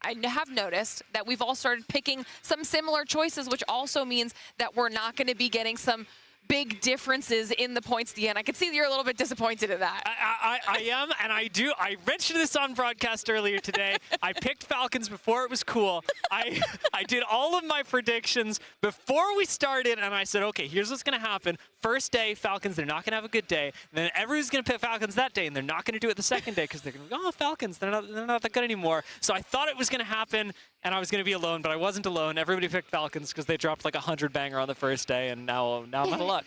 I have noticed that we've all started picking some similar choices, which also means that we're not going to be getting some big differences in the points, Deanna. I can see that you're a little bit disappointed in that. I am, and I mentioned this on broadcast earlier today. I picked Falcons before it was cool. I did all of my predictions before we started, and I said, okay, here's what's going to happen. First day, Falcons, they're not going to have a good day. Then everyone's going to pick Falcons that day, and they're not going to do it the second day because they're going to go, oh, Falcons, they're not that good anymore. So I thought it was going to happen, and I was going to be alone, but I wasn't alone. Everybody picked Falcons because they dropped like 100 banger on the first day, and now I'm out of luck.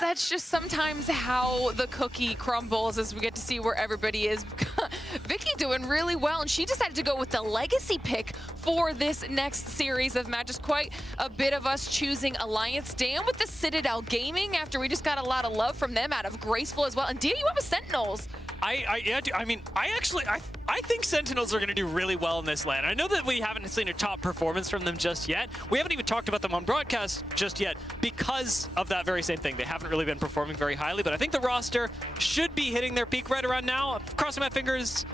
That's just sometimes how the cookie crumbles as we get to see where everybody is. Vicky doing really well, and she decided to go with the legacy pick for this next series of matches. Quite a bit of us choosing Alliance. Dan with the Citadel Gaming after we just got a lot of love from them out of Graceful as well. And Dia, you have a Sentinels. I think Sentinels are going to do really well in this LAN. I know that we haven't seen a top performance from them just yet. We haven't even talked about them on broadcast just yet because of that very same thing. They haven't really been performing very highly, but I think the roster should be hitting their peak right around now. Crossing my fingers,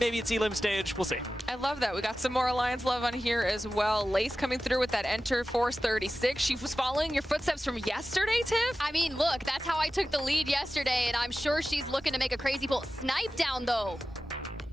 maybe it's Elim stage. We'll see. I love that. We got some more Alliance love on here as well. Lace coming through with that Enter Force 36. She was following your footsteps from yesterday, Tiff. I mean, look, that's how I took the lead yesterday, and I'm sure she's looking to make a crazy pull. Snipe down, though.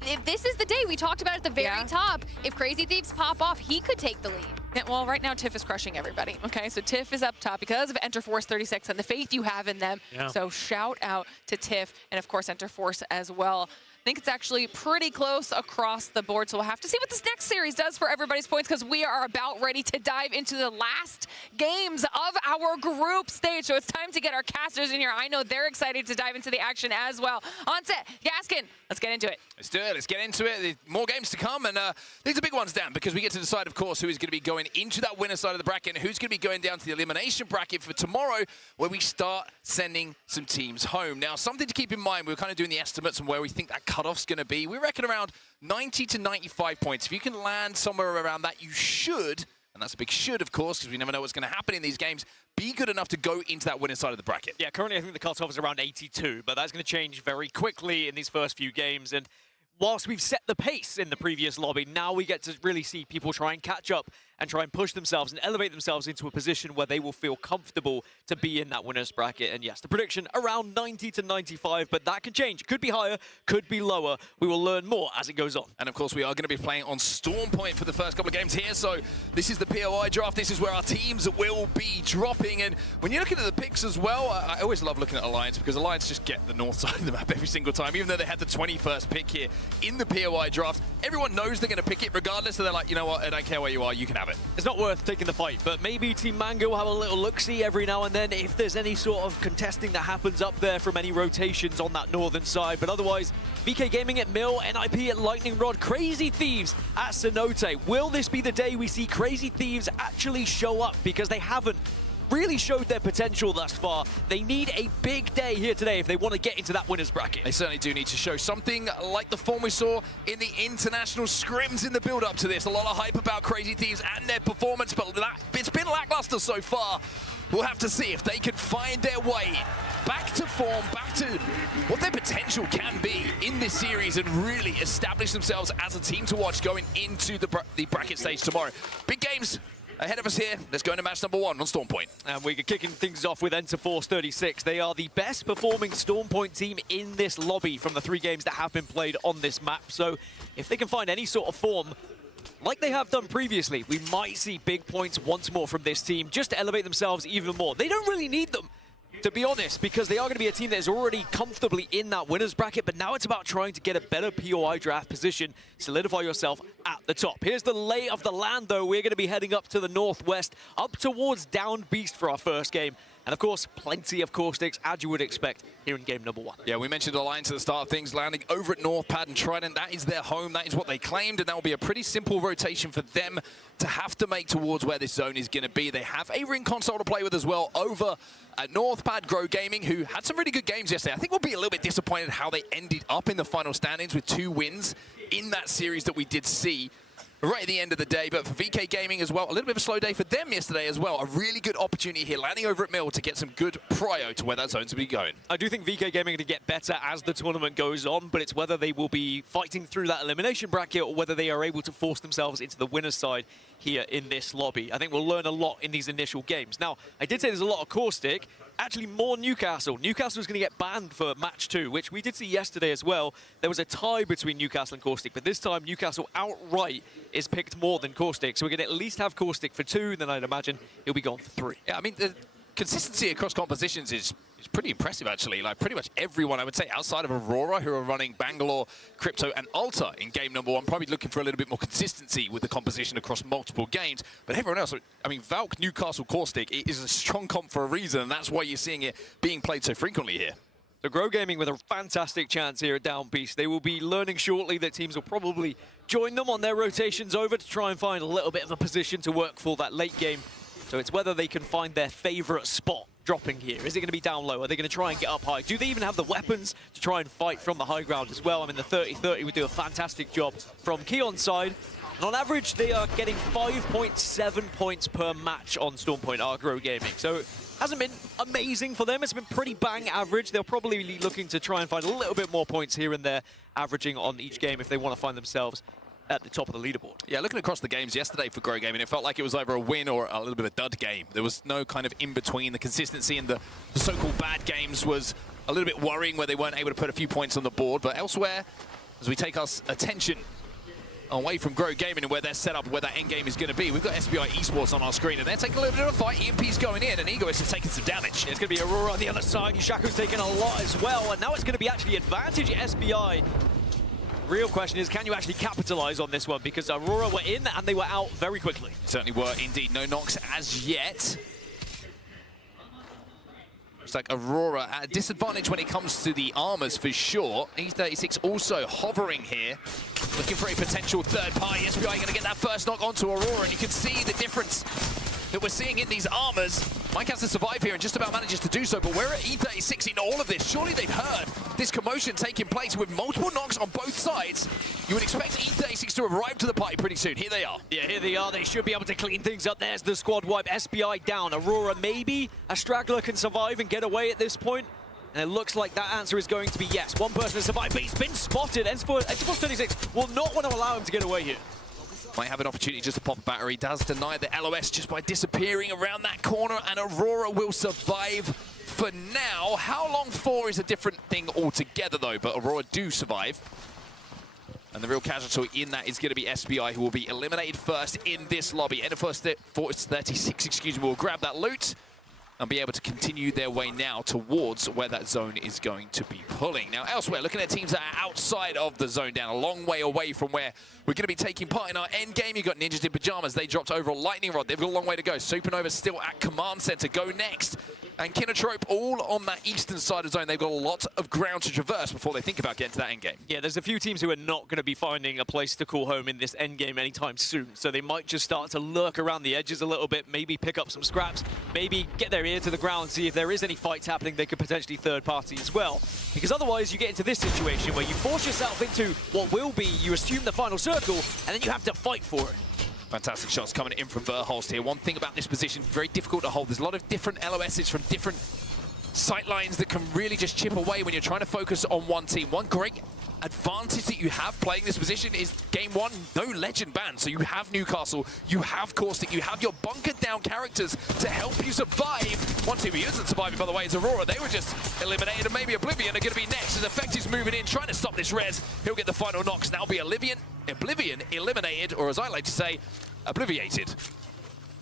If this is the day we talked about at the very top, if Crazy Thieves pop off, he could take the lead. Yeah, well, right now, Tiff is crushing everybody. Okay, so Tiff is up top because of Enter Force 36 and the faith you have in them. Yeah. So shout out to Tiff and, of course, Enter Force as well. think it's actually pretty close across the board. So we'll have to see what this next series does for everybody's points, because we are about ready to dive into the last games of our group stage. So it's time to get our casters in here. I know they're excited to dive into the action as well. On set, Gaskin, let's get into it. Let's do it. Let's get into it. There's more games to come, and these are big ones, Dan, because we get to decide, of course, who is going to be going into that winner side of the bracket and who's going to be going down to the elimination bracket for tomorrow, where we start sending some teams home. Now, something to keep in mind, we're kind of doing the estimates on where we think that cutoff's going to be. We reckon around 90 to 95 points. If you can land somewhere around that, you should, and that's a big should, of course, because we never know what's going to happen in these games, be good enough to go into that winning side of the bracket. Yeah, currently I think the cutoff is around 82, but that's going to change very quickly in these first few games. And whilst we've set the pace in the previous lobby, now we get to really see people try and catch up and try and push themselves and elevate themselves into a position where they will feel comfortable to be in that winner's bracket. And yes, the prediction around 90 to 95, but that could change. It could be higher, could be lower. We will learn more as it goes on. And of course, we are going to be playing on Storm Point for the first couple of games here. So this is the POI draft. This is where our teams will be dropping. And when you're looking at the picks as well, I always love looking at Alliance, because Alliance just get the north side of the map every single time, even though they had the 21st pick here in the POI draft. Everyone knows they're going to pick it regardless, so they're like, you know what, I don't care where you are, you can have it. It's not worth taking the fight, but maybe Team Mango will have a little look-see every now and then if there's any sort of contesting that happens up there from any rotations on that northern side. But otherwise, VK Gaming at Mill, NIP at Lightning Rod, Crazy Thieves at Cenote. Will this be the day we see Crazy Thieves actually show up? Because they haven't really showed their potential thus far. They need a big day here today if they want to get into that winner's bracket. They certainly do need to show something like the form we saw in the international scrims in the build-up to this. A lot of hype about Crazy Thieves and their performance, but it's been lackluster so far. We'll have to see if they can find their way back to form, back to what their potential can be in this series, and really establish themselves as a team to watch going into the bracket stage tomorrow. Big games ahead of us here. Let's go into match number 1 on Storm Point. And we're kicking things off with Enter Force 36. They are the best performing Storm Point team in this lobby from the 3 games that have been played on this map. So if they can find any sort of form like they have done previously, we might see big points once more from this team just to elevate themselves even more. They don't really need them, to be honest, because they are going to be a team that is already comfortably in that winner's bracket, but now it's about trying to get a better POI draft position, solidify yourself at the top. Here's the lay of the land, though. We're going to be heading up to the northwest, up towards Down Beast for our first game. And of course, plenty of caustics, as you would expect, here in game number 1. Yeah, we mentioned Alliance at the start of things, landing over at North Pad and Trident. That is their home. That is what they claimed, and that will be a pretty simple rotation for them to have to make towards where this zone is going to be. They have a ring console to play with as well over at North Pad. Grow Gaming, who had some really good games yesterday. I think we'll be a little bit disappointed how they ended up in the final standings with 2 wins in that series that we did see right at the end of the day. But for VK Gaming as well, a little bit of a slow day for them yesterday as well. A really good opportunity here, landing over at Mill to get some good prio to where that zone's to be going. I do think VK Gaming are going to get better as the tournament goes on, but it's whether they will be fighting through that elimination bracket or whether they are able to force themselves into the winner's side here in this lobby. I think we'll learn a lot in these initial games. Now, I did say there's a lot of caustic. Actually, more Newcastle. Newcastle is going to get banned for match 2, which we did see yesterday as well. There was a tie between Newcastle and Caustic, but this time Newcastle outright is picked more than Caustic. So we're going to at least have Caustic for 2, then I'd imagine he'll be gone for 3. Yeah, I mean, the consistency across compositions is pretty impressive, actually. Like, pretty much everyone, I would say, outside of Aurora, who are running Bangalore, Crypto, and Alta in game number 1, probably looking for a little bit more consistency with the composition across multiple games. But everyone else, I mean, Valk, Newcastle, Caustic, it is a strong comp for a reason, and that's why you're seeing it being played so frequently here. So Grow Gaming with a fantastic chance here at Down Beast. They will be learning shortly that teams will probably join them on their rotations over to try and find a little bit of a position to work for that late game. So it's whether they can find their favorite spot dropping here. Is it going to be down low? Are they going to try and get up high? Do they even have the weapons to try and fight from the high ground as well? I mean, the 30-30 would do a fantastic job from Keon's side. And on average, they are getting 5.7 points per match on Storm Point, our Grow Gaming. So it hasn't been amazing for them. It's been pretty bang average. They'll probably be looking to try and find a little bit more points here and there, averaging on each game if they want to find themselves at the top of the leaderboard. Yeah, looking across the games yesterday for Grow Gaming, it felt like it was either a win or a little bit of a dud game. There was no kind of in-between. The consistency in the so-called bad games was a little bit worrying where they weren't able to put a few points on the board. But elsewhere, as we take our attention away from Grow Gaming and where they're set up, where that end game is going to be, we've got SBI Esports on our screen, and they're taking a little bit of a fight. EMP's going in, and Egoist is taking some damage. It's going to be Aurora on the other side. Yushaku's taking a lot as well, and now it's going to be actually advantage SBI Real question is, can you actually capitalize on this one? Because Aurora were in and they were out very quickly. Certainly were indeed. No knocks as yet. Looks like Aurora at a disadvantage when it comes to the armors for sure. E36 also hovering here, looking for a potential third party. SBI going to get that first knock onto Aurora, and you can see the difference that we're seeing in these armors. Mike has to survive here and just about manages to do so, but we're at E36 in all of this. Surely they've heard this commotion taking place with multiple knocks on both sides. You would expect E36 to arrive to the party pretty soon. Here they are. Yeah, here they are. They should be able to clean things up. There's the squad wipe. SBI down. Aurora, maybe a straggler can survive and get away at this point. And it looks like that answer is going to be yes. One person has survived, but he's been spotted. Enforce 36 will not want to allow him to get away here. Might have an opportunity just to pop a battery. Does deny the LOS just by disappearing around that corner, and Aurora will survive for now. How long for is a different thing altogether, though, but Aurora do survive. And the real casualty in that is going to be SBI, who will be eliminated first in this lobby. Enforce 36, excuse me, will grab that loot and be able to continue their way now towards where that zone is going to be pulling. Now, elsewhere, looking at teams that are outside of the zone, down a long way away from where we're going to be taking part in our end game. You've got Ninjas in Pajamas. They dropped over a Lightning Rod. They've got a long way to go. Supernova still at Command Center. Go next. And Kinotrope all on that eastern side of zone. They've got a lot of ground to traverse before they think about getting to that end game. Yeah, there's a few teams who are not going to be finding a place to call home in this end game anytime soon. So they might just start to lurk around the edges a little bit, maybe pick up some scraps, maybe get their ear to the ground, see if there is any fights happening. They could potentially third party as well. Because otherwise you get into this situation where you force yourself into what will be, you assume the final circle, and then you have to fight for it. Fantastic shots coming in from Verholst here. One thing about this position, very difficult to hold. There's a lot of different LOSs from different sight lines that can really just chip away when you're trying to focus on one team. One great advantage that you have playing this position is game one, no legend ban. So you have Newcastle, you have Caustic, you have your bunkered down characters to help you survive. One team who isn't surviving, by the way, is Aurora. They were just eliminated, and maybe Oblivion are going to be next as Effect is moving in, trying to stop this res. He'll get the final knocks. Now be Oblivion eliminated, or as I like to say, obliviated.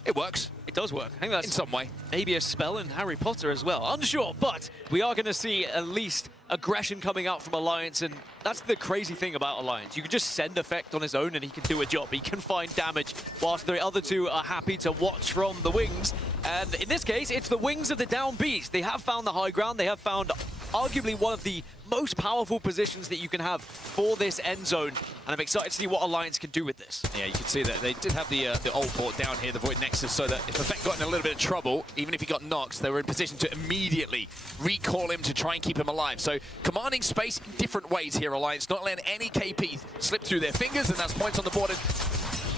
It works. It does work. I think that's in some way. Maybe a spell in Harry Potter as well. Unsure, but we are going to see at least aggression coming out from Alliance, and that's the crazy thing about Alliance. You can just send Effect on his own and he can do a job. He can find damage, whilst the other two are happy to watch from the wings. And in this case, it's the wings of the down beast. They have found the high ground. They have found arguably one of the most powerful positions that you can have for this end zone, and I'm excited to see what Alliance can do with this. Yeah, you can see that they did have the ult port down here, the Void Nexus, so that if Effect got in a little bit of trouble, even if he got knocked, they were in position to immediately recall him to try and keep him alive. So commanding space in different ways here, Alliance, not letting any KP slip through their fingers, and that's points on the board.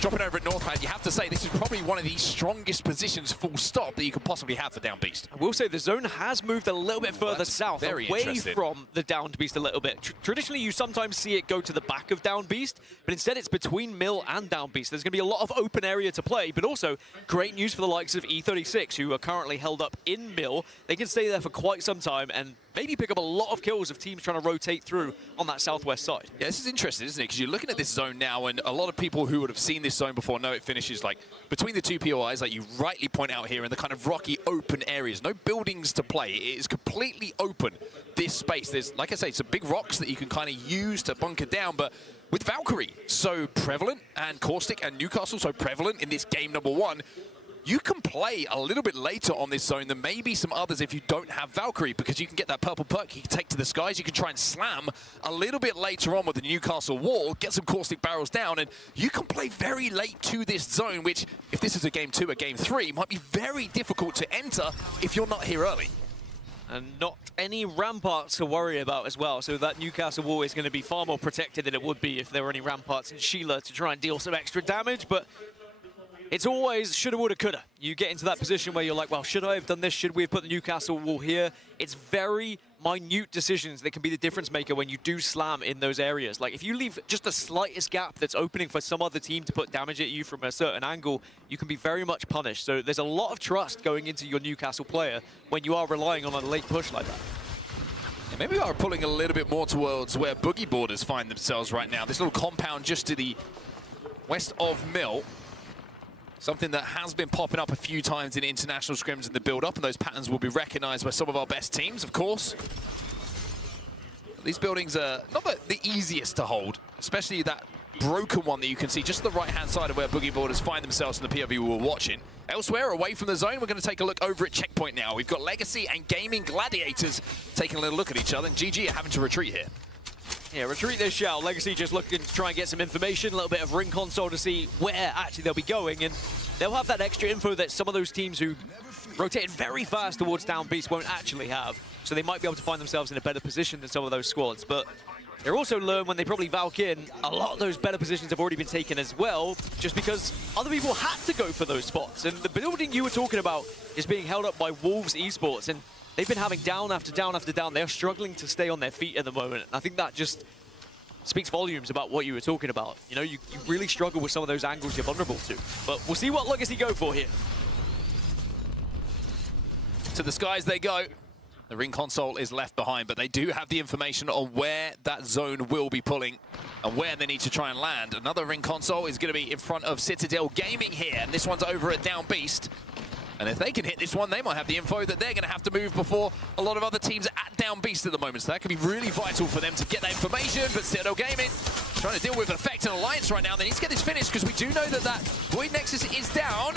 Dropping over at Northpad, you have to say this is probably one of the strongest positions, full stop, that you could possibly have for Down Beast. I will say the zone has moved a little bit further south, away from the Down Beast a little bit. Traditionally, you sometimes see it go to the back of Down Beast, but instead it's between Mill and Down Beast. There's going to be a lot of open area to play, but also great news for the likes of E36, who are currently held up in Mill. They can stay there for quite some time and maybe pick up a lot of kills of teams trying to rotate through on that southwest side. Yeah, this is interesting, isn't it? Because you're looking at this zone now, and a lot of people who would have seen this zone before know it finishes like between the two POIs, like you rightly point out here, in the kind of rocky open areas. No buildings to play. It is completely open, this space. There's, like I say, some big rocks that you can kind of use to bunker down, but with Valkyrie so prevalent, and Caustic and Newcastle so prevalent in this game number one, you can play a little bit later on this zone than maybe some others if you don't have Valkyrie, because you can get that purple perk you can take to the skies. You can try and slam a little bit later on with the Newcastle wall, get some Caustic barrels down, and you can play very late to this zone, which, if this is a game 2 or game 3, might be very difficult to enter if you're not here early. And not any ramparts to worry about as well, so that Newcastle wall is going to be far more protected than it would be if there were any ramparts in Sheila to try and deal some extra damage, but it's always shoulda, woulda, coulda. You get into that position where you're like, well, should I have done this? Should we have put the Newcastle wall here? It's very minute decisions that can be the difference maker when you do slam in those areas. Like, if you leave just the slightest gap that's opening for some other team to put damage at you from a certain angle, you can be very much punished. So there's a lot of trust going into your Newcastle player when you are relying on a late push like that. Yeah, maybe we are pulling a little bit more towards where Boogie Boarders find themselves right now. This little compound just to the west of Mill. Something that has been popping up a few times in international scrims in the build-up, and those patterns will be recognized by some of our best teams, of course. These buildings are not the easiest to hold, especially that broken one that you can see just the right-hand side of where Boogie Boarders find themselves in the POV we were watching. Elsewhere, away from the zone, we're going to take a look over at Checkpoint now. We've got Legacy and Gaming Gladiators taking a little look at each other, and GG are having to retreat here. Yeah, retreat they shall. Legacy just looking to try and get some information, a little bit of ring console to see where actually they'll be going, and they'll have that extra info that some of those teams who rotated very fast towards down beast won't actually have. So they might be able to find themselves in a better position than some of those squads. But they'll also learn when they probably Valk in, a lot of those better positions have already been taken as well, just because other people had to go for those spots. And the building you were talking about is being held up by Wolves Esports, and they've been having down after down after down. They're struggling to stay on their feet at the moment. And I think that just speaks volumes about what you were talking about. You know, you really struggle with some of those angles you're vulnerable to. But we'll see what Legacy go for here. To the skies they go. The ring console is left behind, but they do have the information on where that zone will be pulling and where they need to try and land. Another ring console is going to be in front of Citadel Gaming here, and this one's over at Down Beast. And if they can hit this one, they might have the info that they're going to have to move before a lot of other teams are at Down Beast at the moment. So that could be really vital for them to get that information. But Citadel Gaming trying to deal with Effect and Alliance right now. They need to get this finished because we do know that that Void Nexus is down.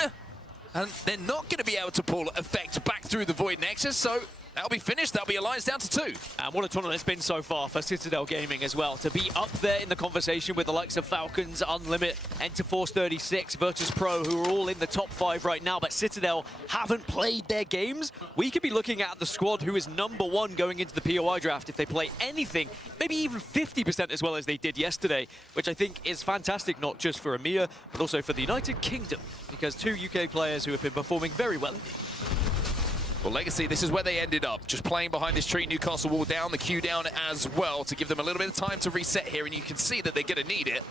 And they're not going to be able to pull Effect back through the Void Nexus. So that'll be finished. That'll be Alliance down to 2. And what a tournament it's been so far for Citadel Gaming as well. To be up there in the conversation with the likes of Falcons, Unlimit, Enter Force 36, Virtus Pro, who are all in the top 5 right now, but Citadel haven't played their games. We could be looking at the squad who is #1 going into the POI draft if they play anything, maybe even 50% as well as they did yesterday, which I think is fantastic, not just for EMEA, but also for the United Kingdom, because 2 UK players who have been performing very well. Well, Legacy, this is where they ended up, just playing behind this tree. Newcastle wall down, the queue down as well to give them a little bit of time to reset here, and you can see that they're going to need it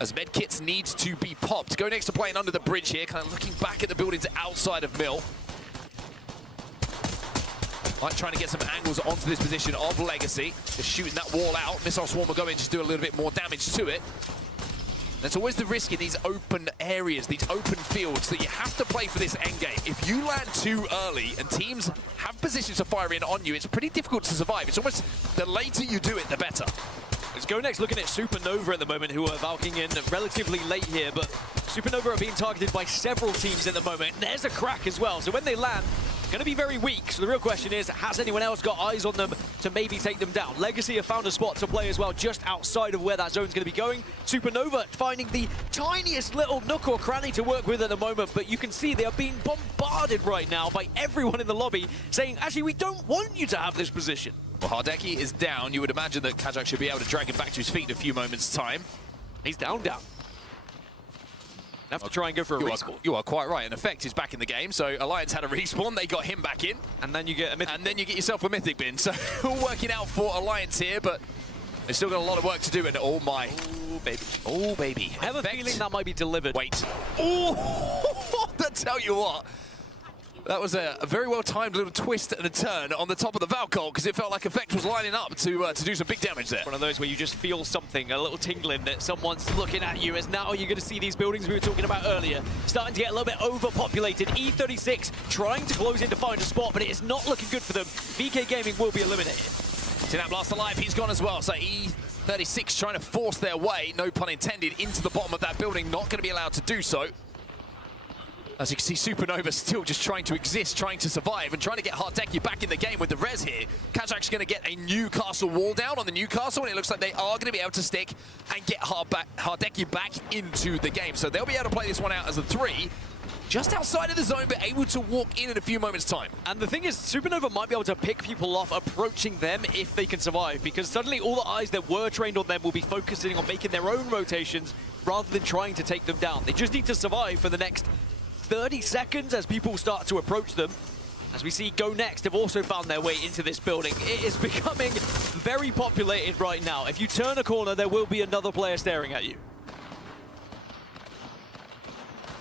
as medkits needs to be popped. Go next to playing under the bridge here, kind of looking back at the buildings outside of Mill. Like trying to get some angles onto this position of Legacy, just shooting that wall out. Missile Swarm will go in, just do a little bit more damage to it. That's always the risk in these open areas, these open fields, that you have to play for this endgame. If you land too early and teams have positions to fire in on you, it's pretty difficult to survive. It's almost the later you do it, the better. Let's go next looking at Supernova at the moment, who are valking in relatively late here, but Supernova are being targeted by several teams at the moment. There's a crack as well, so when they land, going to be very weak. So the real question is, has anyone else got eyes on them to maybe take them down? Legacy have found a spot to play as well, just outside of where that zone's going to be going. Supernova finding the tiniest little nook or cranny to work with at the moment, but you can see they are being bombarded right now by everyone in the lobby saying, actually, we don't want you to have this position. Well, Hardeki is down. You would imagine that Kajak should be able to drag him back to his feet in a few moments' time. He's down. Have to try and go for a respawn. You are quite right. In effect, he's back in the game. So Alliance had a respawn. They got him back in. And then you get a mythic. And then you get yourself a mythic bin. So all working out for Alliance here, but they've still got a lot of work to do. And oh my. Oh, baby. Oh, baby. I have a feeling that might be delivered. Wait. Oh, I tell you what. That was a very well-timed little twist and a turn on the top of the Valkyrie, because it felt like Effect was lining up to do some big damage there. One of those where you just feel something, a little tingling that someone's looking at you, as now you're going to see these buildings we were talking about earlier starting to get a little bit overpopulated. E36 trying to close in to find a spot, but it is not looking good for them. VK Gaming will be eliminated. Tinap Blast alive, he's gone as well. So E36 trying to force their way, no pun intended, into the bottom of that building, not going to be allowed to do so. As you can see, Supernova still just trying to exist, trying to survive, and trying to get Hardeki back in the game with the res here. Kajak's going to get a Newcastle wall down on the Newcastle, and it looks like they are going to be able to stick and get Hardeki back into the game. So they'll be able to play this one out as a 3, just outside of the zone, but able to walk in a few moments' time. And the thing is, Supernova might be able to pick people off approaching them if they can survive, because suddenly all the eyes that were trained on them will be focusing on making their own rotations rather than trying to take them down. They just need to survive for the next 30 seconds as people start to approach them. As we see Go Next have also found their way into this building. It is becoming very populated right now. If you turn a corner, there will be another player staring at you.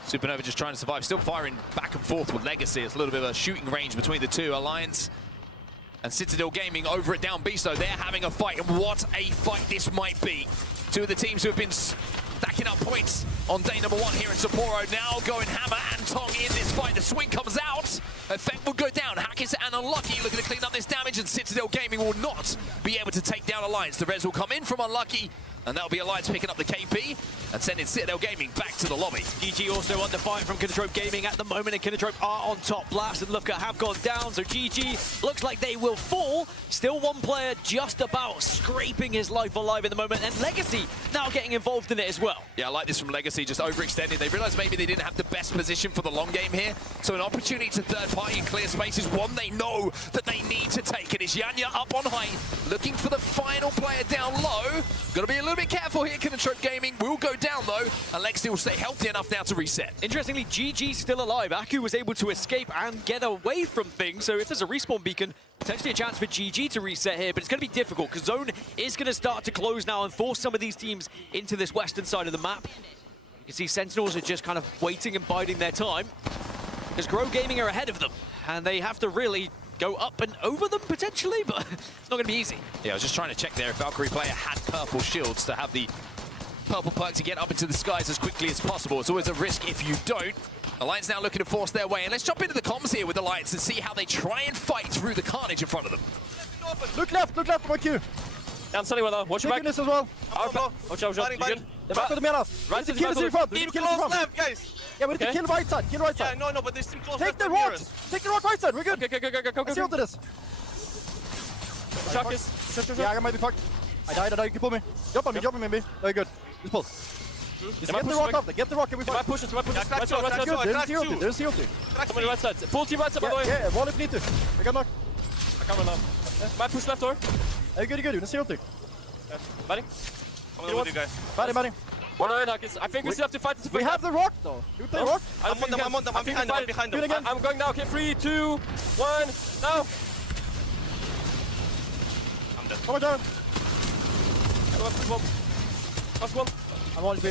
Supernova just trying to survive, still firing back and forth with Legacy. It's a little bit of a shooting range between the two. Alliance and Citadel Gaming over at Down Beast, though. They're having a fight, and what a fight this might be. Two of the teams who have been stacking up points on day number 1 here in Sapporo. Now going hammer and tong in this fight. The swing comes out. Effect will go down. Hackers and Unlucky looking to clean up this damage, and Citadel Gaming will not be able to take down Alliance. The res will come in from Unlucky, and that'll be Alliance picking up the KP and sending Citadel Gaming back to the lobby. GG also under fire from Kinotrope Gaming at the moment, and Kinotrope are on top. Blast and Lufka have gone down, so GG looks like they will fall. Still one player just about scraping his life alive at the moment, and Legacy now getting involved in it as well. Yeah, I like this from Legacy, just overextending. They realized maybe they didn't have the best position for the long game here, so an opportunity to third party and clear space is one they know that they need to take. It is Yanya up on high, looking for the final player down low. Gotta be a little bit careful here. Kinotrope Gaming will go down though, and Legacy will stay healthy enough now to reset. Interestingly, GG's still alive. Aku was able to escape and get away from things, so if there's a respawn beacon, potentially a chance for GG to reset here, but it's going to be difficult because Zone is going to start to close now and force some of these teams into this western side of the map. You can see Sentinels are just kind of waiting and biding their time because Grow Gaming are ahead of them, and they have to really go up and over them potentially, but it's not going to be easy. Yeah, I was just trying to check there if Valkyrie player had purple shields to have the purple perk to get up into the skies as quickly as possible. It's always a risk if you don't. Alliance now looking to force their way, and let's jump into the comms here with Alliance and see how they try and fight through the carnage in front of them. Look left on Q. I'm standing with her. Watch your back. This as well. Watch out. You good? They're back with the menas. Right, kill is in front. Need Kill is in front. left, guys. Yeah, we need to kill right side. Kill right side. Yeah, no, but there's still close Take the rock. Take the rock right side. We're good. Okay. Let's see what it is. Chuck is. Yeah, I might be fucked. I died. You can pull me. Jump on me, maybe. Very good. Just pull. Just get the rock up there. Get the rock and we fight. Push it. Right There's CLT. Come on the right side. Full team right side, by the way. Yeah, wall if need to. I got knocked. I can't run now. Might push left door. Hey, good. There's CLT. Batting. I'm with you guys. Batting. One on Hackers. I think we still have to fight this. We have the rock though. You play rock? I'm on them. I'm behind them. I'm going now. Okay, 3, 2, 1, now. I'm dead. Come on, John. Last one. I'm on B.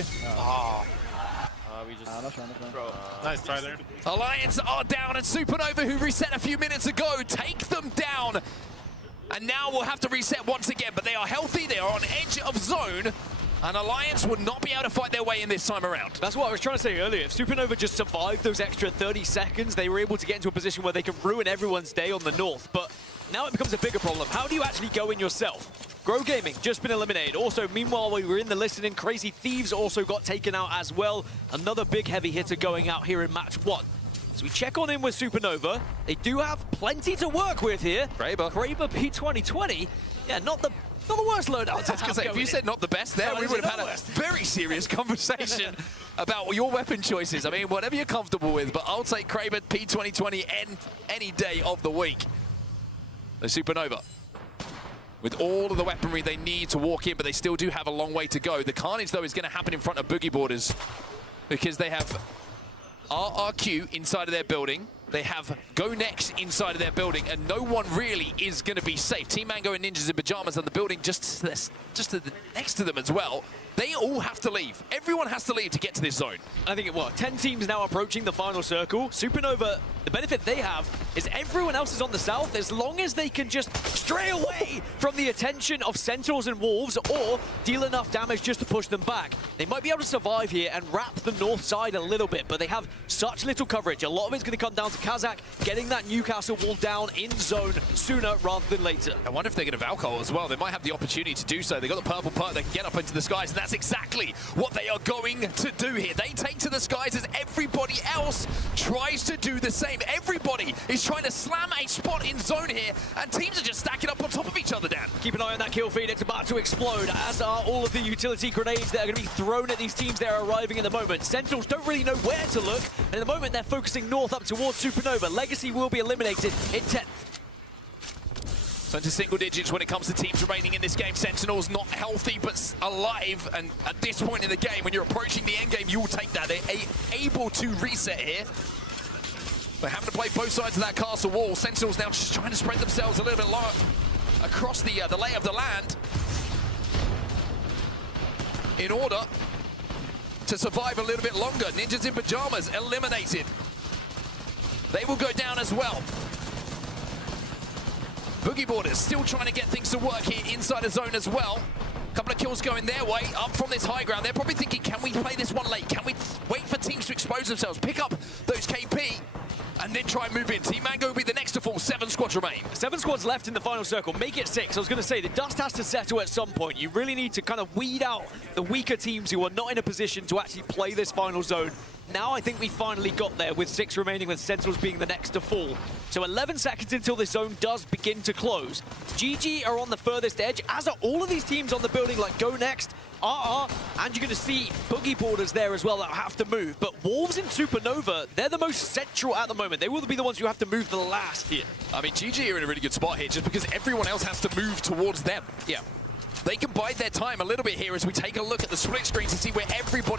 We just... That's right. Nice try there. Alliance are down, and Supernova, who reset a few minutes ago, take them down. And now we'll have to reset once again, but they are healthy, they are on edge of zone, and Alliance will not be able to fight their way in this time around. That's what I was trying to say earlier. If Supernova just survived those extra 30 seconds, they were able to get into a position where they can ruin everyone's day on the north. But now it becomes a bigger problem. How do you actually go in yourself? Grow Gaming, just been eliminated. Also, meanwhile, we were in the listening, Crazy Thieves also got taken out as well. Another big heavy hitter going out here in match 1. So we check on in with Supernova. They do have plenty to work with here. Kraber P2020. Yeah, not the worst loadout. I was going to say, if you said not the best there, we would have had a very serious conversation about your weapon choices. I mean, whatever you're comfortable with, but I'll take Kraber P2020 any day of the week. The Supernova, with all of the weaponry they need to walk in, but they still do have a long way to go. The carnage, though, is going to happen in front of Boogie Borders because they have RRQ inside of their building. They have Go Next inside of their building, and no one really is going to be safe. Team Mango and Ninjas in Pajamas on the building just next to them as well. They all have to leave. Everyone has to leave to get to this zone. I think 10 teams now approaching the final circle. Supernova, the benefit they have is everyone else is on the south. As long as they can just stray away from the attention of Sentinels and Wolves or deal enough damage just to push them back, they might be able to survive here and wrap the north side a little bit, but they have such little coverage. A lot of it's going to come down to Kazakh getting that Newcastle wall down in zone sooner rather than later. I wonder if they're going to Valkyrie as well. They might have the opportunity to do so. They got the purple perk. They can get up into the skies, and that's exactly what they are going to do here. They take to the skies as everybody else tries to do the same. Everybody is trying to slam a spot in zone here, and teams are just stacking up on top of each other, Dan. Keep an eye on that kill feed. It's about to explode, as are all of the utility grenades that are going to be thrown at these teams that are arriving in the moment. Sentinels don't really know where to look, and at the moment they're focusing north up towards Supernova. Legacy will be eliminated in 10th. So into single digits when it comes to teams remaining in this game. Sentinels not healthy, but alive. And at this point in the game, when you're approaching the end game, you will take that. They're able to reset here. They're having to play both sides of that castle wall. Sentinels now just trying to spread themselves a little bit across the lay of the land in order to survive a little bit longer. Ninjas in Pajamas eliminated. They will go down as well. Boogie Borders still trying to get things to work here inside the zone as well. Couple of kills going their way, up from this high ground. They're probably thinking, can we play this one late? Can we wait for teams to expose themselves, pick up those KP, and then try and move in? Team Mango will be the next to fall. 7 squads remain. 7 squads left in the final circle. Make it 6. I was going to say, the dust has to settle at some point. You really need to kind of weed out the weaker teams who are not in a position to actually play this final zone. Now I think we finally got there with 6 remaining, with Sentinels being the next to fall. So 11 seconds until this zone does begin to close. GG are on the furthest edge, as are all of these teams on the building like Go Next, RR, and you're going to see Boogie Borders there as well that have to move. But Wolves and Supernova, they're the most central at the moment. They will be the ones who have to move the last here. I mean, GG are in a really good spot here just because everyone else has to move towards them. Yeah. They can bide their time a little bit here as we take a look at the split screen to see where everybody